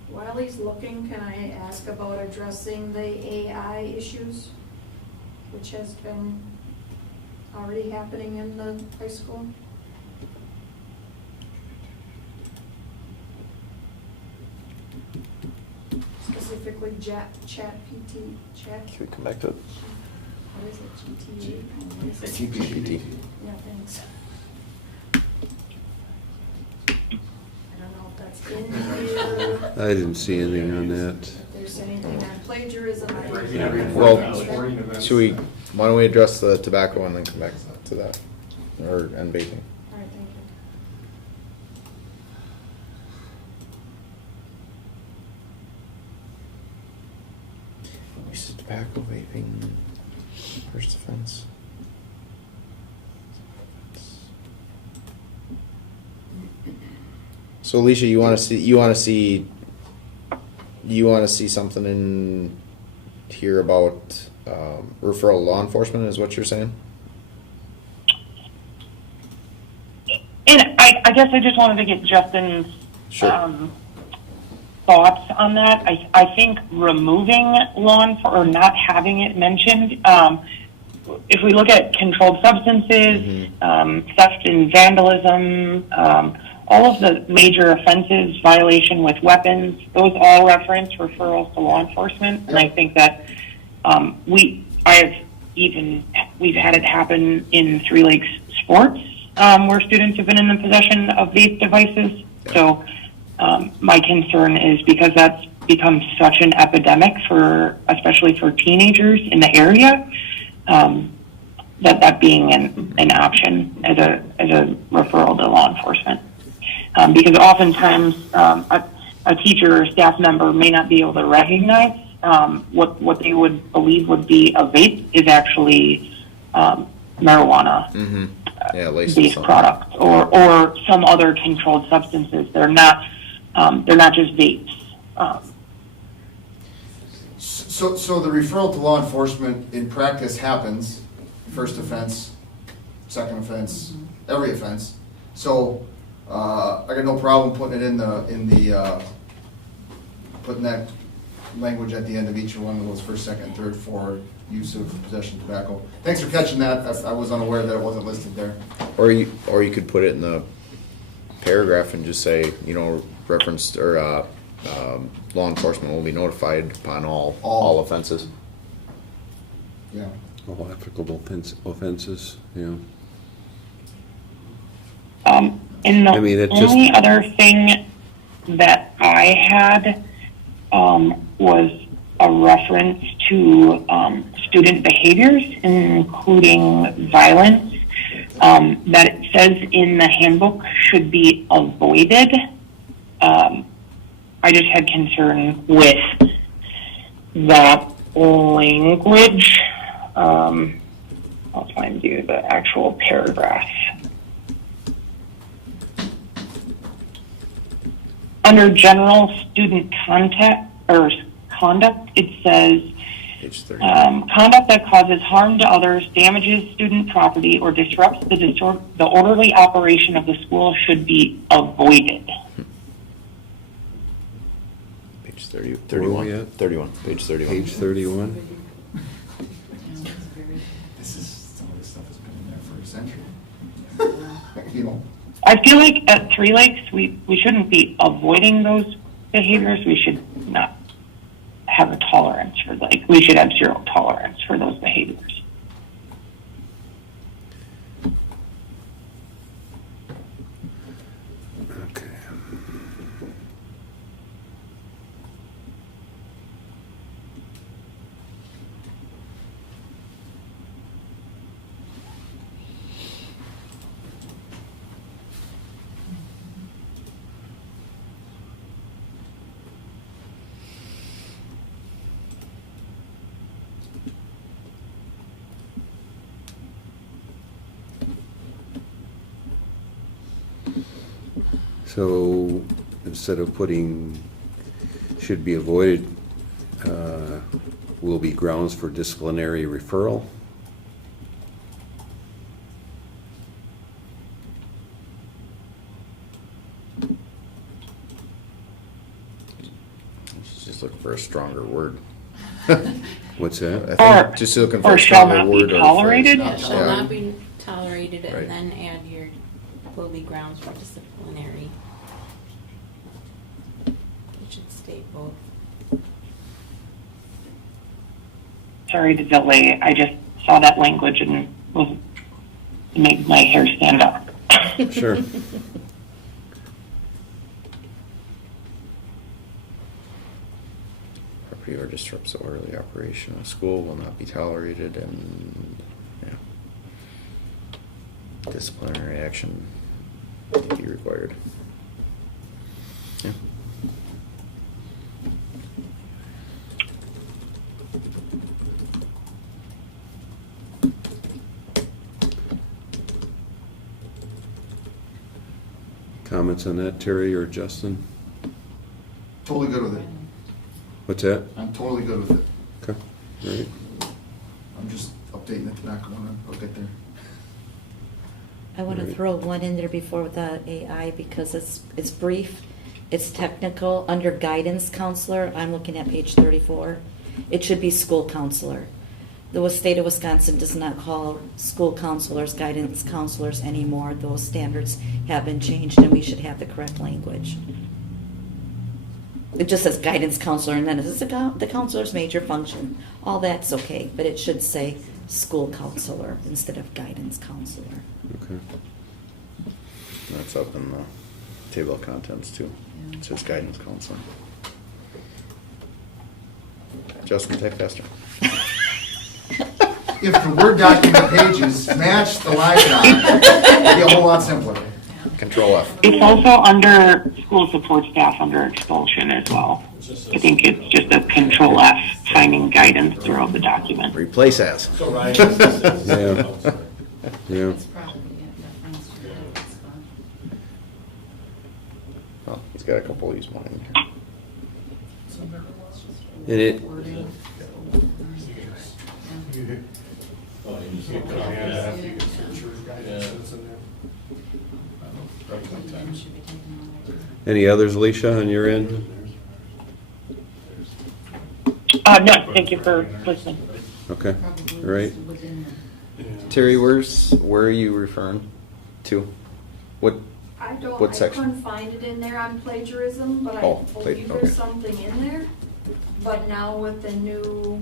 While he's looking, can I ask about addressing the AI issues, which has been already happening in the high school? Specifically ChatGPT. Can we come back to it? What is it, GTA? What is it? GPT. Yeah, thanks. I don't know if that's in here, I didn't see anything on that. if there's anything on plagiarism. Well, why don't we address the tobacco and then come back to that, and vaping? All right, thank you. Use of tobacco, vaping, first offense. So Alicia, you want to see something in here about referral to law enforcement, is what you're saying? And I guess I just wanted to get Justin's Sure. thoughts on that. I think removing or not having it mentioned, if we look at controlled substances, theft and vandalism, all of the major offenses, violation with weapons, those all reference referrals to law enforcement. And I think that we've had it happen in Three Lakes sports, where students have been in the possession of vape devices. So my concern is because that's become such an epidemic especially for teenagers in the area, that being an option as a referral to law enforcement. Because oftentimes a teacher or staff member may not be able to recognize what they would believe would be a vape is actually marijuana based product or some other controlled substances. They're not just vapes. So the referral to law enforcement in practice happens, first offense, second offense, every offense. So I got no problem putting it putting that language at the end of each one of those first, second, third for use of possession of tobacco. Thanks for catching that. I was unaware that it wasn't listed there. Or you could put it in the paragraph and just say, referenced or law enforcement will be notified upon all offenses. Yeah. All applicable offenses, yeah. And the I mean, it just- only other thing that I had was a reference to student behaviors, including violence, that it says in the handbook should be avoided. I just had concern with that language. I'll find you the actual paragraph. Under general student conduct, it says conduct that causes harm to others, damages student property, or disrupts the orderly operation of the school should be avoided. Page 31. Where are we at? 31. Page 31. Page 31. Some of this stuff has been in there for a century. I feel like at Three Lakes, we shouldn't be avoiding those behaviors. We should not have a tolerance for, we should have zero tolerance for those behaviors. Okay. So instead of putting should be avoided, will be grounds for disciplinary referral. Just looking for a stronger word. What's that? I think just looking for Or a shall stronger not be word. tolerated? Yeah, shall not be tolerated, Right. and then add your will be grounds for disciplinary. You should state both. Sorry to delay. I just saw that language and it made my hair stand up. Sure. Property or disrupts the orderly operation of school will not be tolerated, and disciplinary action may be required. Yeah. Comments on that, Terry or Justin? Totally good with it. What's that? I'm totally good with it. Okay, all right. I'm just updating the tobacco one. I'll get there. I want to Right. throw one in there before the AI because it's brief. It's technical, under guidance counselor, I'm looking at page 34. It should be school counselor. The state of Wisconsin does not call school counselors guidance counselors anymore. Those standards have been changed, and we should have the correct language. It just says guidance counselor, and then it says the counselor's major function. All that's okay, but it should say school counselor instead of guidance counselor. Okay. That's up in the table of contents too. It says guidance counselor. Justin, type faster. If the Word document pages match the live doc, it'd be a whole lot simpler. Control F. It's also under school support staff under expulsion as well. I think it's just a control F, finding guidance throughout the document. Replace as. Yeah. Yeah. Oh, he's got a couple of these more in here. And it, You can command that, you can search your guidance that's in there. Roughly times. any others, Alicia, on your end? No, thank you for listening. Okay, all right. Terry, where are you referring to? What? I don't, What I section? couldn't find it in there on plagiarism, but I Oh, believe okay. there's something in there. But now with the new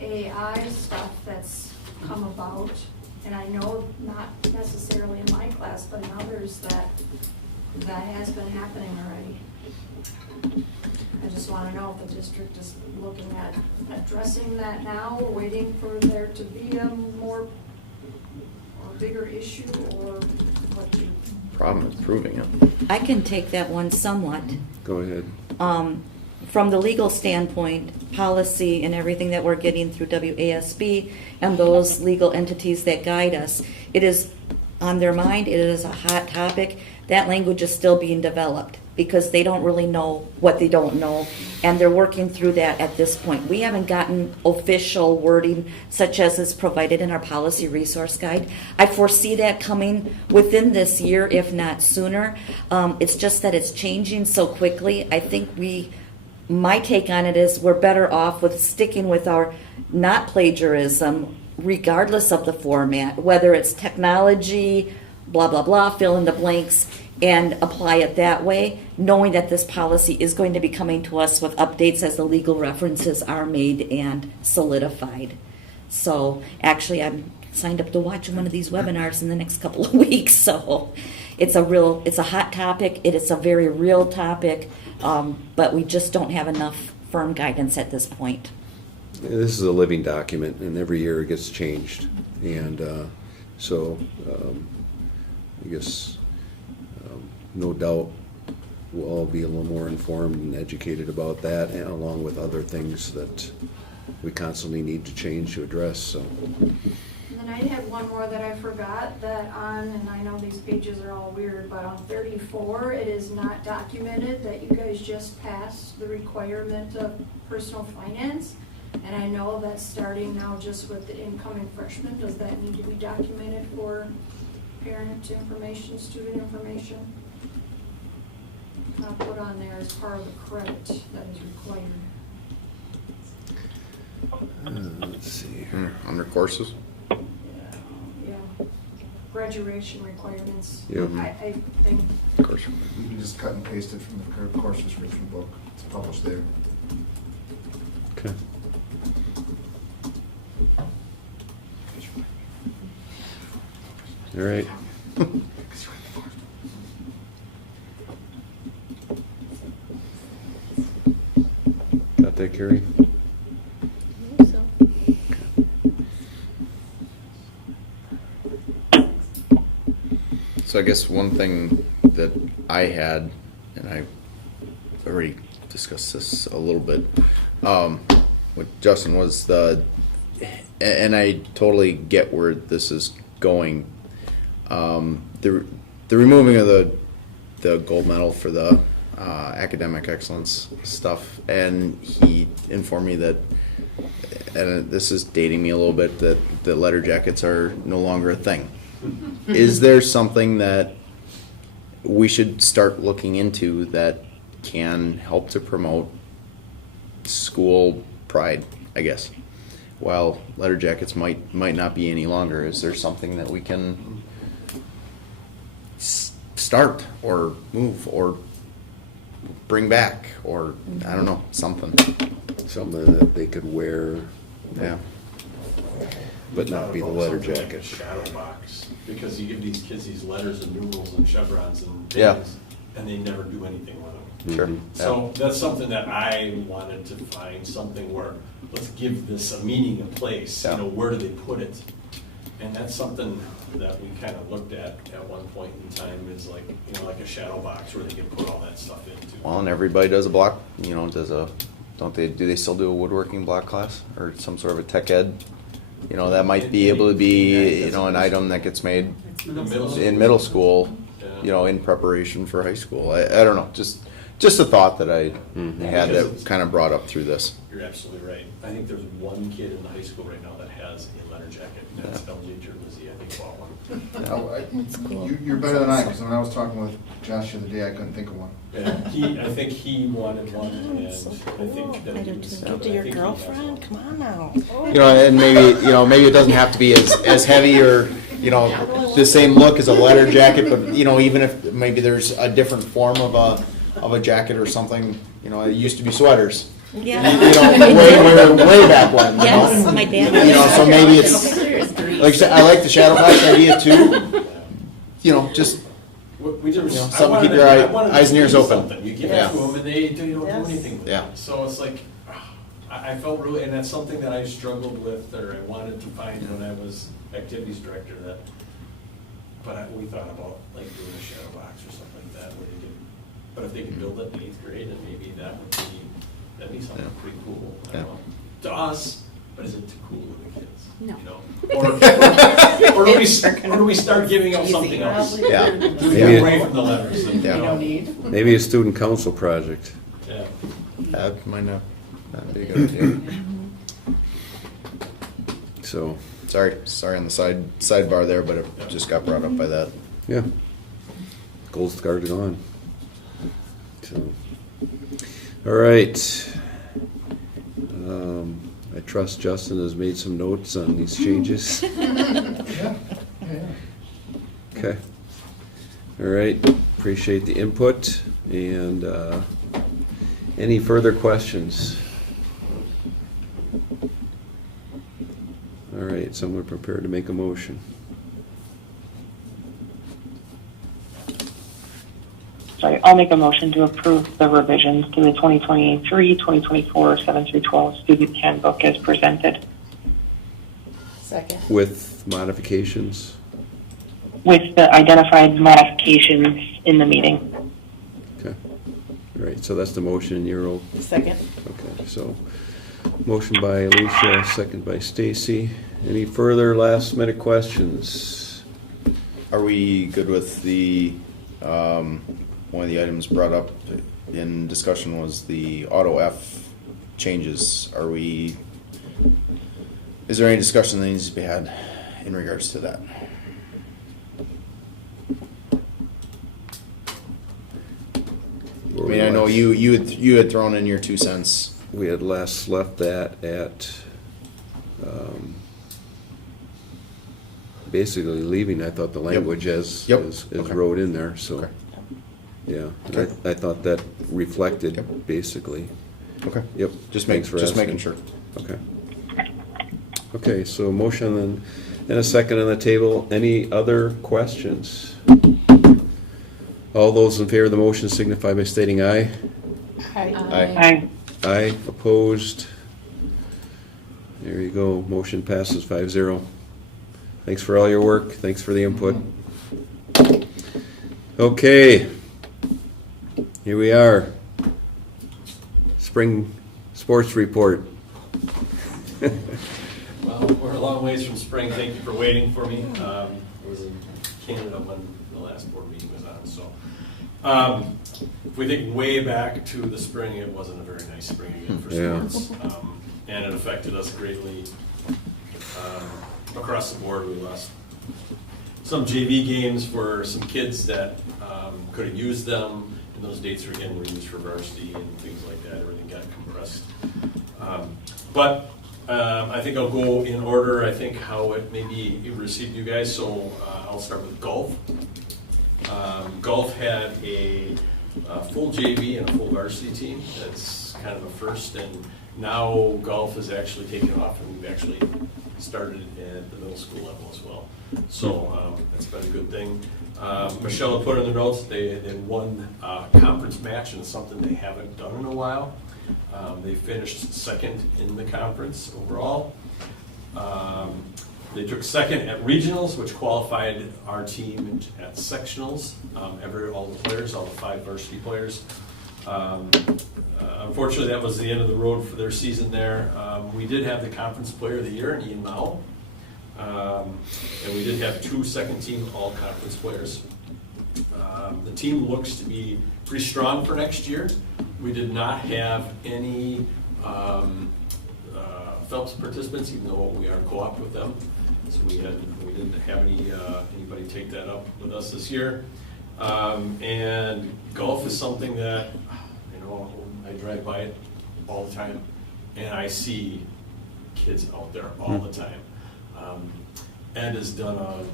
AI stuff that's come about, and I know not necessarily in my class, but in others, that has been happening already. I just wanna know if the district is looking at addressing that now, or waiting for there to be a more, or bigger issue, or what do you? Problem is proving it. I can take that one somewhat. Go ahead. From the legal standpoint, policy and everything that we're getting through WASB and those legal entities that guide us, it is on their mind, it is a hot topic. That language is still being developed because they don't really know what they don't know, and they're working through that at this point. We haven't gotten official wording such as is provided in our policy resource guide. I foresee that coming within this year, if not sooner. It's just that it's changing so quickly. I think my take on it is we're better off with sticking with our not plagiarism regardless of the format, whether it's technology, blah, blah, blah, fill in the blanks, and apply it that way, knowing that this policy is going to be coming to us with updates as the legal references are made and solidified. So actually, I'm signed up to watch one of these webinars in the next couple of weeks. So it's a hot topic. It is a very real topic, but we just don't have enough firm guidance at this point. This is a living document, and every year it gets changed. And so I guess no doubt we'll all be a little more informed and educated about that, and along with other things that we constantly need to change to address. So. And then I had one more that I forgot, that on, and I know these pages are all weird, but on 34, it is not documented that you guys just passed the requirement of personal finance. And I know that's starting now just with the incoming freshmen. Does that need to be documented for parent information, student information? I'll put on there as part of the credit that is required. Let's see. Under courses? Yeah, graduation requirements. Yep. I think. Of course. You can just cut and paste it from the course description book. It's published there. Okay. All right. Got that, Carrie? So I guess one thing that I had, and I already discussed this a little bit with Justin, was and I totally get where this is going. The removing of the gold medal for the academic excellence stuff, and he informed me that, and this is dating me a little bit, that the letter jackets are no longer a thing. Is there something that we should start looking into that can help to promote school pride, I guess. While letter jackets might not be any longer, is there something that we can start or move or bring back, or I don't know, something. Something that they could wear, Yeah. but not be the letter Something like a jacket. shadow box, because you give these kids these letters and numerals and chevrons and Yeah. things, and they never do anything with them. Sure. So that's something that I wanted to find, something where, let's give this a meaning, a place, Yeah. you know, where do they put it? And that's something that we kind of looked at one point in time, is like, you know, like a shadow box where they can put all that stuff into. Well, and everybody does a block, you know, do they still do a woodworking block class or some sort of a tech ed? You know, that might be able to be, you know, an item that gets made in middle school, you know, in preparation for high school. I don't know, just a thought that I had that kind of brought up through this. You're absolutely right. I think there's one kid in the high school right now that has a letter jacket, and that's LJ Jersey, I think, bought one. You're better than I, because when I was talking with Josh the other day, I couldn't think of one. Yeah, I think he wanted one, and I think that he was. Give to your girlfriend, come on now. You know, and maybe it doesn't have to be as heavy or, you know, the same look as a letter jacket, but, you know, even if maybe there's a different form of a jacket or something, you know, it used to be sweaters. Yeah. You know, way back when. You Yes, know? my dad. You know, so maybe it's, like I said, I like the shadow box idea too. You know, just, We just, you know, I something to wanted keep your I wanted eyes and ears do open. something. You give Yeah. it to them, and they don't do anything with Yeah. it. So it's like, I felt really, and that's something that I struggled with, or I wanted to find when I was activities director, that, but we thought about like doing a shadow box or something like that, where they could, but if they could build it in 8th grade, then maybe that'd be something pretty cool. I don't know, to us, but is it too cool to the kids? No. You know? Or do we start giving out something else? Yeah. Do we Maybe- get away from the letters? And, Yeah. you You know? don't need. Maybe a student council project. Yeah. That might not be a good idea. So, Sorry on the sidebar there, but it just got brought up by that. yeah. Gold Guard on. So, all right. I trust Justin has made some notes on these changes. Okay. All right, appreciate the input, and any further questions? All right, someone prepared to make a motion. Sorry, I'll make a motion to approve the revisions to the 2023-2024 7 through 12 student handbook as presented, Second. With modifications? with the identified modifications in the meeting. Okay. All right, so that's the motion, and you're all. Second. Okay, so motion by Alicia, second by Stacy. Any further last minute questions? Are we good with the, one of the items brought up in discussion was the auto F changes. Is there any discussion that needs to be had in regards to that? I mean, I know you had thrown in your 2 cents. We had last left that at, basically leaving, I thought the language as Okay. wrote in there, so. Okay. Yeah, Okay. I thought that reflected basically. Okay. Yep. Just Thanks for making asking. sure. Okay. Okay, so motion and a second on the table. Any other questions? All those in favor of the motion signify by stating aye. Aye. Aye, opposed. There you go, motion passes 5-0. Thanks for all your work, thanks for the input. Okay, here we are. Spring sports report. Well, we're a long ways from spring. Thank you for waiting for me. I was in Canada when the last board meeting was on, so. If we think way back to the spring, it wasn't a very nice spring again for Yeah. sports. And it affected us greatly across the board. We lost some JV games for some kids that could have used them. And those dates were again were used for varsity and things like that, everything got compressed. But I think I'll go in order, I think how it maybe received you guys, so I'll start with golf. Golf had a full JV and a full varsity team. That's kind of a first, and now golf is actually taking off, and we've actually started at the middle school level as well. So that's been a good thing. Michelle had put in the notes, they won a conference match, and it's something they haven't done in a while. They finished second in the conference overall. They took second at regionals, which qualified our team at sectionals. All the players, all the 5 varsity players. Unfortunately, that was the end of the road for their season there. We did have the conference player of the year in Ian Mao. And we did have 2 second-team all-conference players. The team looks to be pretty strong for next year. We did not have any Phelps participants, even though we are co-op with them. So we didn't have anybody take that up with us this year. And golf is something that, I drive by it all the time, and I see kids out there all the time. Ed has done an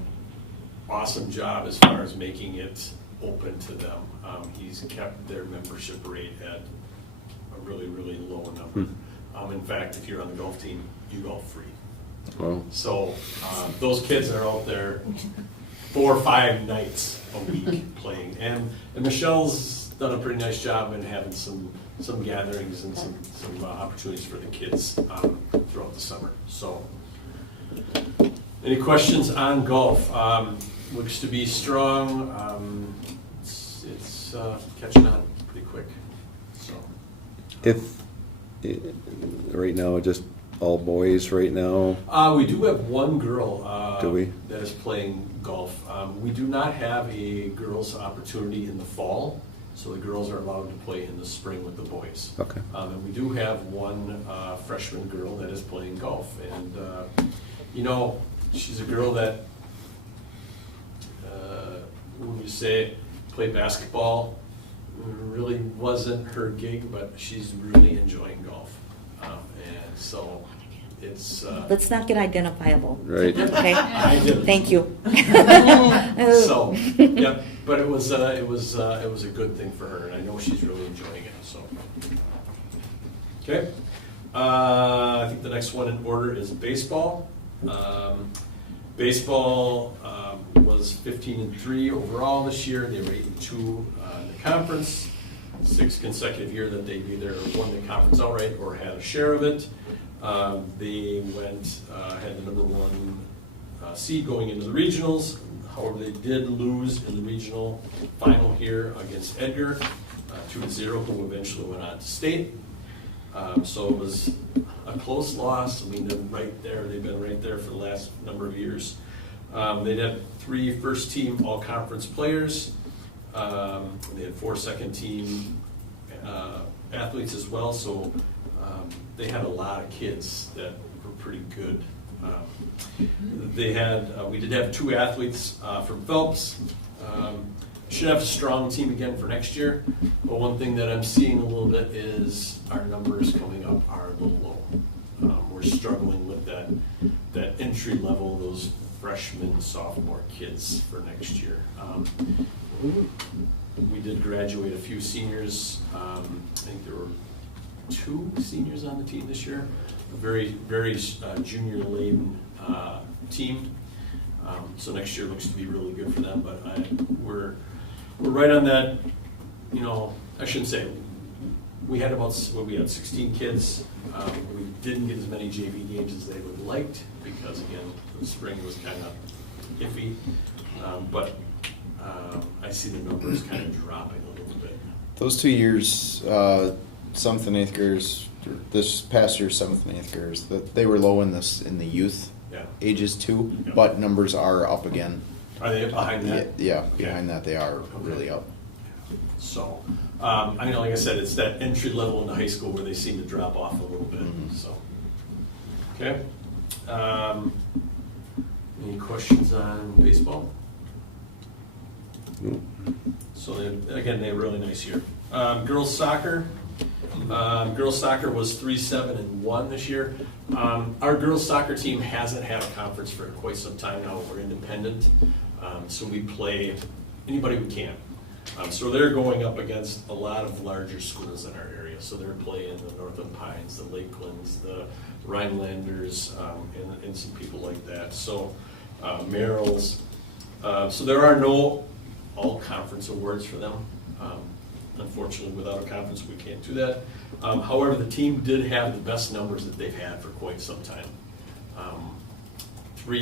awesome job as far as making it open to them. He's kept their membership rate at a really, really low number. In fact, if you're on the golf team, you golf free. Wow. So those kids are out there 4 or 5 nights a week playing. And Michelle's done a pretty nice job in having some gatherings and some opportunities for the kids throughout the summer. So, any questions on golf? Looks to be strong. It's catching on pretty quick. So, Right now, just all boys right now? we do have one girl Do we? that is playing golf. We do not have a girls' opportunity in the fall, so the girls are allowed to play in the spring with the boys. Okay. And we do have one freshman girl that is playing golf, and she's a girl that, when you say play basketball, really wasn't her gig, but she's really enjoying golf. And so it's... Let's not get identifiable. Right. Okay? I did. Thank you. So, yeah, but it was a good thing for her, and I know she's really enjoying it, so. Okay. I think the next one in order is baseball. Baseball was 15-3 overall this year. They were 8-2 in the conference. 6th consecutive year that they've either won the conference outright or had a share of it. They had the number 1 seed going into the regionals. However, they did lose in the regional final here against Edgar, 2-0, who eventually went on to state. So it was a close loss. I mean, they're right there. They've been right there for the last number of years. They'd had 3 first-team all-conference players. They had 4 second-team athletes as well. So they had a lot of kids that were pretty good. We did have 2 athletes from Phelps. Should have a strong team again for next year, but one thing that I'm seeing a little bit is our numbers coming up are a little low. We're struggling with that entry level, those freshman, sophomore kids for next year. We did graduate a few seniors. I think there were 2 seniors on the team this year. A very, very junior laden team. So next year looks to be really good for them, but we're right on that. I shouldn't say we had 16 kids. We didn't get as many JV games as they would have liked because again the spring was kind of iffy, but I see the numbers kind of dropping a little bit. Those 2 years, 7th and 8th graders, this past year 7th and 8th graders, they were low in the youth ages too, but numbers are up again. Are they behind that? Yeah, behind that they are really up. So, like I said, it's that entry level into high school where they seem to drop off a little bit. So, okay. Any questions on baseball? So again, they had a really nice year. Girls soccer was 3-7-1 this year. Our girls soccer team hasn't had a conference for quite some time now. We're independent, so we play anybody we can. So they're going up against a lot of larger schools in our area. So they're playing the Northland Pines, the Lakelands, the Rhinelanders, and some people like that. So Merrills. So there are no all-conference awards for them. Unfortunately, without a conference, we can't do that. However, the team did have the best numbers that they've had for quite some time. 4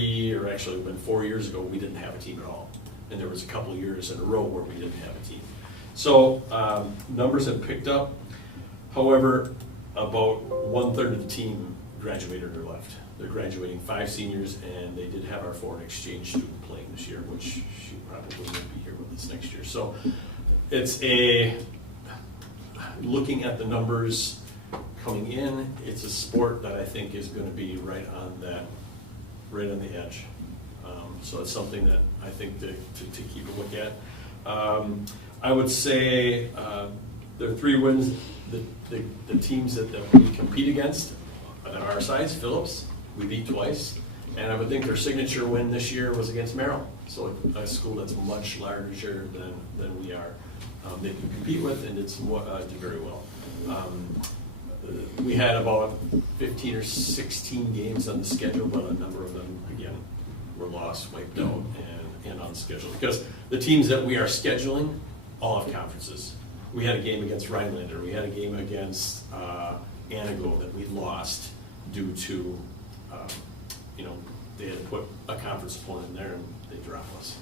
years ago, we didn't have a team at all. And there was a couple of years in a row where we didn't have a team. So numbers have picked up. However, about 1/3 of the team graduated or left. They're graduating 5 seniors, and they did have our foreign exchange student playing this year, which she probably won't be here with us next year. So it's looking at the numbers coming in, it's a sport that I think is going to be right on the edge. So it's something that I think to keep a look at. I would say there are 3 wins. The teams that we compete against at our size, Phillips, we beat twice, and I would think their signature win this year was against Merrill. So a school that's much larger than we are. They can compete with, and did very well. We had about 15 or 16 games on the schedule, but a number of them, again, were lost, wiped out, and unscheduled. Because the teams that we are scheduling all have conferences. We had a game against Rhinelander. We had a game against Anago that we lost due to, they had put a conference opponent in there and they dropped us.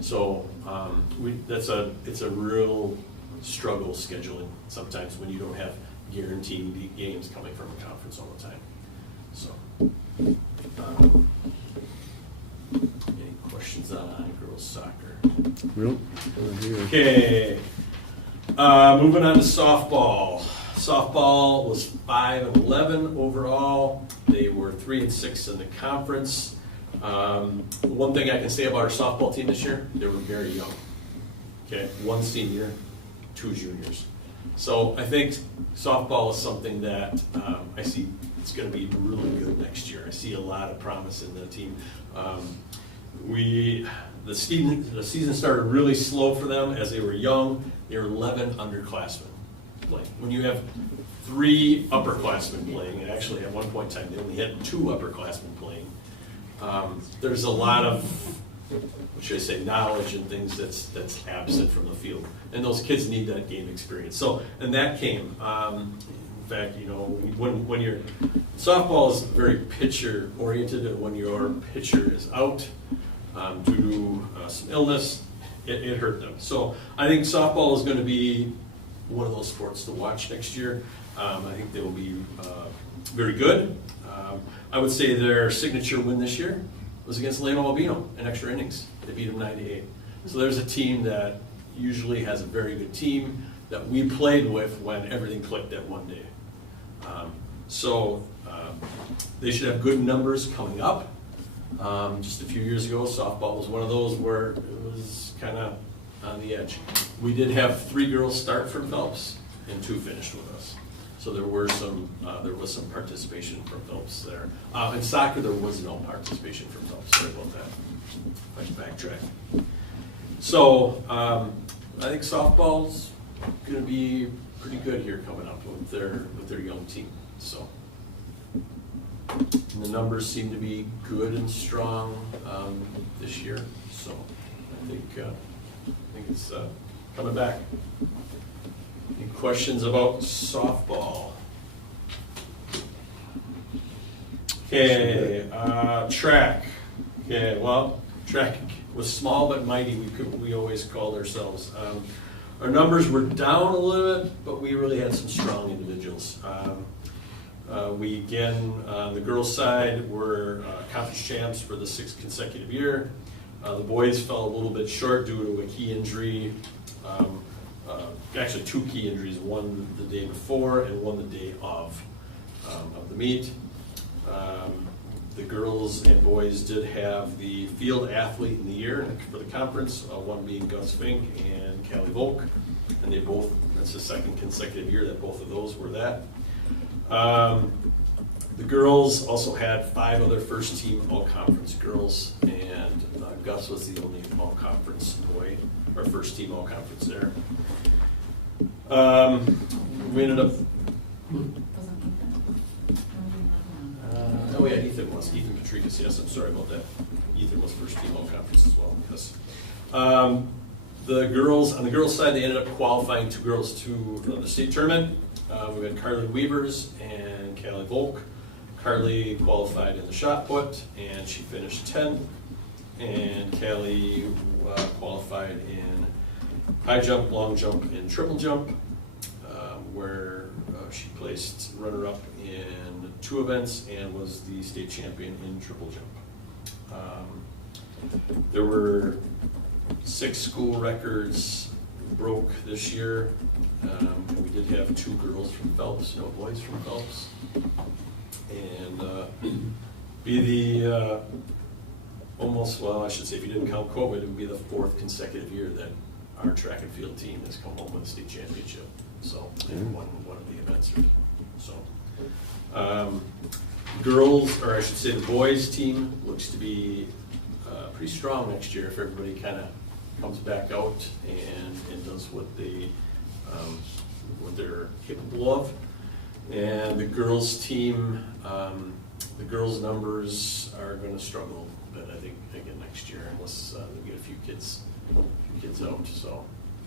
So it's a real struggle scheduling sometimes when you don't have guaranteed games coming from a conference all the time. So, any questions on girls soccer? Nope. Okay. Moving on to softball. Softball was 5-11 overall. They were 3-6 in the conference. One thing I can say about our softball team this year, they were very young. Okay, 1 senior, 2 juniors. So I think softball is something that I see it's going to be really good next year. I see a lot of promise in the team. The season started really slow for them as they were young. They were 11 underclassmen playing. When you have 3 upperclassmen playing, and actually at one point in time they only had 2 upperclassmen playing, there's a lot of, what should I say, knowledge and things that's absent from the field. And those kids need that game experience. So, and that came. In fact, when you're, softball is very pitcher oriented, and when your pitcher is out due to some illness, it hurt them. So I think softball is going to be one of those sports to watch next year. I think they will be very good. I would say their signature win this year was against Leno Albino in extra innings. They beat them 9-8. So there's a team that usually has a very good team that we played with when everything clicked that one day. They should have good numbers coming up. Just a few years ago, softball was one of those where it was kind of on the edge. We did have 3 girls start from Phelps and 2 finished with us. So there was some participation from Phelps there. In soccer, there was no participation from Phelps. Sorry about that. I can backtrack. So I think softball's going to be pretty good here coming up with their young team. So and the numbers seem to be good and strong this year. So I think it's coming back. Any questions about softball? Okay, track. Okay, well, track was small but mighty. We always called ourselves. Our numbers were down a little bit, but we really had some strong individuals. We again, on the girls' side, were conference champs for the 6th consecutive year. The boys fell a little bit short due to a key injury. Actually 2 key injuries, one the day before and one the day of the meet. The girls and boys did have the field athlete in the year for the conference, one being Gus Fink and Callie Volk. And they both, that's the second consecutive year that both of those were that. The girls also had 5 other first team all-conference girls, and Gus was the only all-conference boy, or first team all-conference there. We ended up, oh yeah, Ethan Patricus, yes, I'm sorry about that. Ethan was first team all-conference as well, yes. The girls, on the girls' side, they ended up qualifying 2 girls to the state tournament. We had Carly Weavers and Callie Volk. Carly qualified in the shot put, and she finished 10th. And Callie qualified in high jump, long jump, and triple jump, where she placed runner-up in 2 events and was the state champion in triple jump. There were 6 school records broke this year. We did have 2 girls from Phelps, no boys from Phelps. And be the almost, well, I should say, if you didn't count COVID, it would be the 4th consecutive year that our track and field team has come home with a state championship. So they won one of the events. So girls, or I should say the boys team, looks to be pretty strong next year if everybody kind of comes back out and does what they're capable of. And the girls team, the girls numbers are going to struggle a bit, I think, again next year, unless they get a few kids out. So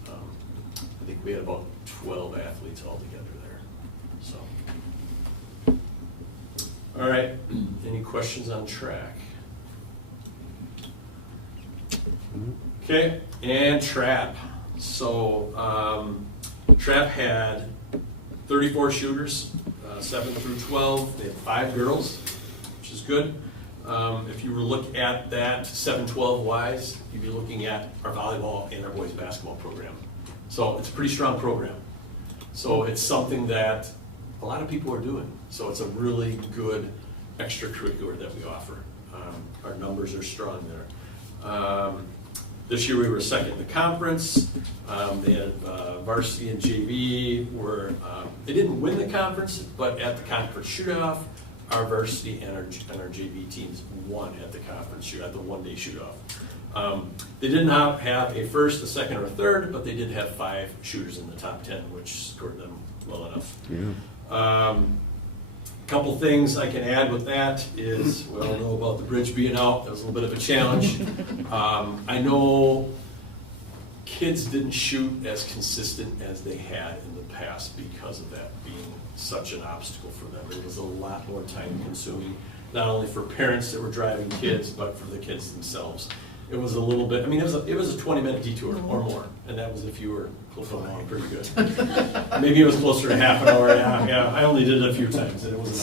I think we had about 12 athletes altogether there. So, all right, any questions on track? Okay, and trap. So trap had 34 shooters, 7 through 12. They had 5 girls, which is good. If you were to look at that 7-12 wise, you'd be looking at our volleyball and our boys basketball program. So it's a pretty strong program. So it's something that a lot of people are doing. So it's a really good extracurricular that we offer. Our numbers are strong there. This year we were second in the conference. They had varsity and JV were, they didn't win the conference, but at the conference shoot-off, our varsity and our JV teams won at the conference shoot, at the one-day shoot-off. They did not have a first, a second, or a third, but they did have 5 shooters in the top 10, which scored them well enough. Yeah. Couple things I can add with that is, we all know about the bridge being out. That was a little bit of a challenge. I know kids didn't shoot as consistent as they had in the past because of that being such an obstacle for them. It was a lot more time consuming, not only for parents that were driving kids, but for the kids themselves. It was a little bit, I mean, it was a 20-minute detour or more, and that was if you were close along pretty good. Maybe it was closer to half an hour. Yeah, I only did it a few times, and it was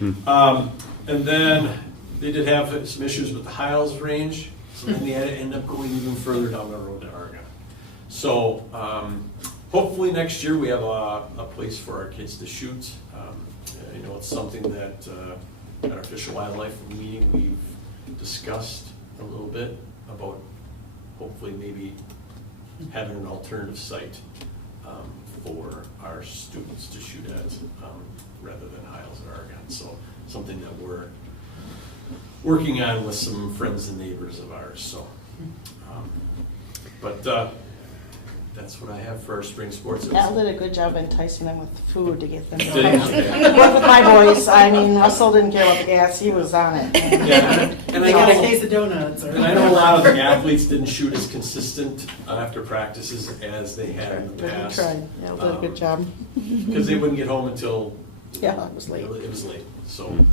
enough. And then they did have some issues with the Hiles range, so then they had to end up going even further down the road to Argonne. So hopefully next year we have a place for our kids to shoot. You know, it's something that at our Fish and Wildlife meeting we've discussed a little bit about hopefully maybe having an alternative site for our students to shoot at rather than Hiles or Argonne. So something that we're working on with some friends and neighbors of ours. So, but that's what I have for our spring sports. Al did a good job enticing them with food to get them Did going. he? Work with my boys. I mean, Russell didn't care about the gas; he was on it. Yeah, and They got a case of donuts. Or and I know a lot of the athletes didn't shoot as consistent after practices as they had in the But he past. tried. Al did a good job. Because they wouldn't get home until Yeah, it was late. It was late. So,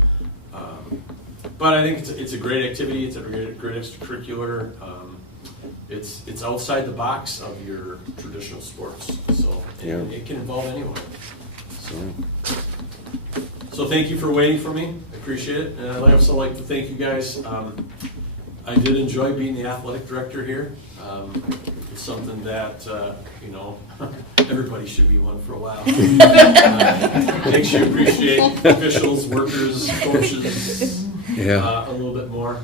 but I think it's a great activity. It's a great extracurricular. It's outside the box of your traditional sports, so it can involve anyone. So thank you for waiting for me. I appreciate it, and I'd also like to thank you guys. I did enjoy being the athletic director here. It's something that you know, everybody should be one for a while. Makes you appreciate officials, workers, coaches, Yeah. a little bit more.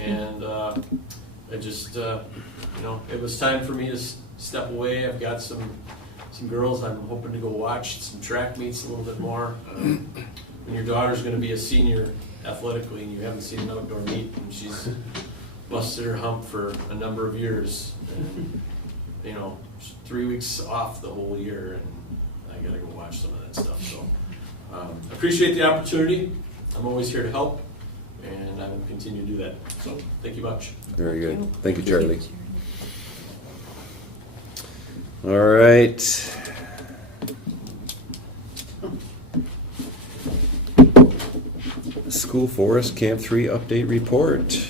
And I just, it was time for me to step away. I've got some girls I'm hoping to go watch some track meets a little bit more. When your daughter's going to be a senior athletically and you haven't seen an outdoor meet, and she's busted her hump for a number of years, and, 3 weeks off the whole year, and I got to go watch some of that stuff. So appreciate the opportunity. I'm always here to help, and I will continue to do that. So thank you much. Very good. Thank you, Charlie. All right. School Forest Camp 3 update report.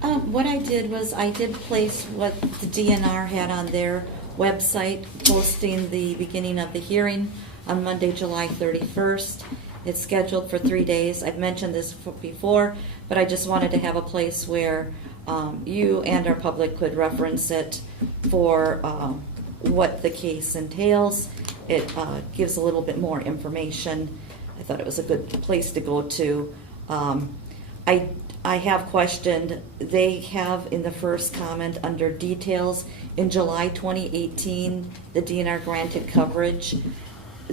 What I did was I did place what the DNR had on their website, posting the beginning of the hearing on Monday, July 31st. It's scheduled for 3 days. I've mentioned this before, but I just wanted to have a place where you and our public could reference it for what the case entails. It gives a little bit more information. I thought it was a good place to go to. I have questioned, they have in the first comment under details, in July 2018, the DNR granted coverage.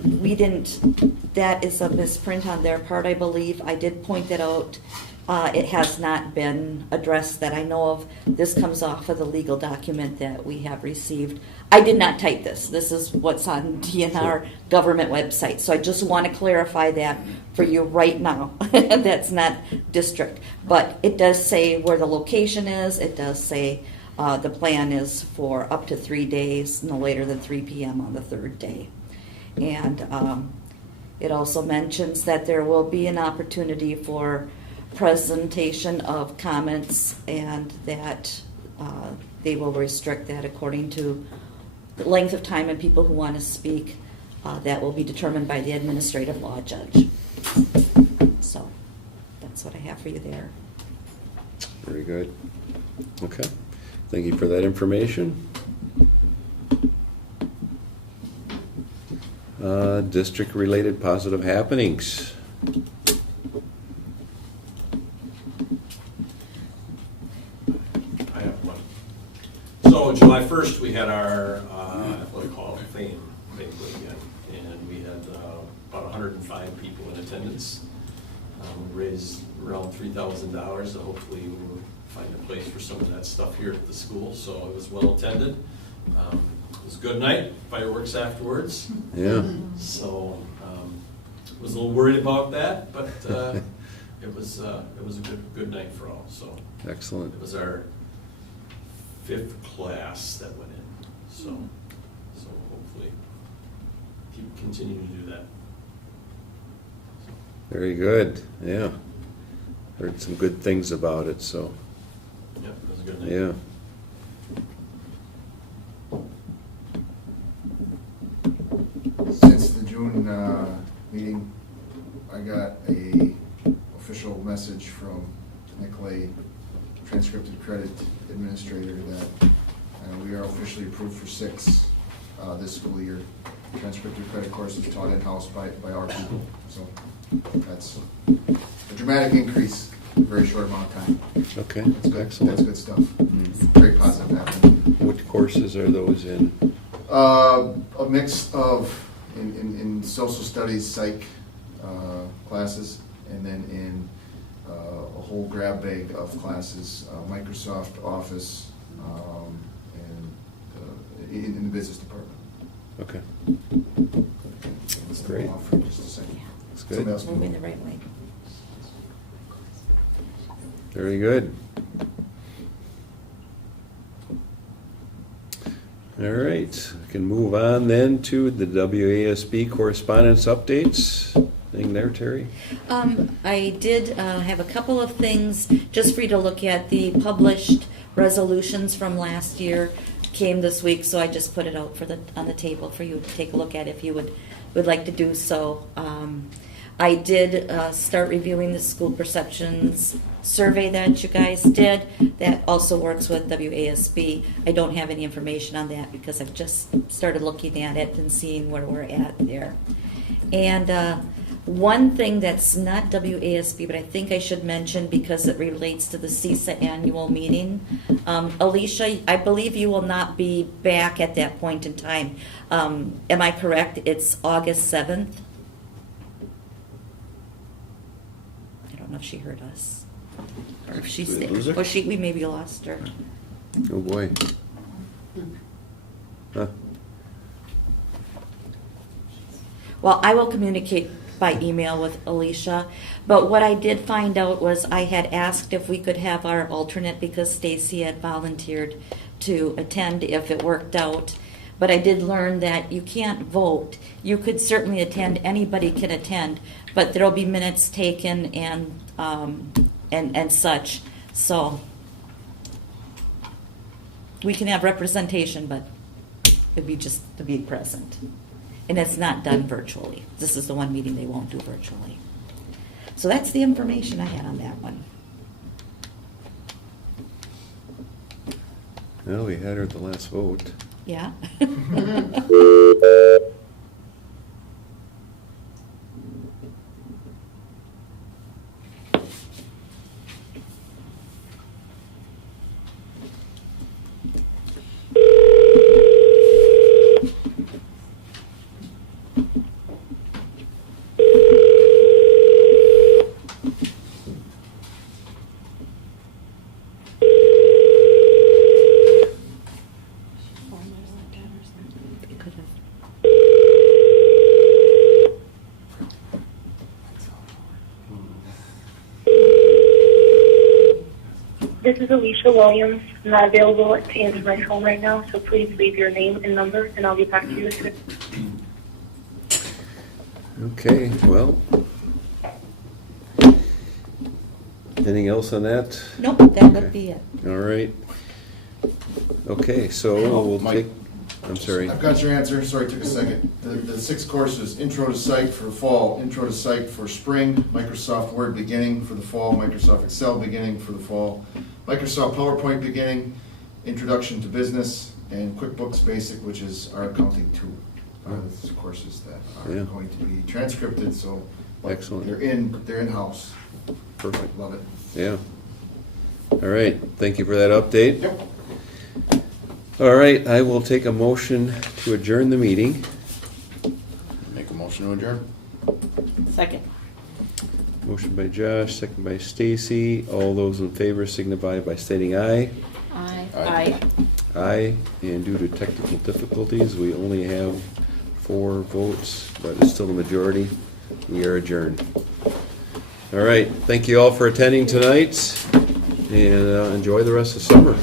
We didn't, that is a misprint on their part, I believe. I did point that out. It has not been addressed that I know of. This comes off of the legal document that we have received. I did not type this. This is what's on DNR government website. So I just want to clarify that for you right now. That's not district. But it does say where the location is. It does say the plan is for up to 3 days, no later than 3 p.m. on the third day. And it also mentions that there will be an opportunity for presentation of comments, and that they will restrict that according to the length of time and people who want to speak. That will be determined by the administrative law judge. So that's what I have for you there. Very good. Okay. Thank you for that information. District-related positive happenings. I have one. So July 1st, we had our Athletic Hall of Fame banquet again, and we had about 105 people in attendance. We raised around $3,000, so hopefully we'll find a place for some of that stuff here at the school. So it was well attended. It was a good night, fireworks afterwards. Yeah. So was a little worried about that, but it was a good night for all. So Excellent. it was our 5th class that went in. So hopefully continue to do that. Very good. Yeah. Heard some good things about it, so. Yep, it was a good night. Yeah. Since the June meeting, I got a official message from Nicolay, transcripted credit administrator, that we are officially approved for 6 this school year. Transcripted credit courses taught in-house by our people. So that's a dramatic increase in a very short amount of time. Okay. That's good. Excellent. That's good stuff. Very positive happening. What courses are those in? A mix of in social studies, psych classes, and then in a whole grab bag of classes, Microsoft Office, and in the business department. Okay. That's Great. off for just a second. That's good. Somebody else can Moving go. the right way. Very good. All right, we can move on then to the WASB correspondence updates. Anything there, Terry? I did have a couple of things just for you to look at. The published resolutions from last year came this week, so I just put it out on the table for you to take a look at if you would like to do so. I did start reviewing the school perceptions survey that you guys did. That also works with WASB. I don't have any information on that because I've just started looking at it and seeing where we're at there. And One thing that's not WASB, but I think I should mention because it relates to the CISA annual meeting. Alicia, I believe you will not be back at that point in time. Am I correct? It's August 7th? I don't know if she heard us. Or if she's Did we there. lose her? Or we maybe lost her. Oh, boy. Huh. Well, I will communicate by email with Alicia, but what I did find out was I had asked if we could have our alternate because Stacy had volunteered to attend if it worked out. But I did learn that you can't vote. You could certainly attend, anybody can attend, but there'll be minutes taken and such. So we can have representation, but it'd be just to be present. And it's not done virtually. This is the one meeting they won't do virtually. So that's the information I had on that one. Well, we had her at the last vote. Yeah. This is Alicia Williams. I'm not available to answer my phone right now, so please leave your name and number, and I'll get back to you as soon. Okay, well. Anything else on that? Nope, that would be it. All right. Okay, so we'll Mike. take, I'm sorry. I've got your answer, sorry, it took a second. The 6 courses, Intro to Psych for fall, Intro to Psych for spring, Microsoft Word beginning for the fall, Microsoft Excel beginning for the fall, Microsoft PowerPoint beginning, Introduction to Business, and QuickBooks Basic, which is our accounting tool. Are the courses that are Yeah. going to be transcripted, so but Excellent. they're in-house. Perfect. Love it. Yeah. All right, thank you for that update. Yep. All right, I will take a motion to adjourn the meeting. Make a motion to adjourn? Second. Motion by Josh, second by Stacy. All those in favor signify by stating aye. Aye. Aye. Aye, and due to technical difficulties, we only have 4 votes, but it's still a majority. We are adjourned. All right, thank you all for attending tonight, and enjoy the rest of summer.